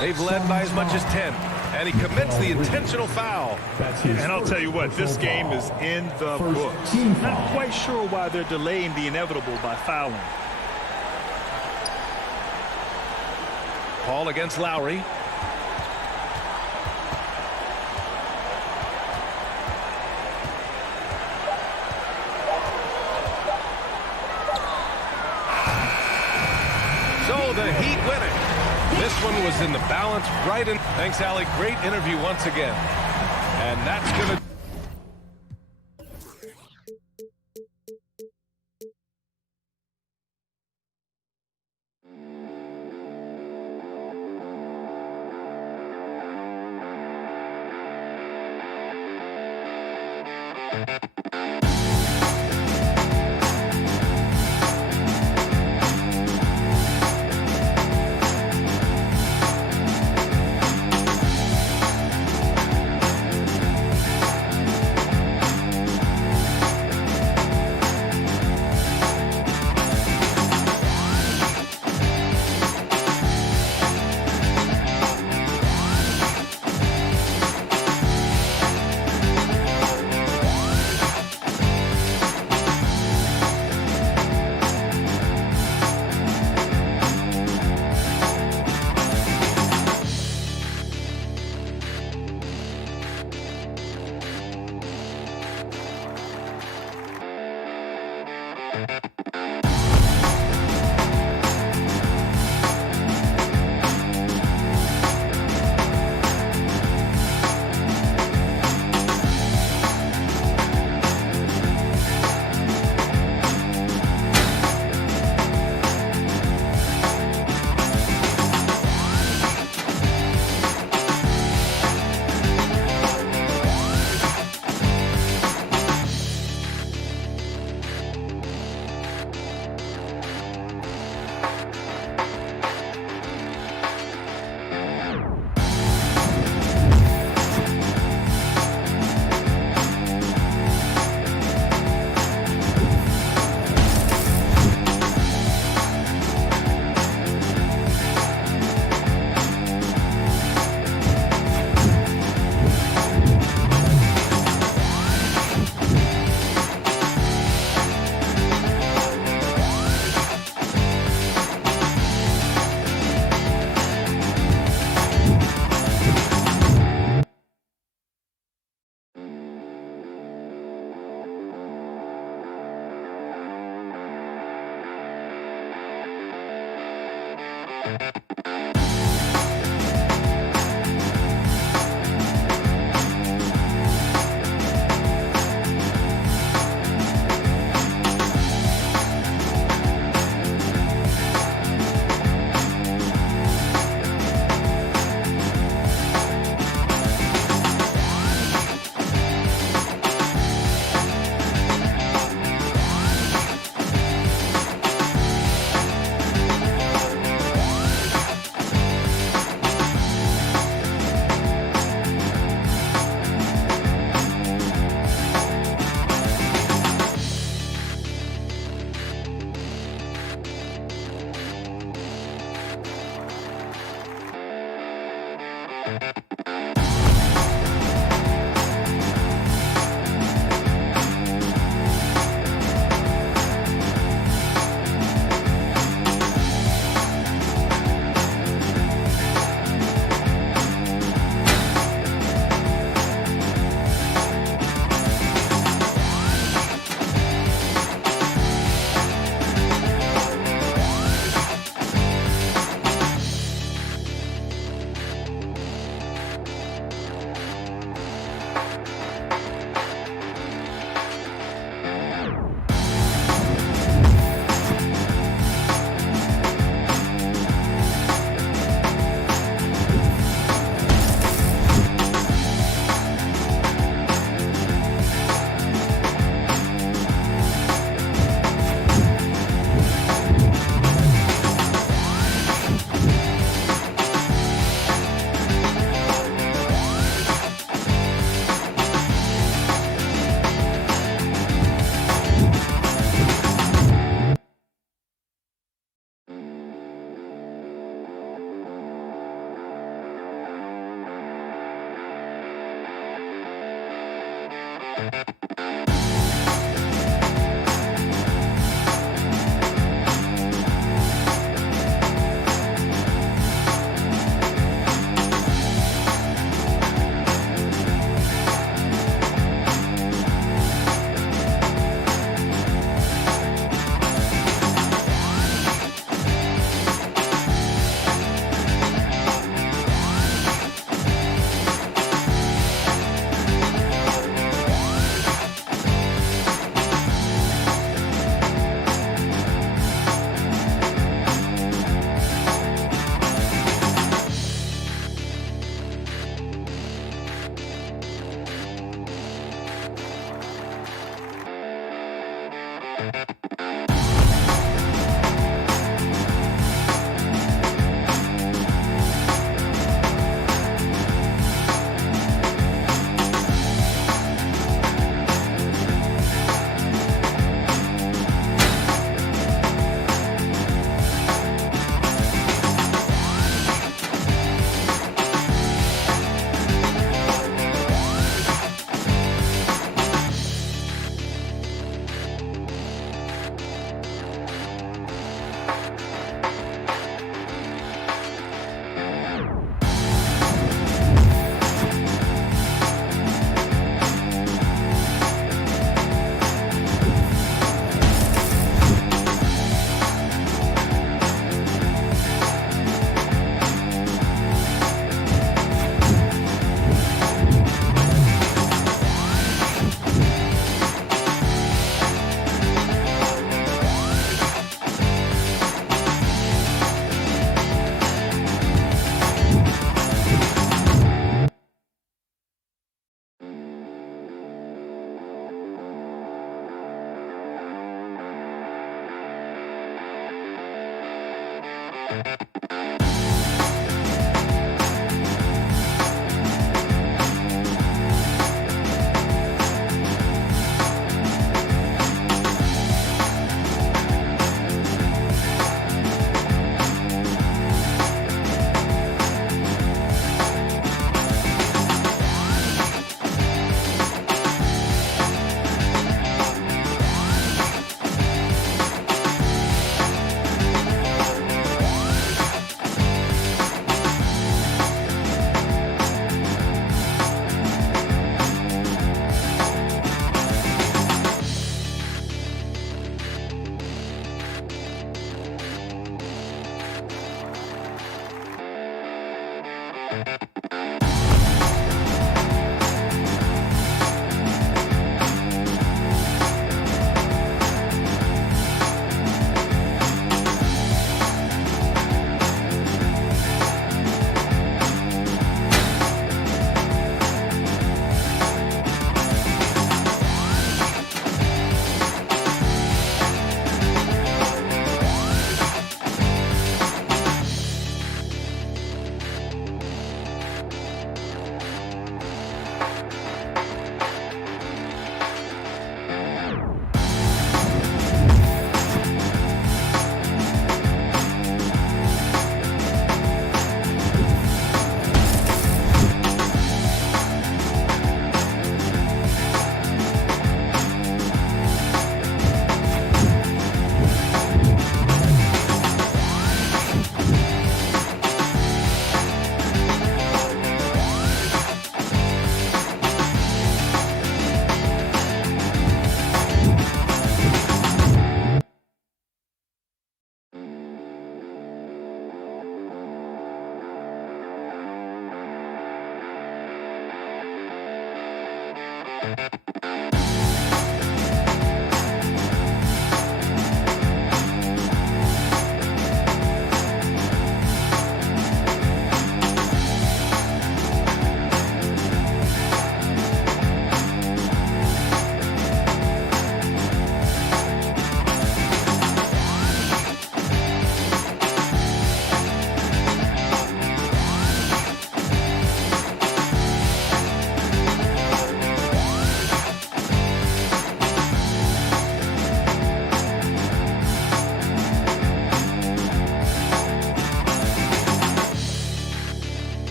They've led by as much as 10. And he commits the intentional foul. And I'll tell you what, this game is in the books. Not quite sure why they're delaying the inevitable by fouling. Paul against Lowry. So the Heat win it. This one was in the balance right in. Thanks, Allie. Great interview once again. And that's going to.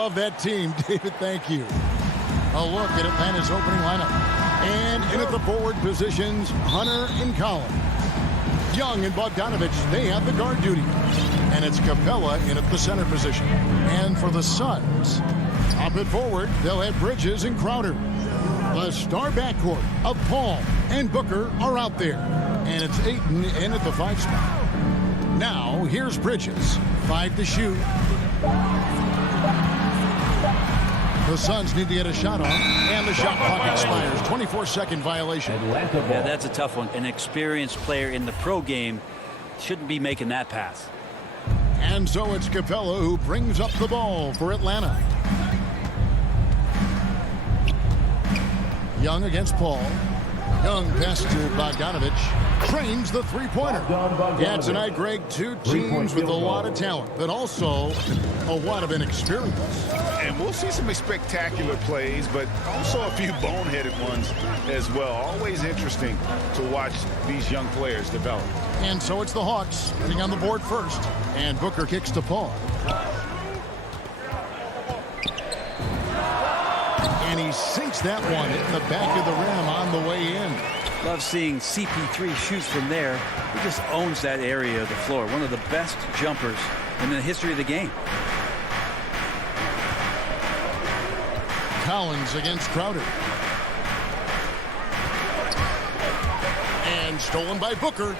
love that team, David. Thank you. A look at Atlanta's opening lineup. And in at the forward positions, Hunter and Collins. Young and Bogdanovich, they have the guard duty. And it's Capella in at the center position. And for the Suns, up at forward, they'll have Bridges and Crowder. The star backcourt of Paul and Booker are out there. And it's Ayton in at the 5 spot. Now, here's Bridges. 5 to shoot. The Suns need to get a shot on, and the shot clock expires. 24-second violation. Yeah, that's a tough one. An experienced player in the pro game shouldn't be making that pass. And so it's Capella who brings up the ball for Atlanta. Young against Paul. Young pass to Bogdanovich. Trains the three-pointer. Yeah, tonight, Greg, two teams with a lot of talent, but also a lot of inexperience. And we'll see some spectacular plays, but also a few boneheaded ones as well. Always interesting to watch these young players develop. And so it's the Hawks getting on the board first. And Booker kicks to Paul. And he sinks that one in the back of the rim on the way in. Love seeing CP3 shoot from there. He just owns that area of the floor. One of the best jumpers in the history of the game. Collins against Crowder. And stolen by Booker.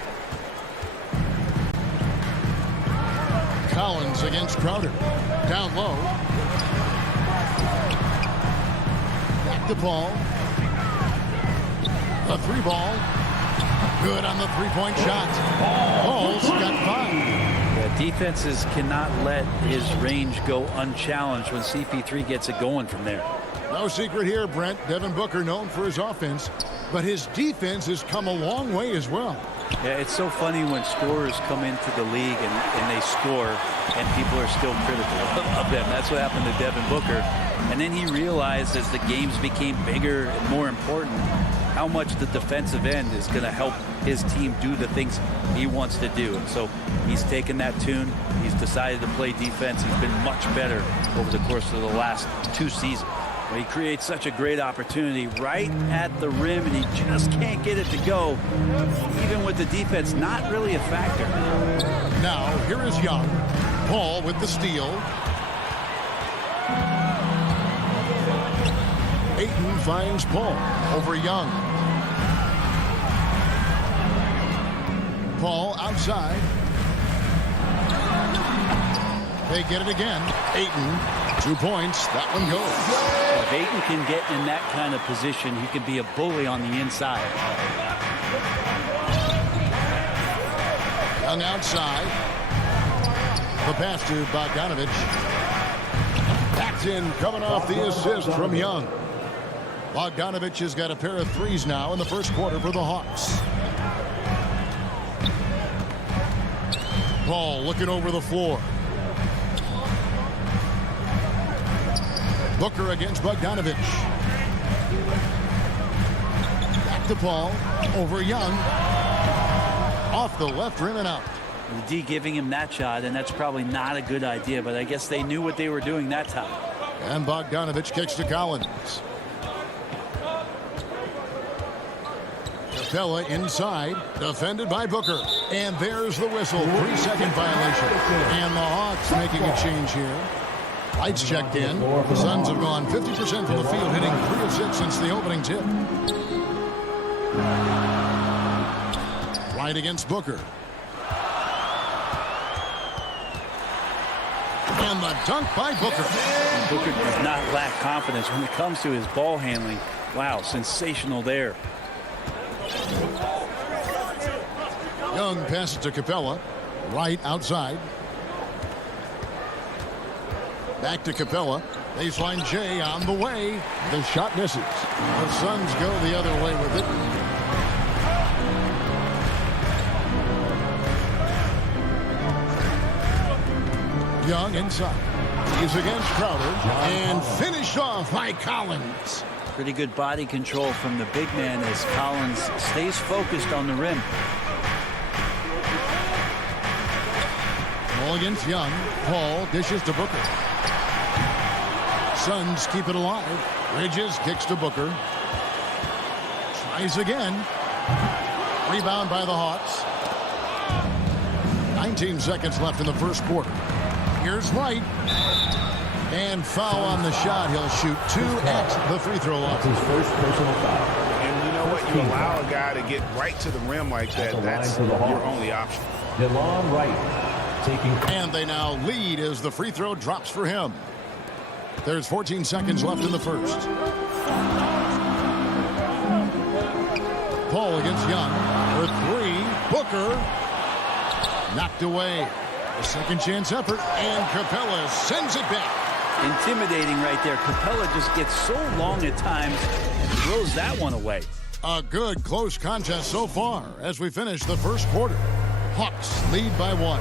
Collins against Crowder. Down low. Back to Paul. A 3-ball. Good on the three-point shot. Paul's got 5. Yeah, defenses cannot let his range go unchallenged when CP3 gets it going from there. No secret here, Brent. Devin Booker known for his offense, but his defense has come a long way as well. Yeah, it's so funny when scorers come into the league and they score and people are still critical of them. That's what happened to Devin Booker. And then he realized as the games became bigger and more important how much the defensive end is going to help his team do the things he wants to do. And so he's taken that tune. He's decided to play defense. He's been much better over the course of the last 2 seasons. He creates such a great opportunity right at the rim, and he just can't get it to go, even with the defense not really a factor. Now, here is Young. Paul with the steal. Ayton finds Paul over Young. Paul outside. They get it again. Ayton, 2 points. That one goes. If Ayton can get in that kind of position, he can be a bully on the inside. Young outside. The pass to Bogdanovich. That's in, coming off the assist from Young. Bogdanovich has got a pair of threes now in the first quarter for the Hawks. Paul looking over the floor. Booker against Bogdanovich. Back to Paul. Over Young. Off the left rim and out. The D giving him that shot, and that's probably not a good idea, but I guess they knew what they were doing that time. And Bogdanovich kicks to Collins. Capella inside. Defended by Booker. And there's the whistle. 3-second violation. And the Hawks making a change here. Lights checked in. The Suns have gone 50% from the field, hitting 3 of 6 since the opening tip. Right against Booker. And the dunk by Booker. And Booker does not lack confidence when it comes to his ball handling. Wow, sensational there. Young passes to Capella. Right outside. Back to Capella. Baseline J on the way. The shot misses. The Suns go the other way with it. Young inside. He's against Crowder. And finished off by Collins. Pretty good body control from the big man as Collins stays focused on the rim. Ball against Young. Paul dishes to Booker. Suns keep it alive. Bridges kicks to Booker. Tries again. Rebound by the Hawks. 19 seconds left in the first quarter. Here's Wright. And foul on the shot. He'll shoot 2 at the free throw line. His first personal foul. And you know what? You allow a guy to get right to the rim like that. That's your only option. DeLon Wright taking. And they now lead as the free throw drops for him. There's 14 seconds left in the first. Paul against Young for 3. Booker knocked away. A second chance effort, and Capella sends it back. Intimidating right there. Capella just gets so long at times and throws that one away. A good close contest so far as we finish the first quarter. Hawks lead by 1.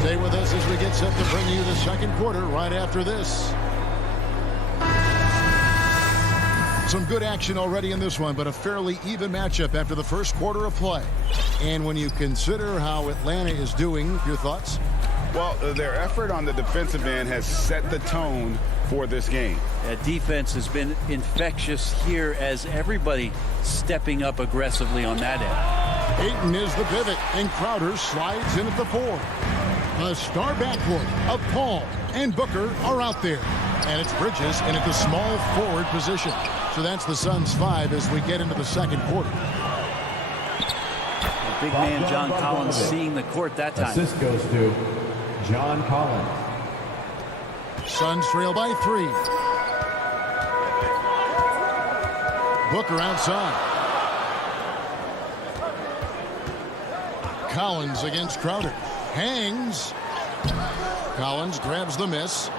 Stay with us as we get set to bring you the second quarter right after this. Some good action already in this one, but a fairly even matchup after the first quarter of play. And when you consider how Atlanta is doing, your thoughts? Well, their effort on the defensive end has set the tone for this game. That defense has been infectious here as everybody stepping up aggressively on that end. Ayton is the pivot, and Crowder slides in at the 4. The star backcourt of Paul and Booker are out there. And it's Bridges in at the small forward position. So that's the Suns 5 as we get into the second quarter. The big man John Collins seeing the court that time. Assist goes to John Collins. Suns trail by 3. Booker outside. Collins against Crowder. Hangs. Collins grabs the miss.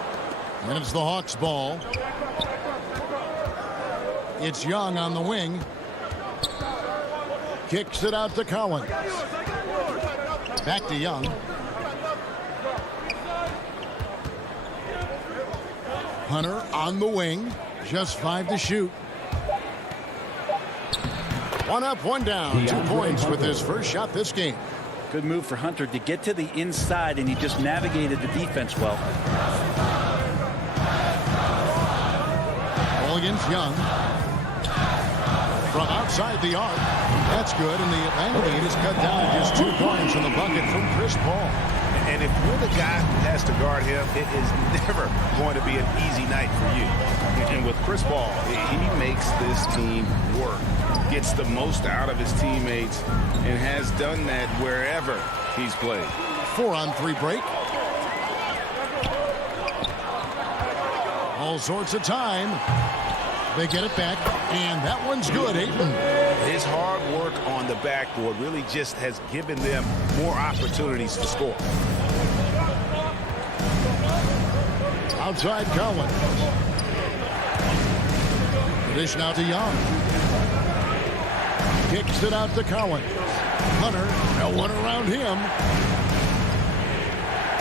And it's the Hawks' ball. It's Young on the wing. Kicks it out to Collins. Back to Young. Hunter on the wing. Just 5 to shoot. 1 up, 1 down. 2 points with his first shot this game. Good move for Hunter to get to the inside, and he just navigated the defense well. Ball against Young. From outside the arc. That's good, and the Atlanta lead is cut down to just 2 points in the bucket from Chris Paul. And if you're the guy who has to guard him, it is never going to be an easy night for you. And with Chris Paul, he makes this team work, gets the most out of his teammates, and has done that wherever he's played. 4-on-3 break. All sorts of time. They get it back, and that one's good. Ayton. His hard work on the backboard really just has given them more opportunities to score. Outside Collins. The dish now to Young. Kicks it out to Collins. Hunter, no one around him.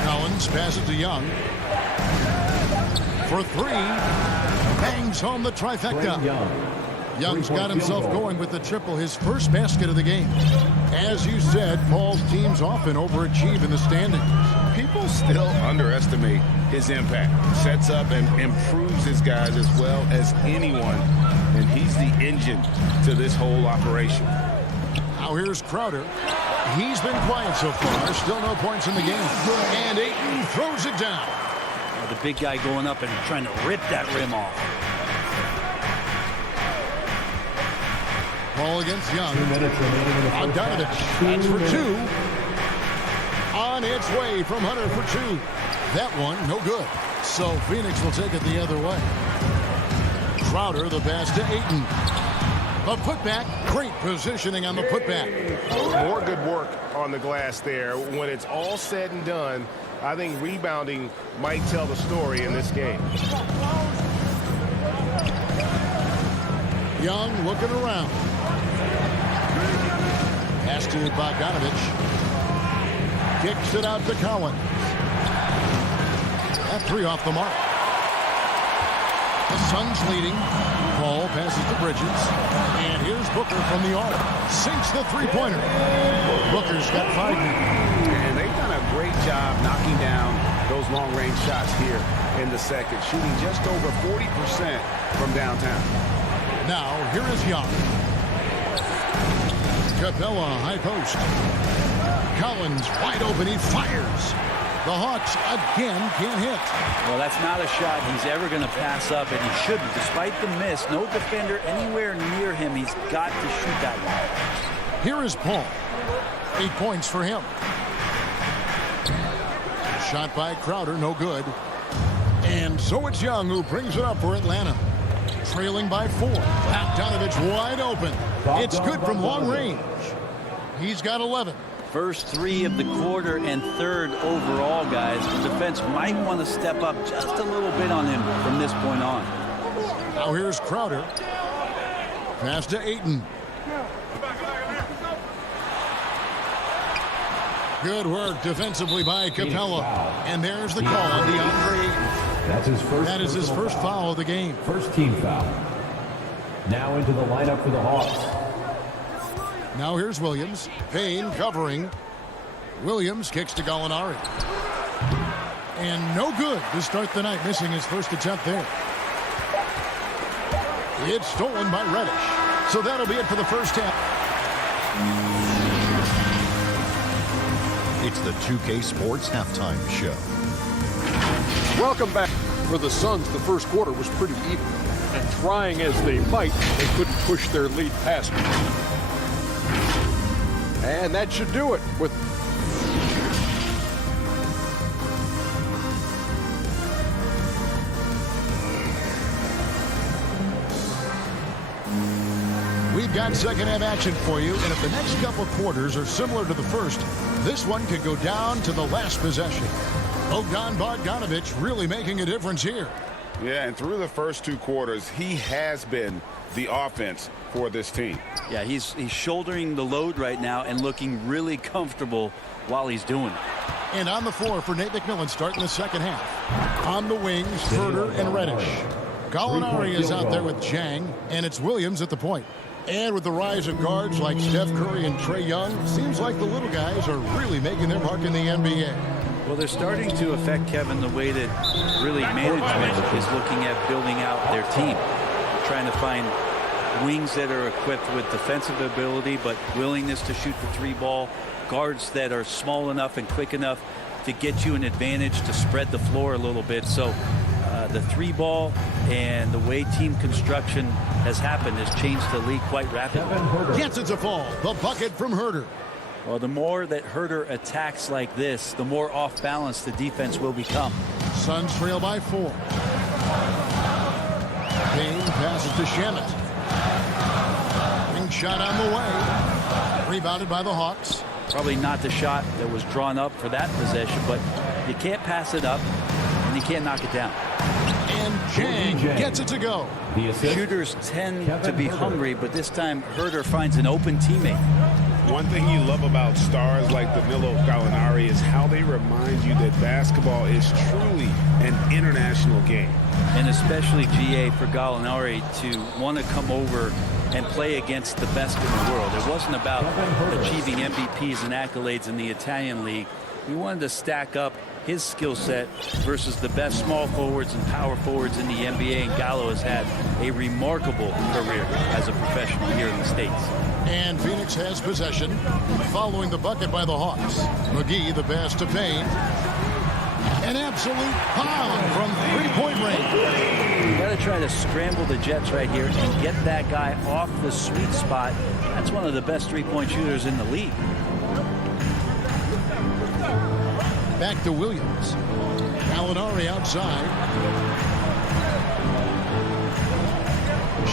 Collins passes to Young. For 3. Bangs home the trifecta. Young's got himself going with the triple, his first basket of the game. As you said, Paul's teams often overachieve in the standings. People still underestimate his impact. Sets up and improves his guys as well as anyone, and he's the engine to this whole operation. Now here's Crowder. He's been quiet so far. Still no points in the game. And Ayton throws it down. The big guy going up and trying to rip that rim off. Ball against Young. 2 minutes remaining in the first Bogdanovich. That's for 2. On its way from Hunter for 2. That one, no good. So Phoenix will take it the other way. Crowder, the pass to Ayton. A putback. Great positioning on the putback. More good work on the glass there. When it's all said and done, I think rebounding might tell the story in this game. Young looking around. Pass to Bogdanovich. Kicks it out to Collins. That 3 off the mark. The Suns leading. Paul passes to Bridges. And here's Booker from the arc. Sinks the 3-pointer. Booker's got 5 now. And they've done a great job knocking down those long-range shots here in the second, shooting just over 40% from downtown. Now, here is Young. Capella, high post. Collins, wide open, he fires. The Hawks again can't hit. Well, that's not a shot he's ever going to pass up, and he shouldn't. Despite the miss, no defender anywhere near him. He's got to shoot that one. Here is Paul. 8 points for him. Shot by Crowder, no good. And so it's Young who brings it up for Atlanta. Trailing by 4. Bogdanovich wide open. It's good from long range. He's got 11. First 3 of the quarter and 3rd overall, guys. The defense might want to step up just a little bit on him from this point on. Now here's Crowder. Pass to Ayton. Good work defensively by Capella. And there's the call on DeAndre Ayton. That is his first foul of the game. First team foul. Now into the lineup for the Hawks. Now here's Williams. Payne covering. Williams kicks to Gallinari. And no good to start the night, missing his first attempt there. It's stolen by Reddish. So that'll be it for the first half. It's the 2K Sports Halftime Show. Welcome back. For the Suns, the first quarter was pretty even. And trying as they might, they couldn't push their lead past it. And that should do it with We've got second half action for you, and if the next couple of quarters are similar to the first, this one could go down to the last possession. Bogdanovich really making a difference here. Yeah, and through the first 2 quarters, he has been the offense for this team. Yeah, he's shouldering the load right now and looking really comfortable while he's doing it. And on the floor for Nate McMillan starting the second half. On the wings, Herder and Reddish. Gallinari is out there with Jang, and it's Williams at the point. And with the rise of guards like Steph Curry and Trae Young, seems like the little guys are really making their mark in the NBA. Well, they're starting to affect, Kevin, the way that really management is looking at building out their team. Trying to find wings that are equipped with defensive ability but willingness to shoot the 3 ball. Guards that are small enough and quick enough to get you an advantage to spread the floor a little bit. So the 3 ball and the way team construction has happened has changed the league quite rapidly. Gets it to fall. The bucket from Herder. Well, the more that Herder attacks like this, the more off balance the defense will become. Suns trail by 4. Payne passes to Shamet. Ring shot on the way. Rebounded by the Hawks. Probably not the shot that was drawn up for that possession, but you can't pass it up and you can't knock it down. And Jang gets it to go. Shooters tend to be hungry, but this time Herder finds an open teammate. One thing you love about stars like Danilo Gallinari is how they remind you that basketball is truly an international game. And especially, GA, for Gallinari to want to come over and play against the best in the world. It wasn't about achieving MVPs and accolades in the Italian league. He wanted to stack up his skill set versus the best small forwards and power forwards in the NBA, and Gallo has had a remarkable career as a professional here in the States. And Phoenix has possession following the bucket by the Hawks. McGee, the pass to Payne. An absolute bomb from 3-point range. You got to try to scramble the Jets right here and get that guy off the sweet spot. That's one of the best 3-point shooters in the league. Back to Williams. Gallinari outside.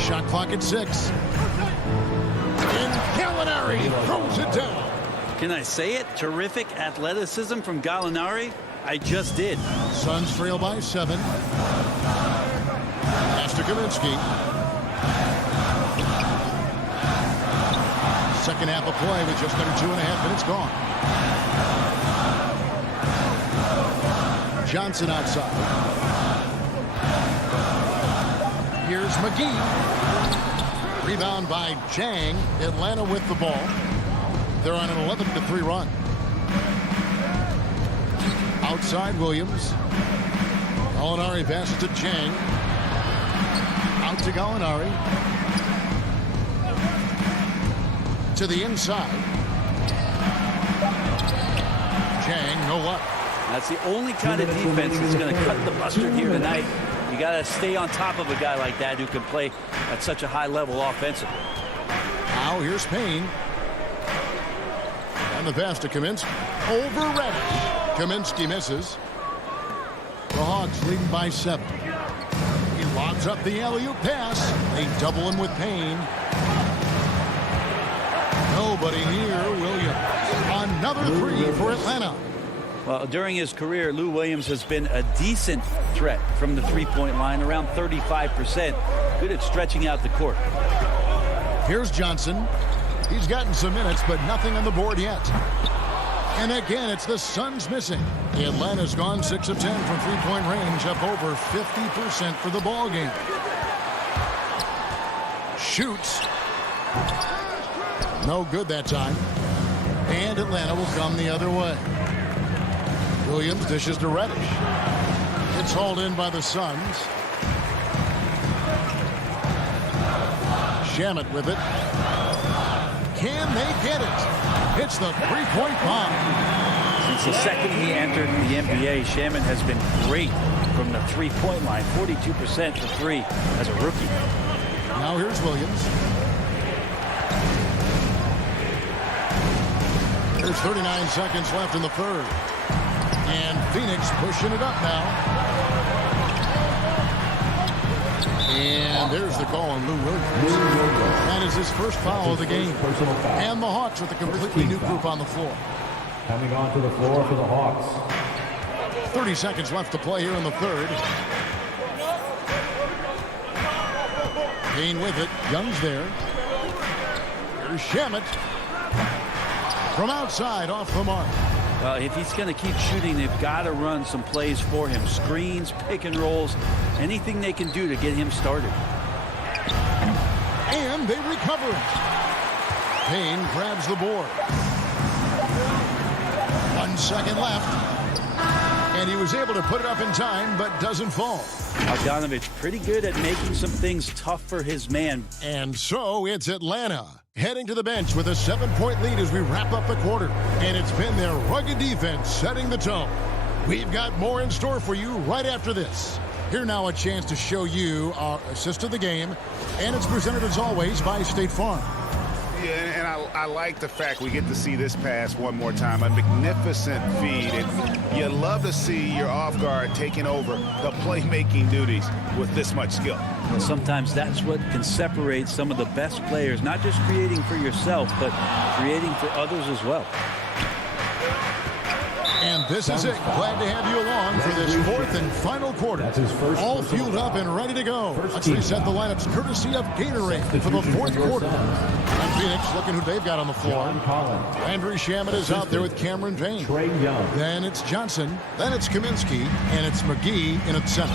Shot clock at 6. And Gallinari throws it down. Can I say it? Terrific athleticism from Gallinari. I just did. Suns trail by 7. Pass to Kaminsky. Second half of play with just under 2.5 minutes gone. Johnson outside. Here's McGee. Rebound by Jang. Atlanta with the ball. They're on an 11-3 run. Outside Williams. Gallinari passes to Chang. Out to Gallinari. To the inside. Chang, no luck. That's the only kind of defense that's going to cut the mustard here tonight. You got to stay on top of a guy like that who can play at such a high level offensively. Now here's Payne. And the pass to Kaminsky. Over Reddish. Kaminsky misses. The Hawks leading by 7. He lobs up the alley-oop pass. They double him with Payne. Nobody near Williams. Another 3 for Atlanta. Well, during his career, Lou Williams has been a decent threat from the three-point line, around 35%. Good at stretching out the court. Here's Johnson. He's gotten some minutes, but nothing on the board yet. And again, it's the Suns missing. Atlanta's gone 6 of 10 from three-point range, up over 50% for the ball game. Shoots. No good that time. And Atlanta will come the other way. Williams dishes to Reddish. It's hauled in by the Suns. Shamet with it. Can they get it? It's the three-point bomb. Since the second he entered the NBA, Shamet has been great from the three-point line. 42% for 3 as a rookie. Now here's Williams. There's 39 seconds left in the third. And Phoenix pushing it up now. And there's the call on Lou Williams. That is his first foul of the game. And the Hawks with a completely new group on the floor. Coming onto the floor for the Hawks. 30 seconds left to play here in the third. Payne with it. Young's there. Here's Shamet. From outside, off the mark. Well, if he's going to keep shooting, they've got to run some plays for him. Screens, pick and rolls, anything they can do to get him started. And they recover it. Payne grabs the board. 1 second left. And he was able to put it up in time, but doesn't fall. Bogdanovich pretty good at making some things tough for his man. And so it's Atlanta heading to the bench with a 7-point lead as we wrap up the quarter. And it's been their rugged defense setting the tone. We've got more in store for you right after this. Here now a chance to show you our assist of the game. And it's presented as always by State Farm. Yeah, and I like the fact we get to see this pass one more time. A magnificent feed. And you love to see your off guard taking over the playmaking duties with this much skill. And sometimes that's what can separate some of the best players, not just creating for yourself, but creating for others as well. And this is it. Glad to have you along for this fourth and final quarter. All fueled up and ready to go. Let's reset the lineups courtesy of Gatorade for the fourth quarter. And Phoenix looking who they've got on the floor. Landry Shamet is out there with Cameron Payne. Then it's Johnson. Then it's Kaminsky. And it's McGee in at center.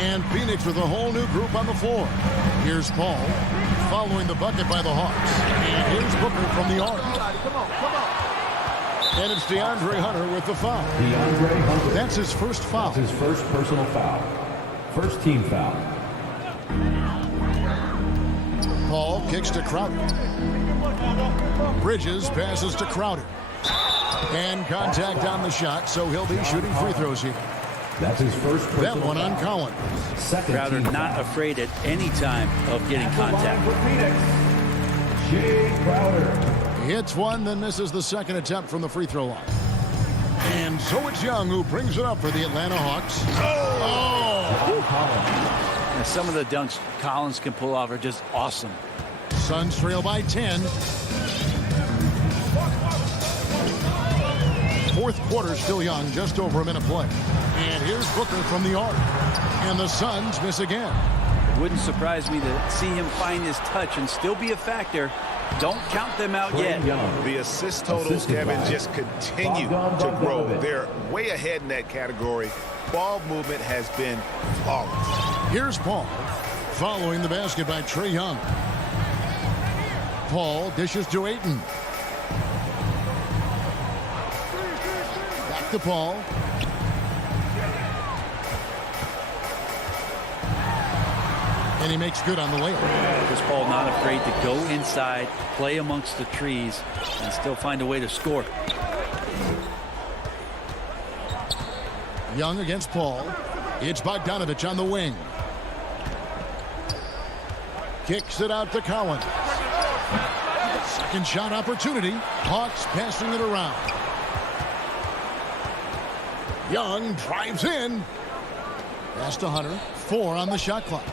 And Phoenix with a whole new group on the floor. Here's Paul following the bucket by the Hawks. And here's Booker from the arc. Come on. And it's DeAndre Hunter with the foul. DeAndre Hunter. That's his first foul. That's his first personal foul. First team foul. Paul kicks to Crowder. Bridges passes to Crowder. And contact on the shot, so he'll be shooting free throws here. That's his first personal That one on Collins. Crowder not afraid at any time of getting contact. For Phoenix, Jay Crowder. Hits one, then misses the second attempt from the free throw line. And so it's Young who brings it up for the Atlanta Hawks. And some of the dunks Collins can pull off are just awesome. Suns trail by 10. Fourth quarter still Young, just over a minute play. And here's Booker from the arc. And the Suns miss again. It wouldn't surprise me to see him find his touch and still be a factor. Don't count them out yet. The assist totals, Kevin, just continue to grow. They're way ahead in that category. Ball movement has been flawless. Here's Paul following the basket by Trae Young. Paul dishes to Ayton. Back to Paul. And he makes good on the layup. Chris Paul not afraid to go inside, play amongst the trees, and still find a way to score. Young against Paul. It's Bogdanovich on the wing. Kicks it out to Collins. Second shot opportunity. Hawks passing it around. Young drives in. Pass to Hunter. 4 on the shot clock.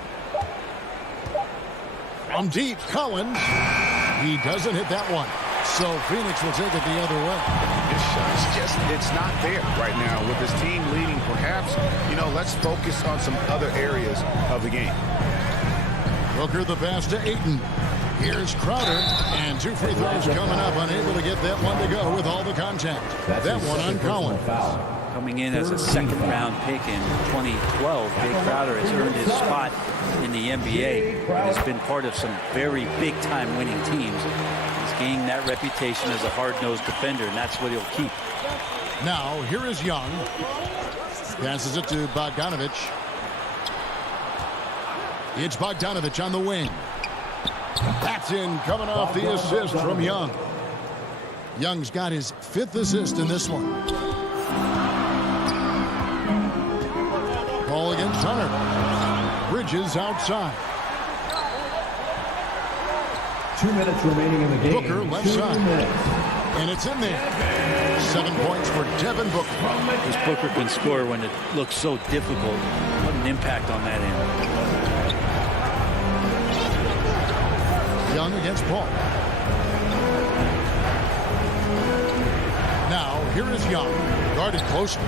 From deep, Collins. He doesn't hit that one. So Phoenix will take it the other way. His shot's just, it's not there right now. With his team leading, perhaps, let's focus on some other areas of the game. Booker the pass to Ayton. Here's Crowder, and 2 free throws coming up, unable to get that one to go with all the contact. That one on Collins. Coming in as a second-round pick in 2012, Jay Crowder has earned his spot in the NBA and has been part of some very big-time winning teams. He's gained that reputation as a hard-nosed defender, and that's what he'll keep. Now, here is Young. Passes it to Bogdanovich. It's Bogdanovich on the wing. That's in, coming off the assist from Young. Young's got his 5th assist in this one. Ball against Hunter. Bridges outside. 2 minutes remaining in the game. Booker left side. And it's in there. 7 points for Devin Booker. This Booker can score when it looks so difficult. What an impact on that end. Young against Paul. Now, here is Young. Guarded closely.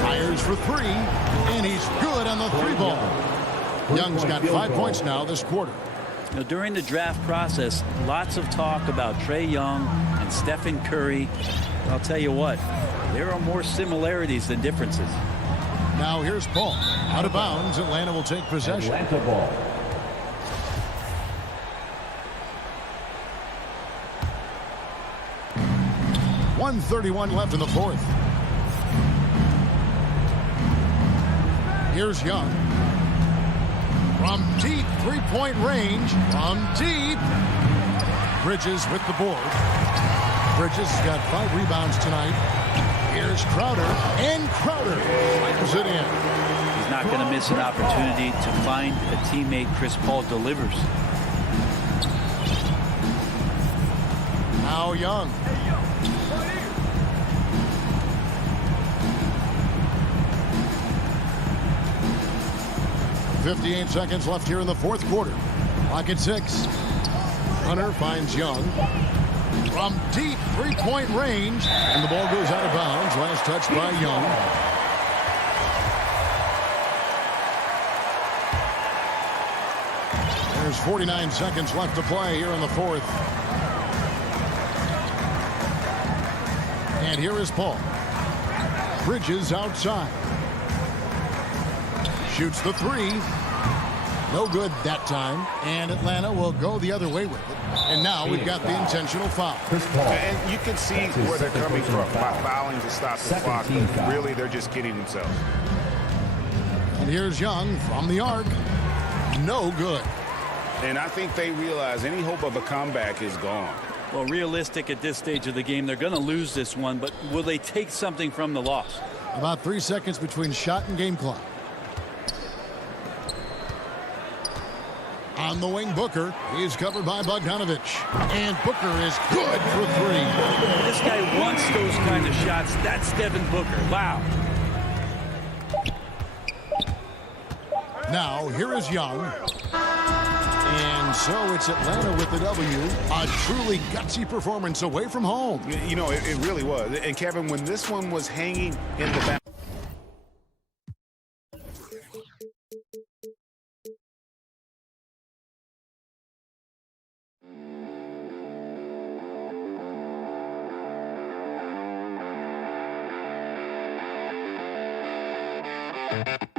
Fires for 3. And he's good on the 3-ball. Young's got 5 points now this quarter. During the draft process, lots of talk about Trae Young and Stephen Curry. I'll tell you what, there are more similarities than differences. Now here's Paul. Out of bounds. Atlanta will take possession. Atlanta ball. .131 left in the 4th. Here's Young. From deep 3-point range. From deep. Bridges with the board. Bridges has got 5 rebounds tonight. Here's Crowder. And Crowder slams it in. He's not going to miss an opportunity to find a teammate. Chris Paul delivers. Now Young. .58 seconds left here in the 4th quarter. Clock at 6. Hunter finds Young. From deep 3-point range. And the ball goes out of bounds. Last touch by Young. There's 49 seconds left to play here in the 4th. And here is Paul. Bridges outside. Shoots the 3. No good that time. And Atlanta will go the other way with it. And now we've got the intentional foul. And you can see where they're coming from by fouling to stop the clock. But really, they're just kidding themselves. And here's Young from the arc. No good. And I think they realize any hope of a comeback is gone. Well, realistic at this stage of the game, they're going to lose this one, but will they take something from the loss? About 3 seconds between shot and game clock. On the wing, Booker. He's covered by Bogdanovich. And Booker is good for 3. This guy wants those kind of shots. That's Devin Booker. Wow. Now, here is Young. And so it's Atlanta with the W. A truly gutsy performance away from home. You know, it really was. And, Kevin, when this one was hanging in the back. you